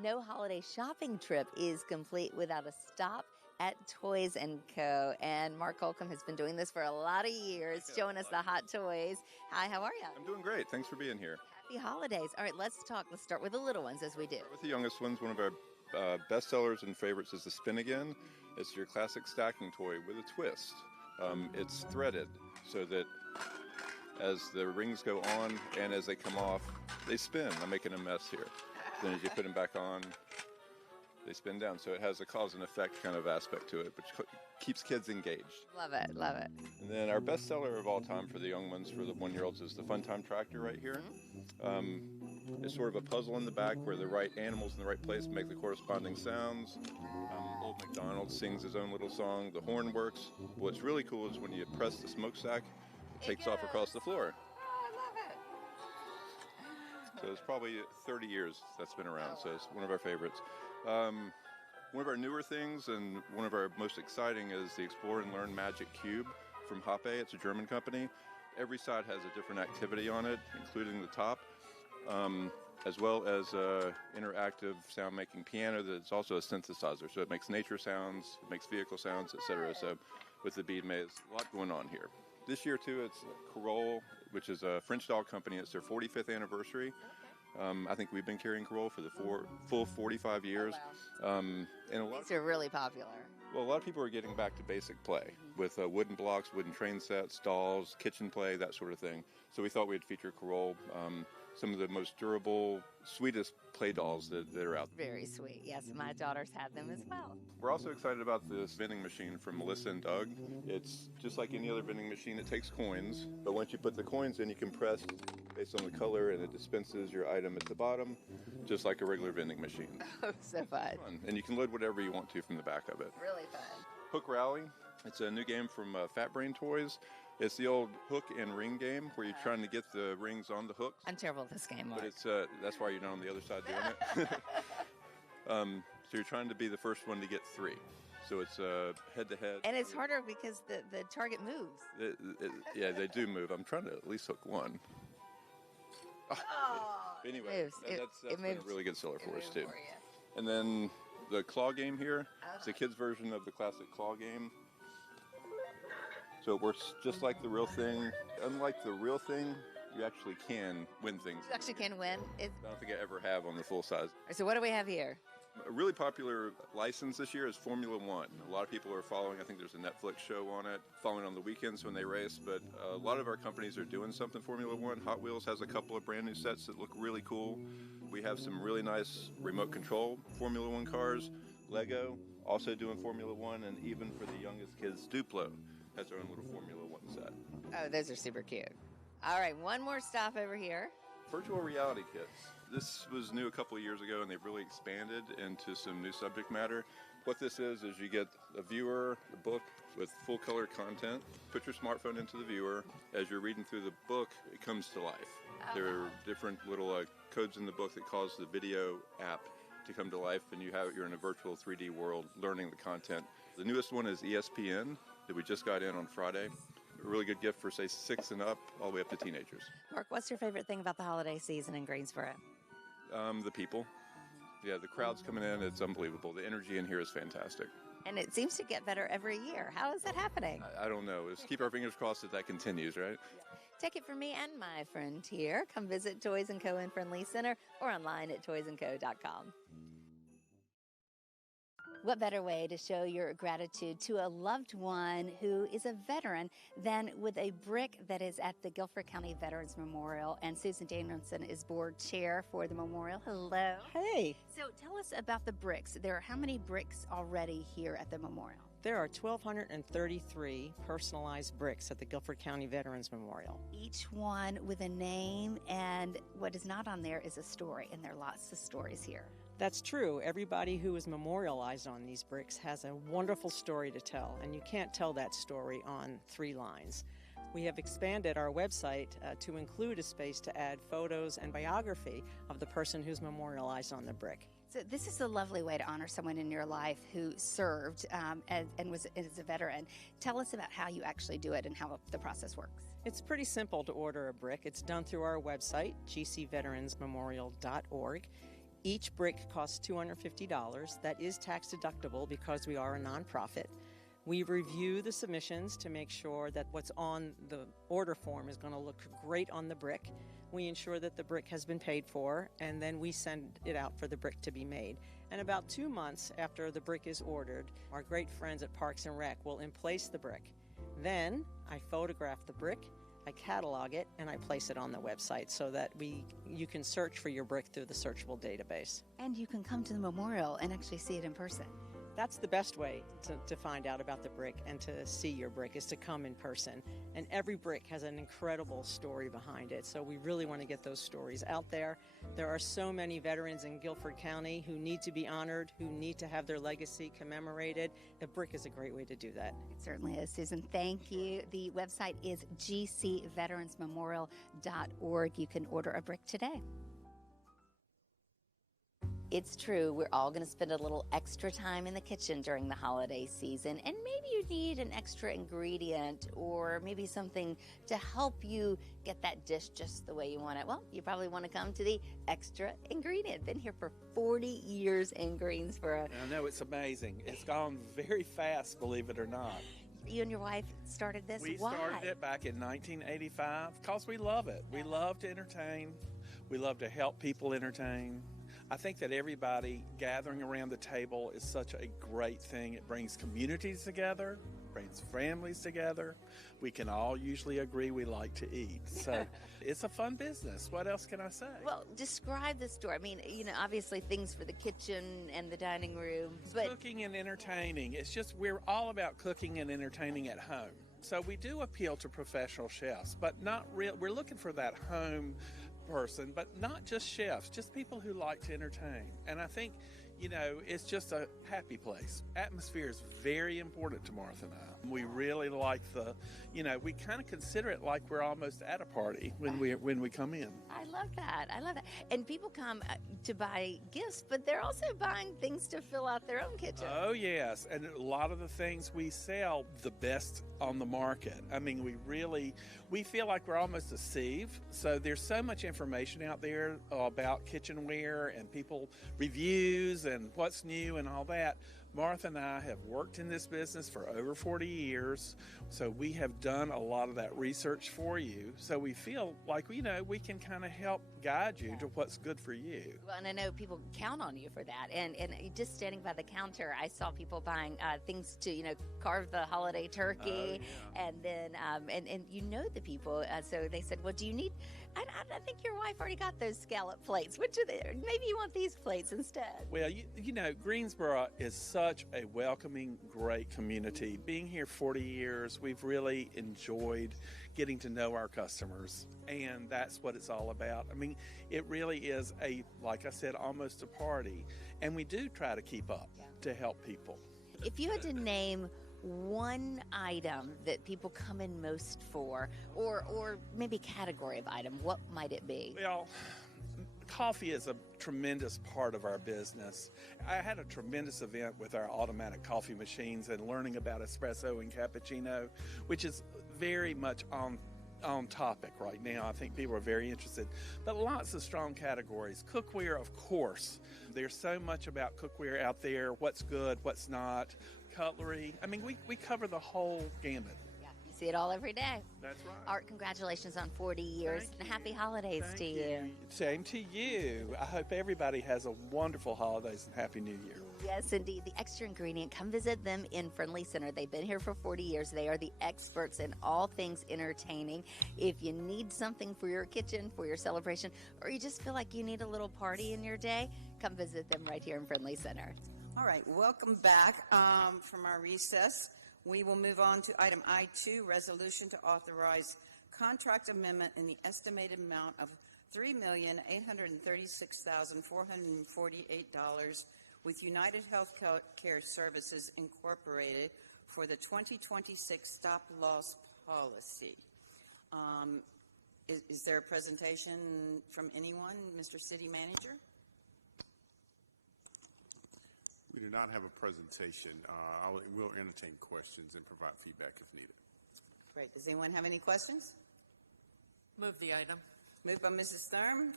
No holiday shopping trip is complete without a stop at Toys & Co. And Mark Holcomb has been doing this for a lot of years, showing us the hot toys. Hi, how are you? I'm doing great. Thanks for being here. Happy holidays. All right, let's talk. Let's start with the little ones as we do. With the youngest ones, one of our best sellers and favorites is the Spin Again. It's your classic stacking toy with a twist. It's threaded so that as the rings go on and as they come off, they spin. I'm making a mess here. Then as you put them back on, they spin down. So it has a cause and effect kind of aspect to it, which keeps kids engaged. Love it, love it. And then our best seller of all time for the young ones, for the 1-year-olds, is the Fun Time Tractor right here. It's sort of a puzzle in the back where the right animals in the right place make the corresponding sounds. Old MacDonald sings his own little song. The horn works. What's really cool is when you press the smokestack, it takes off across the floor. Oh, I love it. So it's probably 30 years that's been around, so it's one of our favorites. One of our newer things and one of our most exciting is the Explore and Learn Magic Cube from Hoppe. It's a German company. Every side has a different activity on it, including the top, as well as an interactive sound-making piano that's also a synthesizer. So it makes nature sounds, it makes vehicle sounds, etc. So with the bead maze, a lot going on here. This year, too, it's Carole, which is a French doll company. It's their 45th anniversary. I think we've been carrying Carole for the full 45 years. And These are really popular. Well, a lot of people are getting back to basic play with wooden blocks, wooden train sets, dolls, kitchen play, that sort of thing. So we thought we'd feature Carole, some of the most durable, sweetest play dolls that are out there. Very sweet. Yes, my daughters had them as well. We're also excited about this vending machine from Melissa and Doug. It's just like any other vending machine. It takes coins, but once you put the coins in, you can press based on the color, and it dispenses your item at the bottom, just like a regular vending machine. Oh, so fun. And you can load whatever you want to from the back of it. Really fun. Hook Rally. It's a new game from Fat Brain Toys. It's the old hook and ring game where you're trying to get the rings on the hooks. I'm terrible at this game, Mark. But it's that's why you're not on the other side doing it. So you're trying to be the first one to get 3. So it's head-to-head. And it's harder because the target moves. Yeah, they do move. I'm trying to at least hook one. Oh, anyway, that's been a really good seller for us, too. And then the claw game here. It's a kid's version of the classic claw game. So it works just like the real thing. Unlike the real thing, you actually can win things. You actually can win. I don't think I ever have on the full size. So what do we have here? A really popular license this year is Formula One. A lot of people are following. I think there's a Netflix show on it, following on the weekends when they race. But a lot of our companies are doing something Formula One. Hot Wheels has a couple of brand new sets that look really cool. We have some really nice remote control Formula One cars. Lego also doing Formula One, and even for the youngest kids, Duplo has their own little Formula One set. Oh, those are super cute. All right, one more stop over here. Virtual reality kits. This was new a couple of years ago, and they've really expanded into some new subject matter. What this is you get a viewer, a book with full color content. Put your smartphone into the viewer. As you're reading through the book, it comes to life. There are different little codes in the book that cause the video app to come to life, and you're in a virtual 3D world learning the content. The newest one is ESPN that we just got in on Friday. A really good gift for, say, 6 and up, all the way up to teenagers. Mark, what's your favorite thing about the holiday season in Greensboro? The people. Yeah, the crowd's coming in. It's unbelievable. The energy in here is fantastic. And it seems to get better every year. How is that happening? I don't know. Let's keep our fingers crossed that continues, right? Take it from me and my friend here. Come visit Toys & Co. in Friendly Center or online at toysandco.com. What better way to show your gratitude to a loved one who is a veteran than with a brick that is at the Guilford County Veterans Memorial? And Susan Danielson is board chair for the memorial. Hello. Hey. So tell us about the bricks. There are how many bricks already here at the memorial? There are 1,233 personalized bricks at the Guilford County Veterans Memorial. Each one with a name, and what is not on there is a story, and there are lots of stories here. That's true. Everybody who is memorialized on these bricks has a wonderful story to tell, and you can't tell that story on 3 lines. We have expanded our website to include a space to add photos and biography of the person who's memorialized on the brick. So this is a lovely way to honor someone in your life who served and was as a veteran. Tell us about how you actually do it and how the process works. It's pretty simple to order a brick. It's done through our website, gcveteransmemorial.org. Each brick costs $250. That is tax deductible because we are a nonprofit. We review the submissions to make sure that what's on the order form is going to look great on the brick. We ensure that the brick has been paid for, and then we send it out for the brick to be made. And about 2 months after the brick is ordered, our great friends at Parks and Rec will emplace the brick. Then I photograph the brick, I catalog it, and I place it on the website so that you can search for your brick through the searchable database. And you can come to the memorial and actually see it in person. That's the best way to find out about the brick and to see your brick, is to come in person. And every brick has an incredible story behind it, so we really want to get those stories out there. There are so many veterans in Guilford County who need to be honored, who need to have their legacy commemorated. A brick is a great way to do that. It certainly is, Susan. Thank you. The website is gcveteransmemorial.org. You can order a brick today. It's true, we're all going to spend a little extra time in the kitchen during the holiday season, and maybe you need an extra ingredient or maybe something to help you get that dish just the way you want it. Well, you probably want to come to the Extra Ingredient. Been here for 40 years in Greensboro. I know, it's amazing. It's gone very fast, believe it or not. You and your wife started this? We Why? started it back in 1985 because we love it. We love to entertain. We love to help people entertain. I think that everybody gathering around the table is such a great thing. It brings communities together, brings families together. We can all usually agree we like to eat. So it's a fun business. What else can I say? Well, describe the store. I mean, obviously things for the kitchen and the dining room. But cooking and entertaining. It's just we're all about cooking and entertaining at home. So we do appeal to professional chefs, but not real. We're looking for that home person, but not just chefs, just people who like to entertain. And I think, it's just a happy place. Atmosphere is very important to Martha and I. We really like we kind of consider it like we're almost at a party when we come in. I love that. And people come to buy gifts, but they're also buying things to fill out their own kitchen. Oh, yes. And a lot of the things we sell, the best on the market. I mean, we feel like we're almost a sieve. So there's so much information out there about kitchenware and people reviews and what's new and all that. Martha and I have worked in this business for over 40 years, so we have done a lot of that research for you. So we feel like, we can kind of help guide you to what's good for you. Well, and I know people count on you for that. And just standing by the counter, I saw people buying things to, carve the holiday turkey. And then, and the people. So they said, well, do you need... I think your wife already got those scallop plates. Which are they? Maybe you want these plates instead. Well, Greensboro is such a welcoming, great community. Being here 40 years, we've really enjoyed getting to know our customers, and that's what it's all about. I mean, it really is like I said, almost a party, and we do try to keep up to help people. If you had to name one item that people come in most for, or maybe category of item, what might it be? Well, coffee is a tremendous part of our business. I had a tremendous event with our automatic coffee machines and learning about espresso and cappuccino, which is very much on on topic right now. I think people are very interested, but lots of strong categories. Cookware, of course. There's so much about cookware out there, what's good, what's not, cutlery. I mean, we cover the whole gamut. You see it all every day. That's right. Art, congratulations on 40 years and happy holidays to you. Same to you. I hope everybody has a wonderful holidays and Happy New Year. Yes, indeed. The Extra Ingredient. Come visit them in Friendly Center. They've been here for 40 years. They are the experts in all things entertaining. If you need something for your kitchen, for your celebration, or you just feel like you need a little party in your day, come visit them right here in Friendly Center. All right, welcome back from our recess. We will move on to item I-2, resolution to authorize contract amendment in the estimated amount of $3,836,448 with United Healthcare Services Incorporated for the 2026 stop loss policy. Is there a presentation from anyone? Mr. City Manager? We do not have a presentation. We'll entertain questions and provide feedback if needed. Great. Does anyone have any questions? Move the item. Moved by Mrs. Sturm.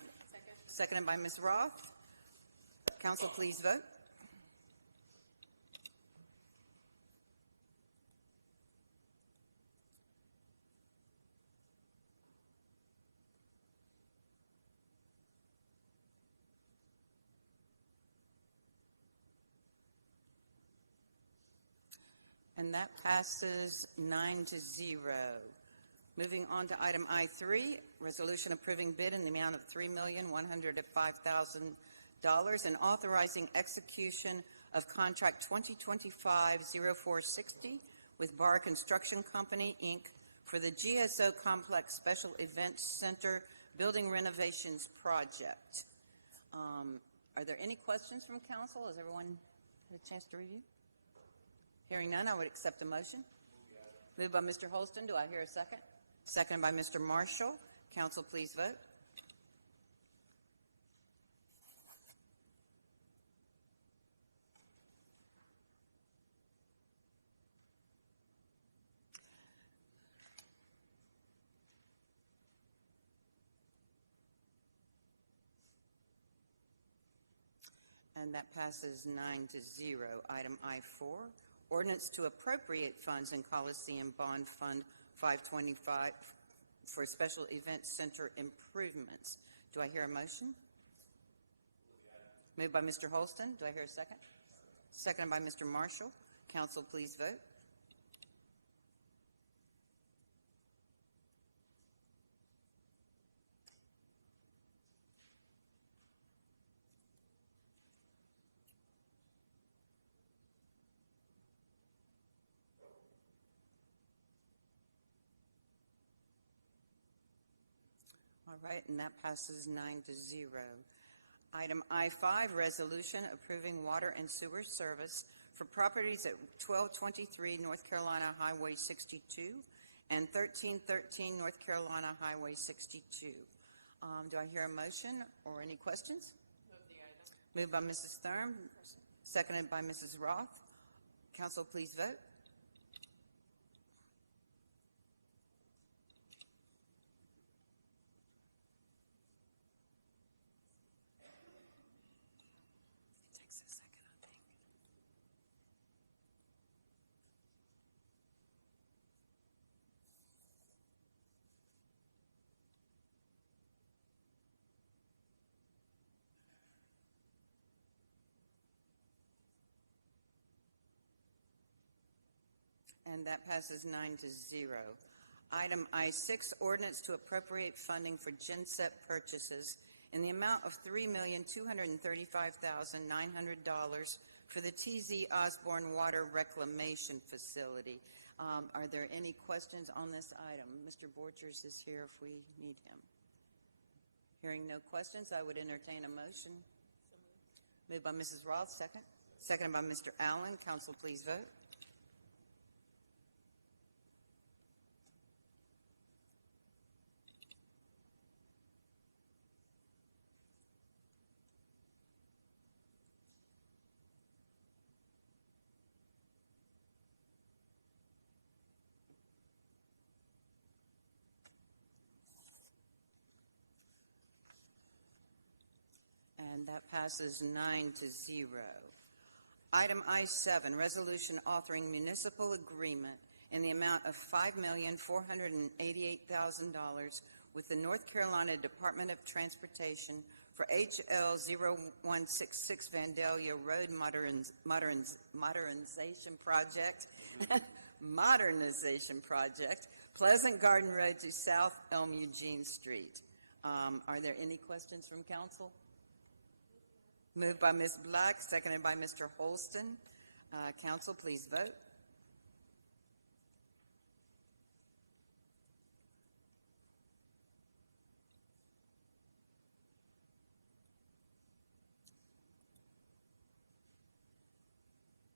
Seconded by Ms. Roth. Council, please vote. And that passes 9-0. Moving on to item I-3, resolution approving bid in the amount of $3,105,000 and authorizing execution of contract 2025-0460 with Barr Construction Company, Inc. for the GSO Complex Special Events Center Building Renovations Project. Are there any questions from council? Has everyone had a chance to review? Hearing none, I would accept a motion. Moved by Mr. Holston. Do I hear a second? Seconded by Mr. Marshall. Council, please vote. And that passes 9-0. Item I-4, ordinance to appropriate funds in Coliseum Bond Fund 525 for Special Event Center improvements. Do I hear a motion? Moved by Mr. Holston. Do I hear a second? Seconded by Mr. Marshall. Council, please vote. All right, and that passes 9-0. Item I-5, resolution approving water and sewer service for properties at 1223 North Carolina Highway 62 and 1313 North Carolina Highway 62. Do I hear a motion or any questions? Move the item. Moved by Mrs. Thurm, seconded by Mrs. Roth. Council, please vote. And that passes 9-0. Item I-6, ordinance to appropriate funding for genset purchases in the amount of $3,235,900 for the T.Z. Osborne Water Reclamation Facility. Are there any questions on this item? Mr. Borchers is here if we need him. Hearing no questions, I would entertain a motion. Moved by Mrs. Roth, second. Seconded by Mr. Allen. Council, please vote. That passes 9-0. Item I-7, resolution authoring municipal agreement in the amount of $5,488,000 with the North Carolina Department of Transportation for HL 0166 Vandalia Road Modernization Project, Pleasant Garden Road to South Elm Eugene Street. Are there any questions from council? Moved by Ms. Black, seconded by Mr. Holston. Council, please vote.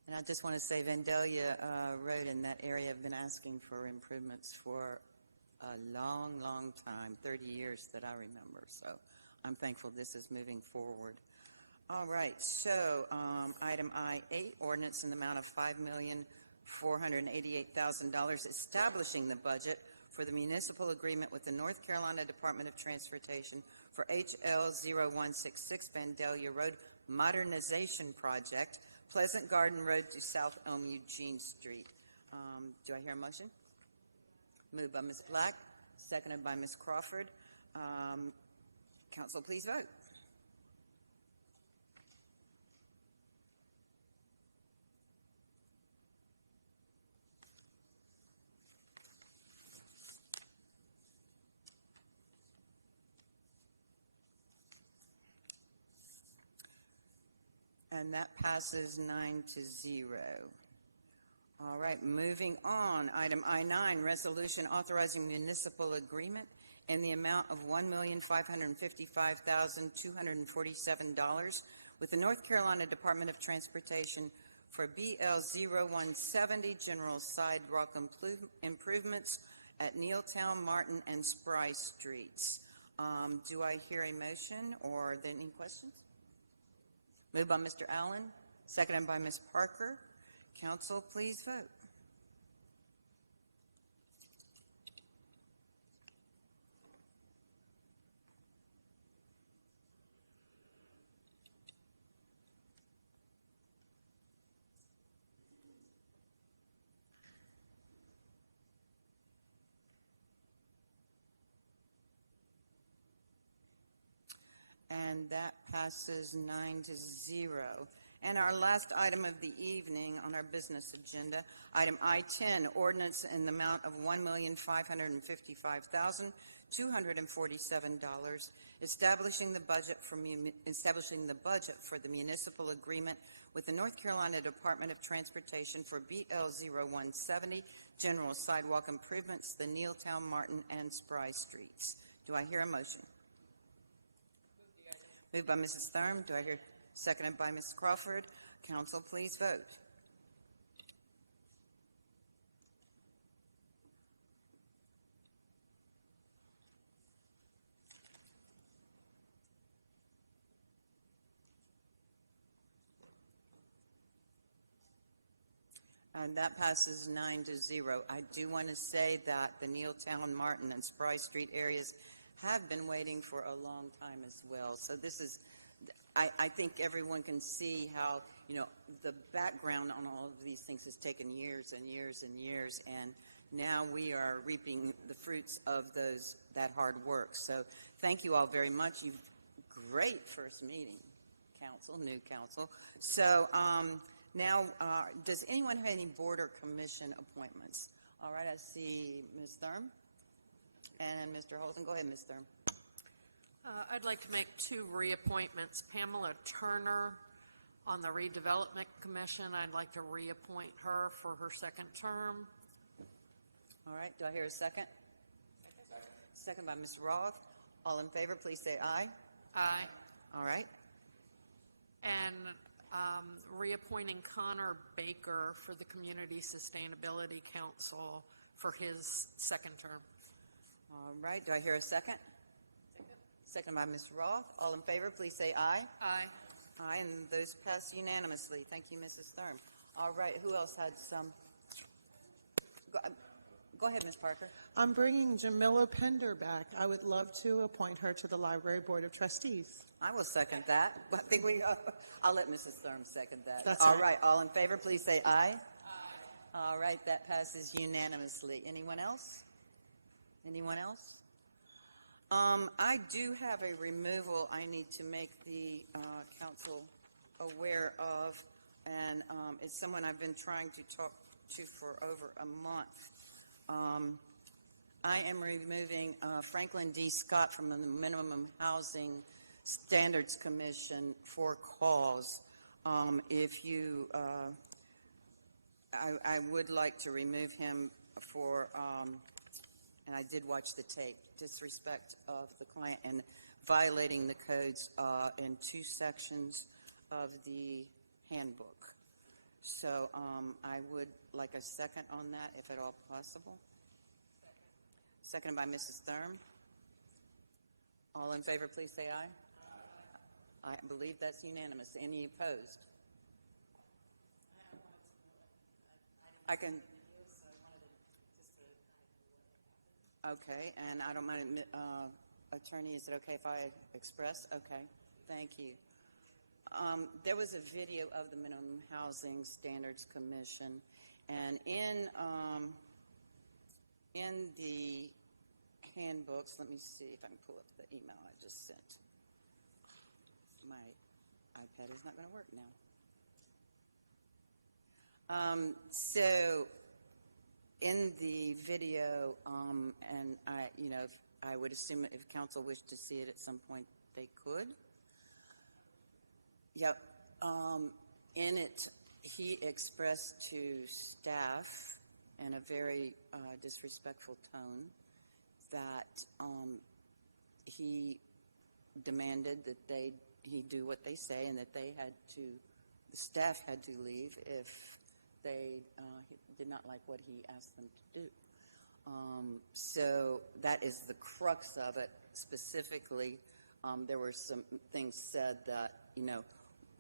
And I just want to say Vandalia Road in that area have been asking for improvements for a long, long time, 30 years that I remember. So I'm thankful this is moving forward. All right, so item I-8, ordinance in the amount of $5,488,000 establishing the budget for the municipal agreement with the North Carolina Department of Transportation for HL 0166 Vandalia Road Modernization Project, Pleasant Garden Road to South Elm Eugene Street. Do I hear a motion? Moved by Ms. Black, seconded by Ms. Crawford. Council, please vote. And that passes 9-0. All right, moving on. Item I-9, resolution authorizing municipal agreement in the amount of $1,555,247 with the North Carolina Department of Transportation for BL 0170 general sidewalk improvements at Nealtown, Martin, and Spry Streets. Do I hear a motion or then any questions? Moved by Mr. Allen, seconded by Ms. Parker. Council, please vote. And that passes 9-0. And our last item of the evening on our business agenda, item I-10, ordinance in the amount of $1,555,247, establishing the budget for the municipal agreement with the North Carolina Department of Transportation for BL 0170 general sidewalk improvements, the Nealtown, Martin, and Spry Streets. Do I hear a motion? Moved by Mrs. Thurm. Do I hear seconded by Ms. Crawford? Council, please vote. And that passes 9-0. I do want to say that the Nealtown, Martin, and Spry Street areas have been waiting for a long time as well. So this is, I think everyone can see how, the background on all of these things has taken years and years and years, and now we are reaping the fruits of that hard work. So thank you all very much. Great first meeting, new council. So now, does anyone have any board or commission appointments? All right, I see Ms. Thurm and Mr. Holton. Go ahead, Ms. Thurm. I'd like to make two reappointments. Pamela Turner on the Redevelopment Commission. I'd like to reappoint her for her second term. All right, do I hear a second? Second by Ms. Roth. All in favor, please say aye. Aye. All right. And reappointing Connor Baker for the Community Sustainability Council for his second term. All right, do I hear a second? Second by Ms. Roth. All in favor, please say aye. Aye. Aye, and those pass unanimously. Thank you, Mrs. Thurm. All right, who else had some? Go ahead, Ms. Parker. I'm bringing Jamila Pender back. I would love to appoint her to the Library Board of Trustees. I will second that. I think I'll let Mrs. Thurm second that. That's All right. right. All in favor, please say aye. All right. That passes unanimously. Anyone else? Anyone else? I do have a removal I need to make the council aware of, and it's someone I've been trying to talk to for over a month. I am removing Franklin D. Scott from the Minimum Housing Standards Commission for cause. If you, I would like to remove him for, and I did watch the tape, disrespect of the client and violating the codes in 2 sections of the handbook. So I would like a second on that, if at all possible. Seconded by Mrs. Thurm. All in favor, please say aye. I believe that's unanimous. Any opposed? I can. Okay, and I don't mind, attorney, is it okay if I express? Okay, thank you. There was a video of the Minimum Housing Standards Commission, and in the handbooks, let me see if I can pull up the email I just sent. My iPad is not going to work now. So in the video, and I would assume if council wished to see it at some point, they could. Yep. In it, he expressed to staff in a very disrespectful tone that he demanded that he do what they say, and that the staff had to leave if they did not like what he asked them to do. So that is the crux of it. Specifically, there were some things said that,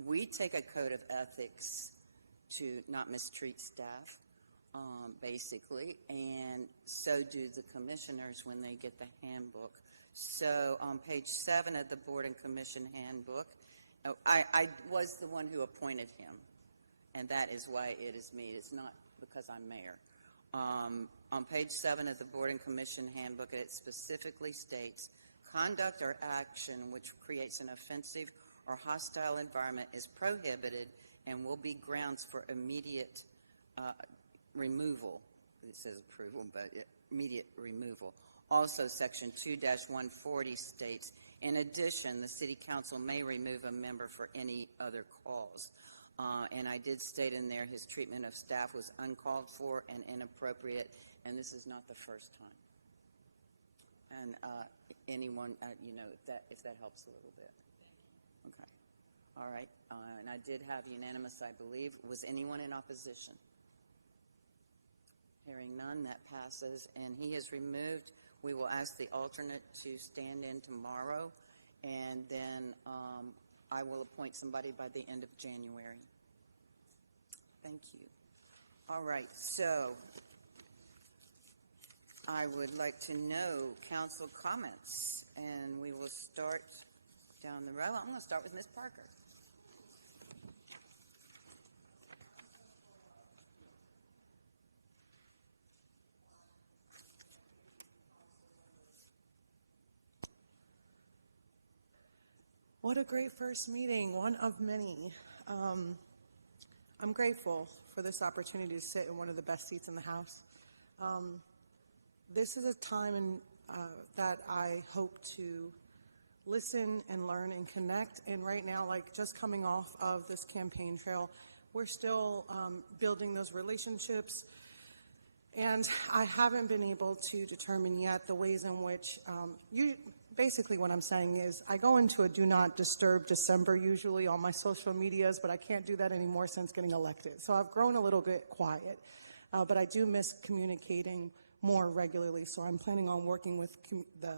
we take a code of ethics to not mistreat staff, basically, and so do the commissioners when they get the handbook. So on page 7 of the Board and Commission handbook, I was the one who appointed him, and that is why it is me. It's not because I'm mayor. On page 7 of the Board and Commission handbook, it specifically states, conduct or action which creates an offensive or hostile environment is prohibited and will be grounds for immediate removal. It says approval, but immediate removal. Also, section 2-140 states, in addition, the city council may remove a member for any other cause. And I did state in there his treatment of staff was uncalled for and inappropriate, and this is not the first time. And anyone, if that helps a little bit. Okay. All right. And I did have unanimous, I believe. Was anyone in opposition? Hearing none, that passes. And he is removed. We will ask the alternate to stand in tomorrow, and then I will appoint somebody by the end of January. Thank you. All right. So I would like to know council comments, and we will start down the row. I'm going to start with Ms. Parker. What a great first meeting, one of many. I'm grateful for this opportunity to sit in one of the best seats in the House. This is a time that I hope to listen and learn and connect. And right now, like just coming off of this campaign trail, we're still building those relationships. And I haven't been able to determine yet the ways in which basically what I'm saying is I go into a do not disturb December usually on my social medias, but I can't do that anymore since getting elected. So I've grown a little bit quiet, but I do miss communicating more regularly. So I'm planning on working with the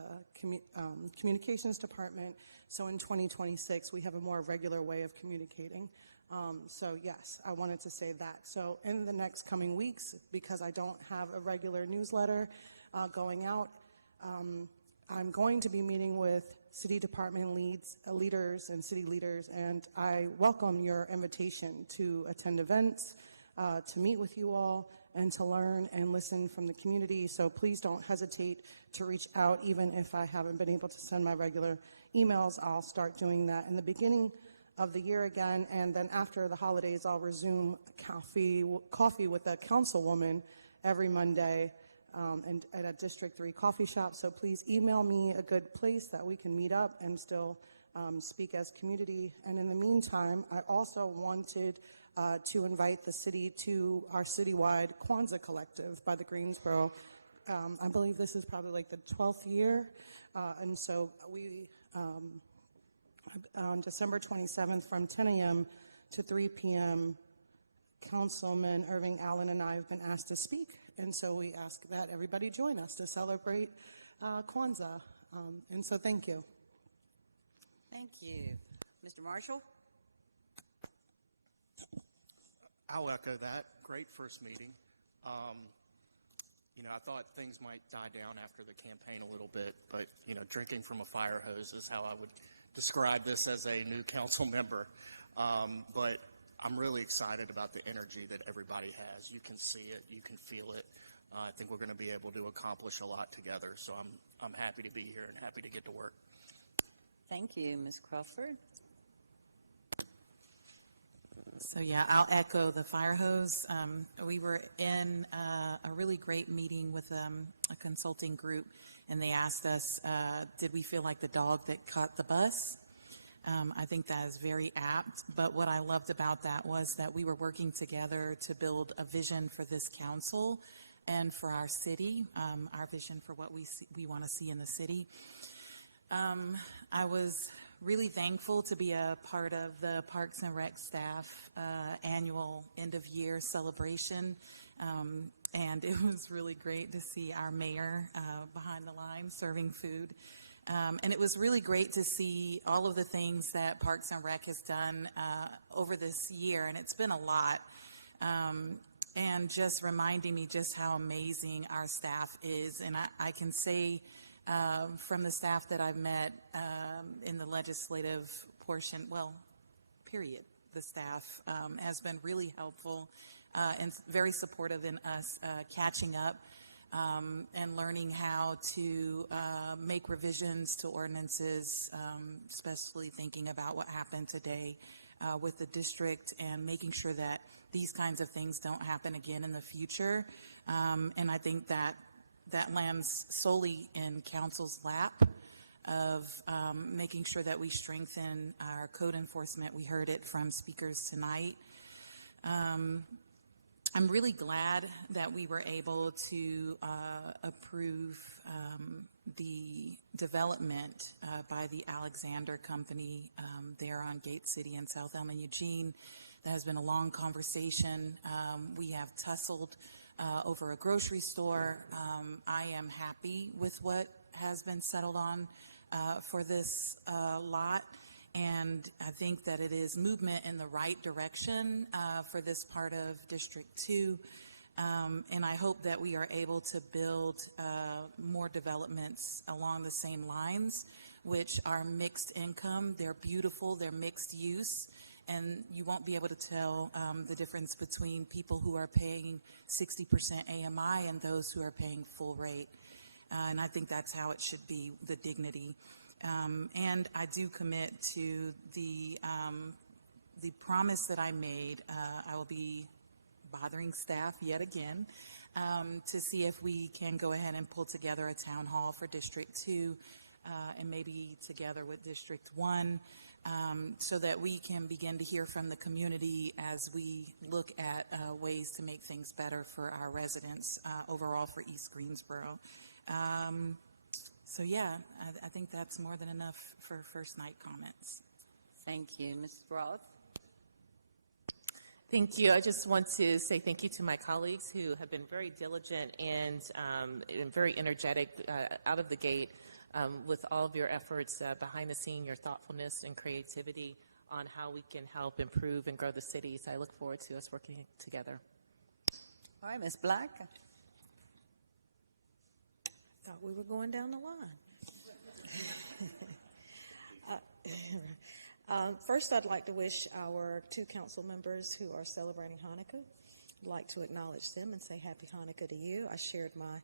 communications department. So in 2026, we have a more regular way of communicating. So yes, I wanted to say that. So in the next coming weeks, because I don't have a regular newsletter going out, I'm going to be meeting with city department leaders and city leaders, and I welcome your invitation to attend events, to meet with you all, and to learn and listen from the community. So please don't hesitate to reach out, even if I haven't been able to send my regular emails. I'll start doing that in the beginning of the year again, and then after the holidays, I'll resume coffee with a councilwoman every Monday and at a District 3 coffee shop. So please email me a good place that we can meet up and still speak as community. And in the meantime, I also wanted to invite the city to our citywide Kwanzaa Collective by the Greensboro. I believe this is probably like the 12th year. And so we, on December 27th from 10 a.m. to 3 p.m., Councilman Irving Allen and I have been asked to speak. And so we ask that everybody join us to celebrate Kwanzaa. And so thank you. Thank you. Mr. Marshall? I'll echo that. Great first meeting. I thought things might die down after the campaign a little bit, but, drinking from a fire hose is how I would describe this as a new council member. But I'm really excited about the energy that everybody has. You can see it. You can feel it. I think we're going to be able to accomplish a lot together. So I'm happy to be here and happy to get to work. Thank you. Ms. Crawford? So yeah, I'll echo the fire hose. We were in a really great meeting with a consulting group, and they asked us, did we feel like the dog that caught the bus? I think that is very apt, but what I loved about that was that we were working together to build a vision for this council and for our city, our vision for what we want to see in the city. I was really thankful to be a part of the Parks and Rec staff annual end-of-year celebration, and it was really great to see our mayor behind the line serving food. And it was really great to see all of the things that Parks and Rec has done over this year, and it's been a lot. And just reminding me just how amazing our staff is. And I can say from the staff that I've met in the legislative portion, period, the staff has been really helpful and very supportive in us catching up and learning how to make revisions to ordinances, especially thinking about what happened today with the district and making sure that these kinds of things don't happen again in the future. And I think that lands solely in council's lap of making sure that we strengthen our code enforcement. We heard it from speakers tonight. I'm really glad that we were able to approve the development by the Alexander Company there on Gate City in South Elm and Eugene. That has been a long conversation. We have tussled over a grocery store. I am happy with what has been settled on for this lot. And I think that it is movement in the right direction for this part of District 2. And I hope that we are able to build more developments along the same lines, which are mixed income. They're beautiful. They're mixed use. And you won't be able to tell the difference between people who are paying 60% AMI and those who are paying full rate. And I think that's how it should be, the dignity. And I do commit to the promise that I made. I will be bothering staff yet again to see if we can go ahead and pull together a town hall for District 2 and maybe together with District 1 so that we can begin to hear from the community as we look at ways to make things better for our residents overall for East Greensboro. So yeah, I think that's more than enough for first night comments. Thank you. Ms. Roth? Thank you. I just want to say thank you to my colleagues who have been very diligent and very energetic out of the gate with all of your efforts behind the scene, your thoughtfulness and creativity on how we can help improve and grow the city. So I look forward to us working together. All right, Ms. Black. Thought we were going down the line. First, I'd like to wish our 2 council members who are celebrating Hanukkah. I'd like to acknowledge them and say Happy Hanukkah to you. I shared my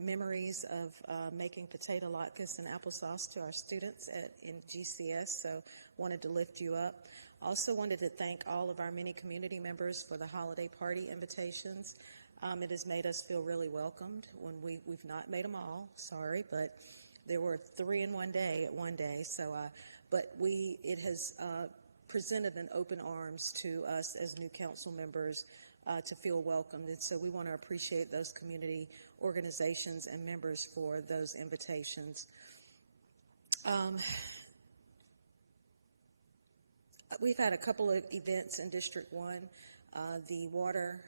memories of making potato latkes and applesauce to our students in GCS, so wanted to lift you up. Also wanted to thank all of our many community members for the holiday party invitations. It has made us feel really welcomed when we've not made them all, sorry, but there were 3 in one day at one day. So, but it has presented an open arms to us as new council members to feel welcomed. And so we want to appreciate those community organizations and members for those invitations. We've had a couple of events in District 1. The water,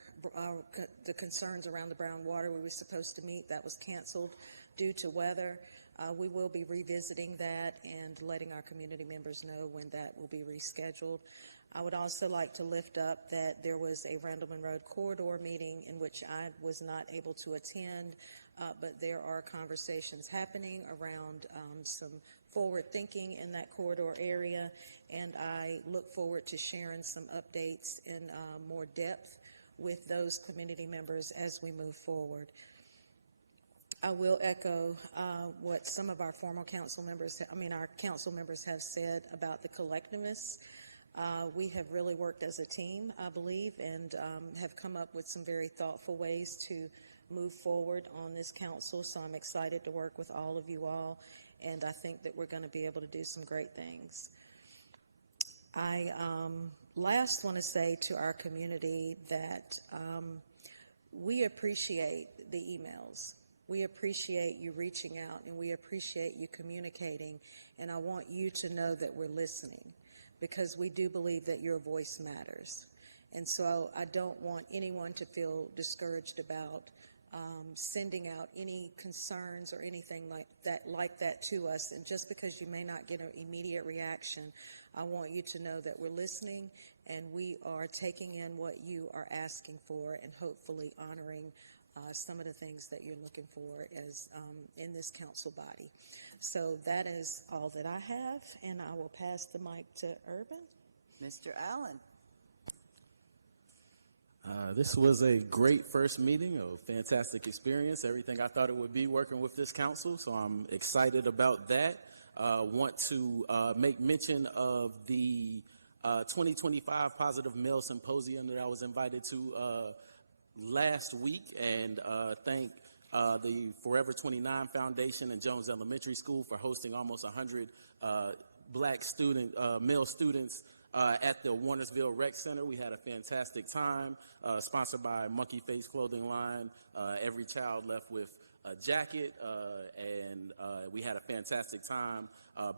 the concerns around the brown water we were supposed to meet, that was canceled due to weather. We will be revisiting that and letting our community members know when that will be rescheduled. I would also like to lift up that there was a Randleman Road corridor meeting in which I was not able to attend, but there are conversations happening around some forward thinking in that corridor area, and I look forward to sharing some updates in more depth with those community members as we move forward. I will echo what some of our former council members, our council members have said about the collectiveness. We have really worked as a team, I believe, and have come up with some very thoughtful ways to move forward on this council. So I'm excited to work with all of you all, and I think that we're going to be able to do some great things. I last want to say to our community that we appreciate the emails. We appreciate you reaching out, and we appreciate you communicating, and I want you to know that we're listening, because we do believe that your voice matters. And so I don't want anyone to feel discouraged about sending out any concerns or anything like that to us. And just because you may not get an immediate reaction, I want you to know that we're listening and we are taking in what you are asking for and hopefully honoring some of the things that you're looking for as in this council body. So that is all that I have, and I will pass the mic to Urban. Mr. Allen. This was a great first meeting, a fantastic experience, everything I thought it would be working with this council, so I'm excited about that. Want to make mention of the 2025 Positive Male Symposium that I was invited to last week, and thank the Forever 29 Foundation and Jones Elementary School for hosting almost 100 black male students at the Warnersville Rec Center. We had a fantastic time, sponsored by Monkey Face Clothing Line. Every child left with a jacket, and we had a fantastic time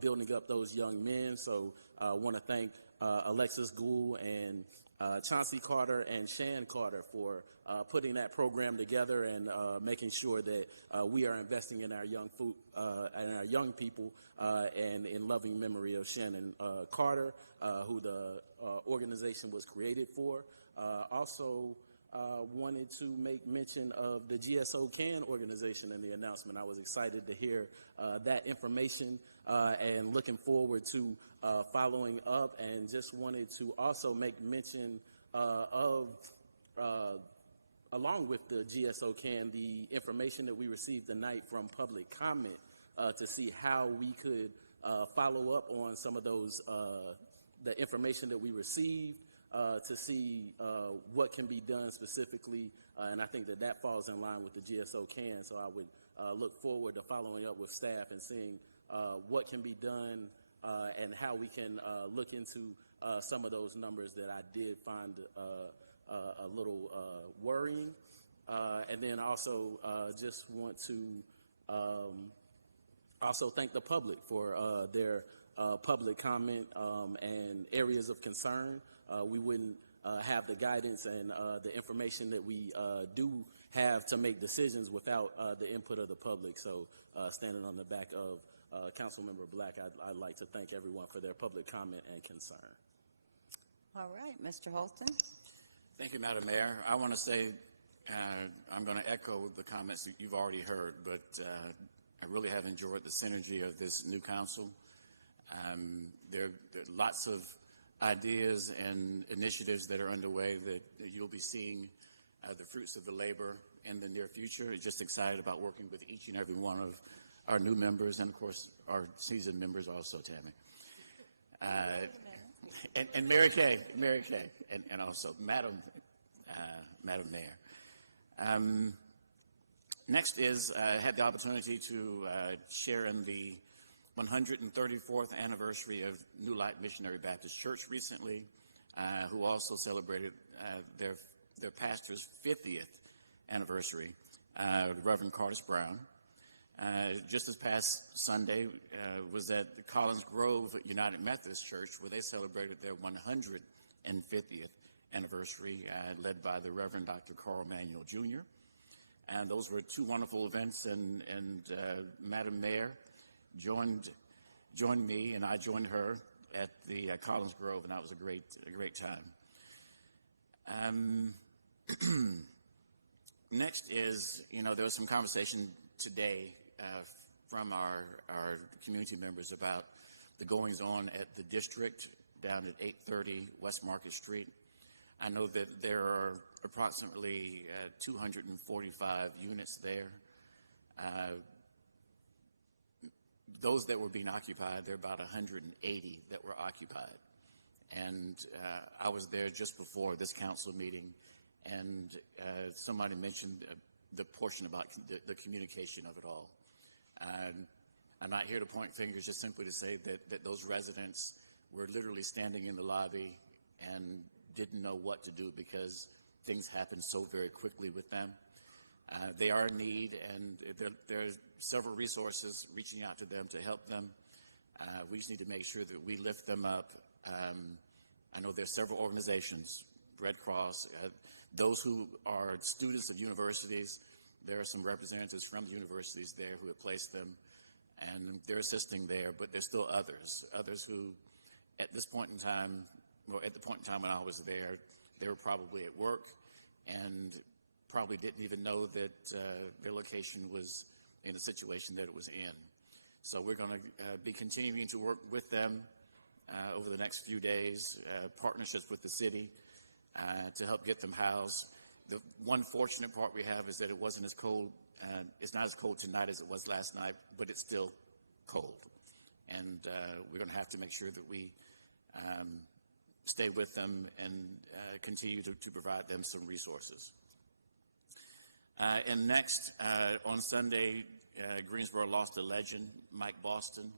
building up those young men. So I want to thank Alexis Gould and Chauncey Carter and Shan Carter for putting that program together and making sure that we are investing in our young people and in loving memory of Shannon Carter, who the organization was created for. Also wanted to make mention of the GSO CAN organization and the announcement. I was excited to hear that information and looking forward to following up, and just wanted to also make mention of along with the GSO CAN, the information that we received tonight from public comment to see how we could follow up on some of those, the information that we received, to see what can be done specifically, and I think that falls in line with the GSO CAN, so I would look forward to following up with staff and seeing what can be done and how we can look into some of those numbers that I did find a little worrying. And then also just want to also thank the public for their public comment and areas of concern. We wouldn't have the guidance and the information that we do have to make decisions without the input of the public. So standing on the back of Councilmember Black, I'd like to thank everyone for their public comment and concern. All right, Mr. Holton. Thank you, Madam Mayor. I want to say I'm going to echo the comments that you've already heard, but I really have enjoyed the synergy of this new council. There are lots of ideas and initiatives that are underway that you'll be seeing the fruits of the labor in the near future. Just excited about working with each and every one of our new members and, of course, our seasoned members also, Tammy. And Mary Kay, and also Madam Mayor. Next is I had the opportunity to share in the 134th anniversary of New Light Missionary Baptist Church recently, who also celebrated their pastor's 50th anniversary, Reverend Curtis Brown. Just this past Sunday was at the Collins Grove United Methodist Church, where they celebrated their 150th anniversary, led by the Reverend Dr. Carl Manuel Jr. And those were two wonderful events, and Madam Mayor joined me, and I joined her at the Collins Grove, and that was a great time. Next is, there was some conversation today from our community members about the goings-on at the district down at 830 West Market Street. I know that there are approximately 245 units there. Those that were being occupied, there are about 180 that were occupied. And I was there just before this council meeting, and somebody mentioned the portion about the communication of it all. I'm not here to point fingers, just simply to say that those residents were literally standing in the lobby and didn't know what to do because things happened so very quickly with them. They are in need, and there are several resources reaching out to them to help them. We just need to make sure that we lift them up. I know there are several organizations, Red Cross, those who are students of universities. There are some representatives from the universities there who have placed them, and they're assisting there, but there's still others who, at this point in time, well, at the point in time when I was there, they were probably at work and probably didn't even know that their location was in the situation that it was in. So we're going to be continuing to work with them over the next few days, partnerships with the city to help get them housed. The one fortunate part we have is that it wasn't as cold. It's not as cold tonight as it was last night, but it's still cold. And we're going to have to make sure that we stay with them and continue to provide them some resources. And next, on Sunday, Greensboro lost a legend, Mike Boston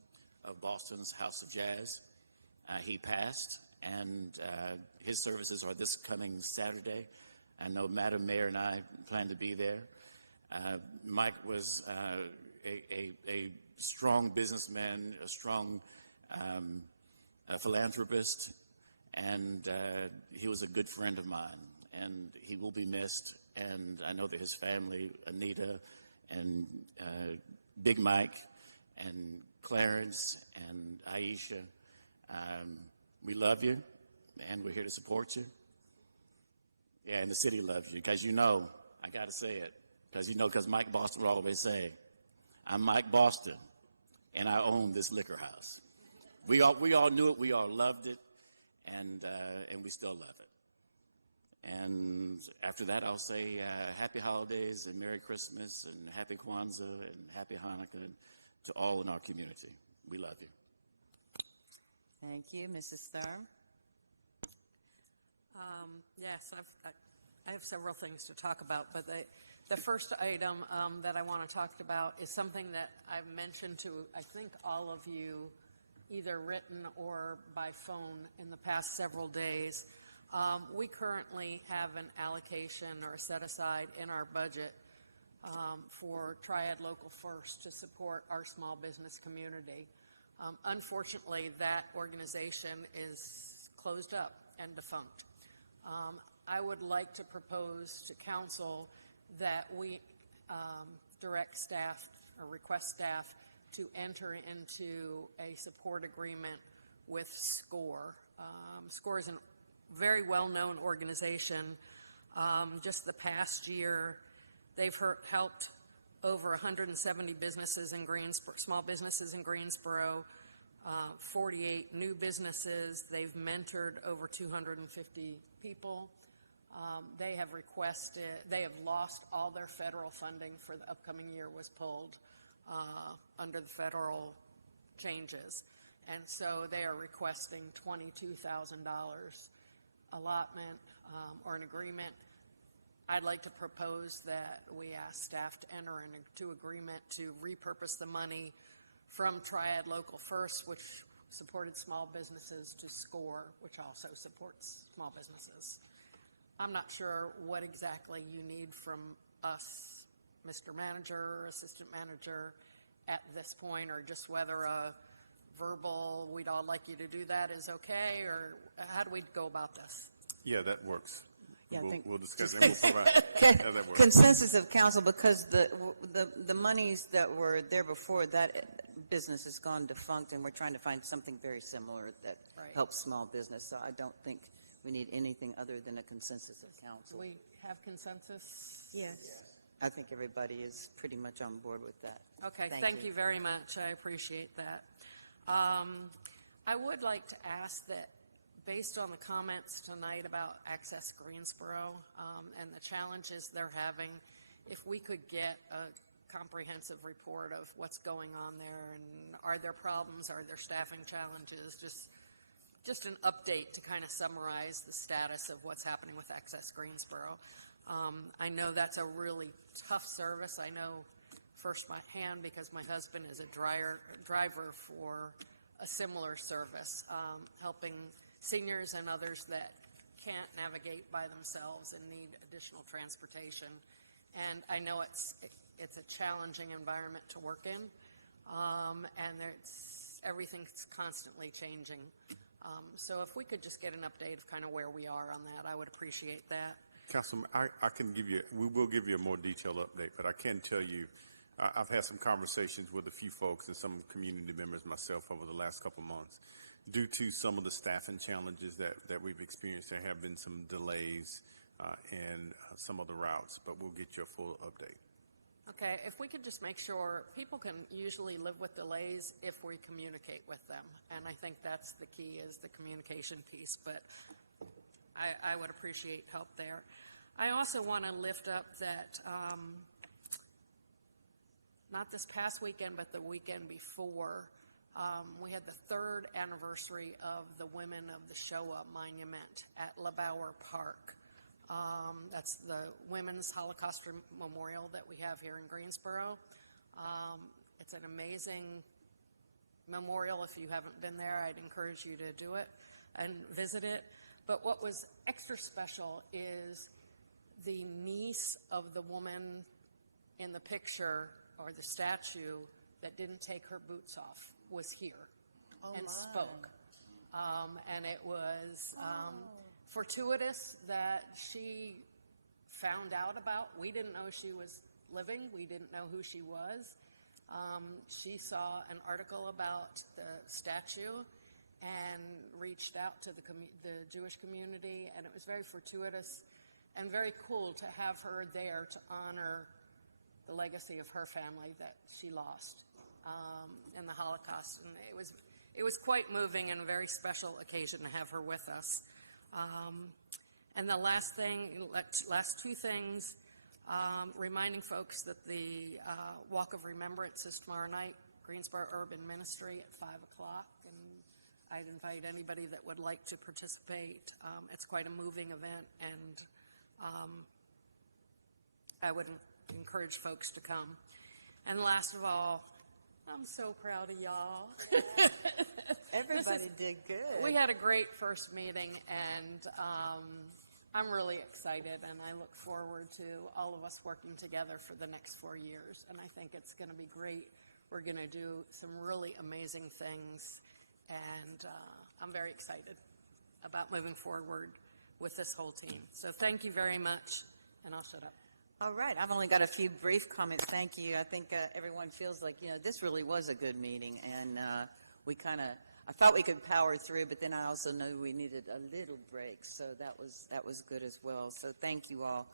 of Boston's House of Jazz. He passed, and his services are this coming Saturday. I know Madam Mayor and I plan to be there. Mike was a strong businessman, a strong philanthropist, and he was a good friend of mine, and he will be missed. And I know that his family, Anita and Big Mike and Clarence and Aisha, we love you, and we're here to support you. Yeah, and the city loves you, because I got to say it, because Mike Boston would always say, I'm Mike Boston, and I own this liquor house. We all knew it, we all loved it, and we still love it. And after that, I'll say happy holidays and Merry Christmas and Happy Kwanzaa and Happy Hanukkah to all in our community. We love you. Thank you. Mrs. Thurm? Yes, I have several things to talk about, but the first item that I want to talk about is something that I've mentioned to, I think, all of you, either written or by phone in the past several days. We currently have an allocation or a set-aside in our budget for Triad Local First to support our small business community. Unfortunately, that organization is closed up and defunct. I would like to propose to council that we direct staff or request staff to enter into a support agreement with SCORE. SCORE is a very well-known organization. Just the past year, they've helped over 170 businesses in Greensboro, small businesses in Greensboro, 48 new businesses. They've mentored over 250 people. They have lost all their federal funding for the upcoming year was pulled under the federal changes. And so they are requesting $22,000 allotment or an agreement. I'd like to propose that we ask staff to enter into agreement to repurpose the money from Triad Local First, which supported small businesses, to SCORE, which also supports small businesses. I'm not sure what exactly you need from us, Mr. Manager or Assistant Manager, at this point, or just whether a verbal, we'd all like you to do that, is okay, or how do we go about this? Yeah, that works. Yeah, I think We'll discuss it and we'll provide. Yeah, that works. Consensus of council, because the monies that were there before, that business has gone defunct, and we're trying to find something very similar that helps small business. So I don't think we need anything other than a consensus of council. Do we have consensus? Yes. I think everybody is pretty much on board with that. Okay, thank you very much. I appreciate that. I would like to ask that, based on the comments tonight about Access Greensboro and the challenges they're having, if we could get a comprehensive report of what's going on there, and are there problems, are there staffing challenges, just an update to kind of summarize the status of what's happening with Access Greensboro. I know that's a really tough service. I know firsthand because my husband is a driver for a similar service, helping seniors and others that can't navigate by themselves and need additional transportation. And I know it's a challenging environment to work in, and everything's constantly changing. So if we could just get an update of kind of where we are on that, I would appreciate that. Councilman, we will give you a more detailed update, but I can tell you, I've had some conversations with a few folks and some community members myself over the last couple of months. Due to some of the staffing challenges that we've experienced, there have been some delays in some of the routes, but we'll get you a full update. Okay, if we could just make sure, people can usually live with delays if we communicate with them, and I think that's the key, is the communication piece, but I would appreciate help there. I also want to lift up that, not this past weekend, but the weekend before, we had the 3rd anniversary of the Women of the Shoah Monument at LeBauer Park. That's the Women's Holocaust Memorial that we have here in Greensboro. It's an amazing memorial. If you haven't been there, I'd encourage you to do it and visit it. But what was extra special is the niece of the woman in the picture, or the statue, that didn't take her boots off was here and spoke. And it was fortuitous that she found out about. We didn't know she was living. We didn't know who she was. She saw an article about the statue and reached out to the Jewish community, and it was very fortuitous and very cool to have her there to honor the legacy of her family that she lost in the Holocaust. And it was quite moving and a very special occasion to have her with us. And the last two things, reminding folks that the Walk of Remembrance is tomorrow night, Greensboro Urban Ministry at 5 o'clock, and I'd invite anybody that would like to participate. It's quite a moving event, and I would encourage folks to come. And last of all, I'm so proud of y'all. Everybody did good. We had a great first meeting, and I'm really excited, and I look forward to all of us working together for the next 4 years. And I think it's going to be great. We're going to do some really amazing things, and I'm very excited about moving forward with this whole team. So thank you very much, and I'll shut up. All right, I've only got a few brief comments. Thank you. I think everyone feels like, this really was a good meeting, and I thought we could power through, but then I also knew we needed a little break, so that was good as well. So thank you all.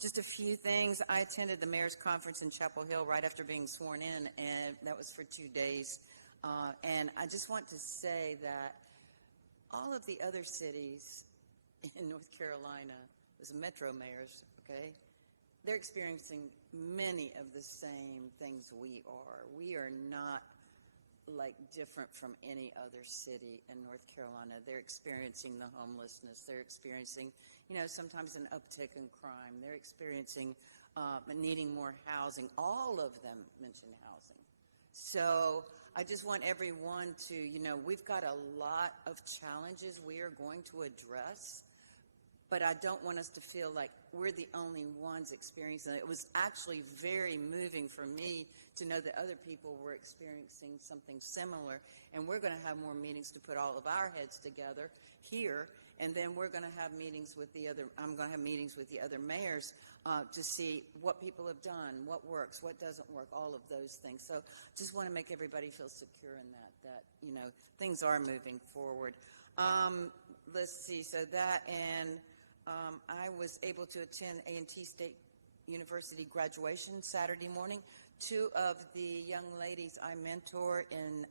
Just a few things. I attended the mayor's conference in Chapel Hill right after being sworn in, and that was for 2 days. And I just want to say that all of the other cities in North Carolina, as metro mayors, okay, they're experiencing many of the same things we are. We are not different from any other city in North Carolina. They're experiencing the homelessness. They're experiencing, sometimes an uptick in crime. They're experiencing needing more housing. All of them mention housing. So I just want everyone to, we've got a lot of challenges we are going to address, but I don't want us to feel like we're the only ones experiencing it. It was actually very moving for me to know that other people were experiencing something similar, and we're going to have more meetings to put all of our heads together here, and then we're going to have meetings with I'm going to have meetings with the other mayors to see what people have done, what works, what doesn't work, all of those things. So just want to make everybody feel secure in that things are moving forward. Let's see, so that, and I was able to attend A&T State University graduation Saturday morning. 2 of the young ladies I mentor in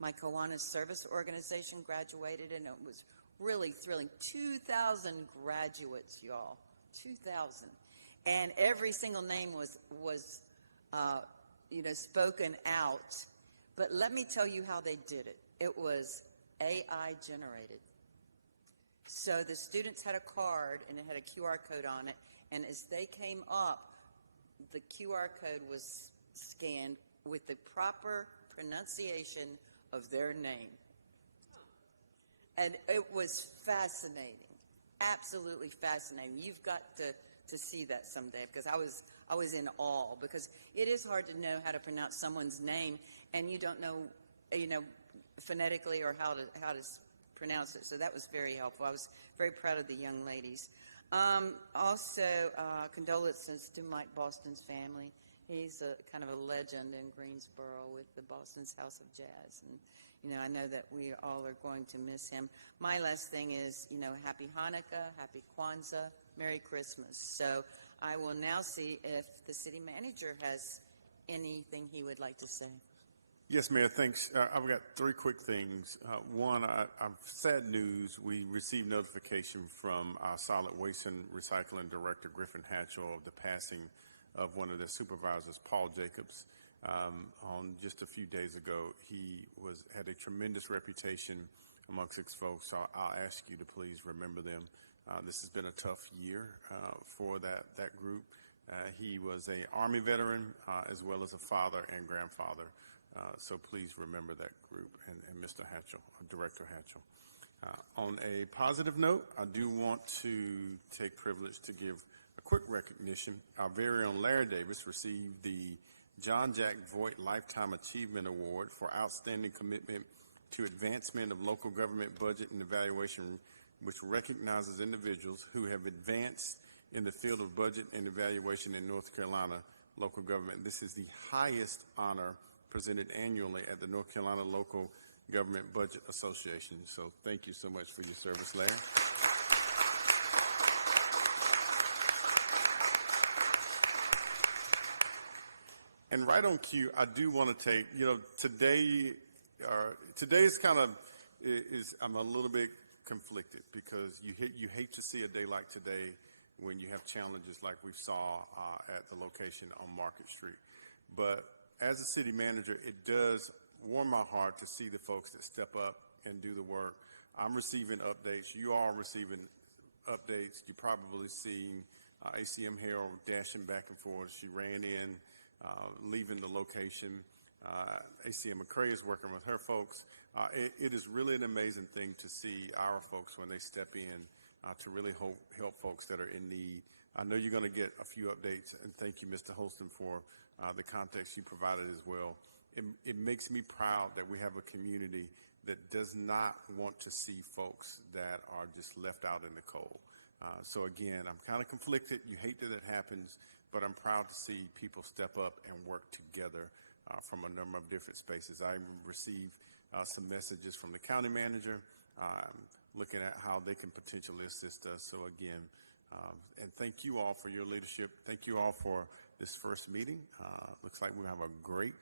my Kiwanis service organization graduated, and it was really thrilling. 2,000 graduates, y'all. 2,000. And every single name was spoken out. But let me tell you how they did it. It was AI generated. So the students had a card, and it had a QR code on it, and as they came up, the QR code was scanned with the proper pronunciation of their name. And it was fascinating, absolutely fascinating. You've got to see that someday, because I was in awe, because it is hard to know how to pronounce someone's name, and you don't know, phonetically or how to pronounce it. So that was very helpful. I was very proud of the young ladies. Also, condolences to Mike Boston's family. He's kind of a legend in Greensboro with the Boston's House of Jazz. And, I know that we all are going to miss him. My last thing is, happy Hanukkah, happy Kwanzaa, Merry Christmas. So I will now see if the city manager has anything he would like to say. Yes, Mayor, thanks. I've got 3 quick things. One, sad news. We received notification from our solid waste and recycling director, Griffin Hatchell, of the passing of one of their supervisors, Paul Jacobs. On just a few days ago, he had a tremendous reputation amongst 6 folks, so I'll ask you to please remember them. This has been a tough year for that group. He was an Army veteran as well as a father and grandfather. So please remember that group and Mr. Hatchell, Director Hatchell. On a positive note, I do want to take privilege to give a quick recognition. Our very own Larry Davis received the John Jack Voigt Lifetime Achievement Award for outstanding commitment to advancement of local government budget and evaluation, which recognizes individuals who have advanced in the field of budget and evaluation in North Carolina local government. This is the highest honor presented annually at the North Carolina Local Government Budget Association. So thank you so much for your service, Larry. And right on cue, I do want to take, today's kind of I'm a little bit conflicted, because you hate to see a day like today when you have challenges like we saw at the location on Market Street. But as a city manager, it does warm my heart to see the folks that step up and do the work. I'm receiving updates. You are receiving updates. You're probably seeing ACM Harold dashing back and forth. She ran in, leaving the location. ACM McCrae is working with her folks. It is really an amazing thing to see our folks when they step in to really help folks that are in need. I know you're going to get a few updates, and thank you, Mr. Holston, for the context you provided as well. it makes me proud that we have a community that does not want to see folks that are just left out in the cold. So again, I'm kind of conflicted. You hate that it happens, but I'm proud to see people step up and work together from a number of different spaces. I received some messages from the county manager looking at how they can potentially assist us. So again, and thank you all for your leadership. Thank you all for this first meeting. Looks like we have a great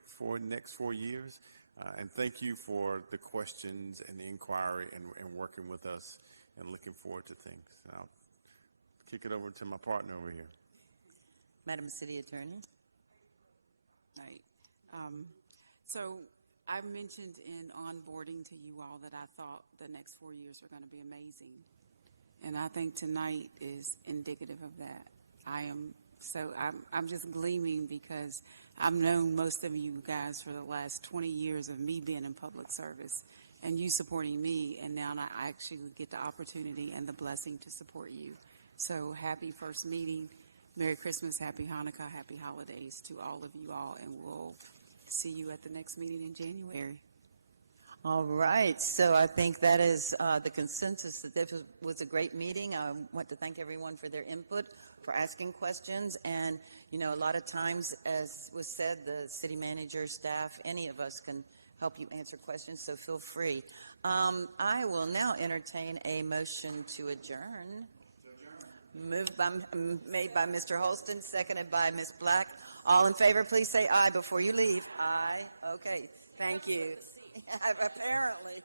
next 4 years. And thank you for the questions and the inquiry and working with us and looking forward to things. I'll kick it over to my partner over here. Madam City Attorney. Right. So I mentioned in onboarding to you all that I thought the next 4 years were going to be amazing. And I think tonight is indicative of that. I'm just gleaming because I've known most of you guys for the last 20 years of me being in public service and you supporting me, and now I actually get the opportunity and the blessing to support you. So happy first meeting. Merry Christmas, Happy Hanukkah, Happy Holidays to all of you all, and we'll see you at the next meeting in January. All right, so I think that is the consensus that this was a great meeting. I want to thank everyone for their input, for asking questions, and a lot of times, as was said, the city manager, staff, any of us can help you answer questions, so feel free. I will now entertain a motion to adjourn. Made by Mr. Holston, seconded by Ms. Black. All in favor, please say aye before you leave. Aye. Okay. Thank you. Apparently.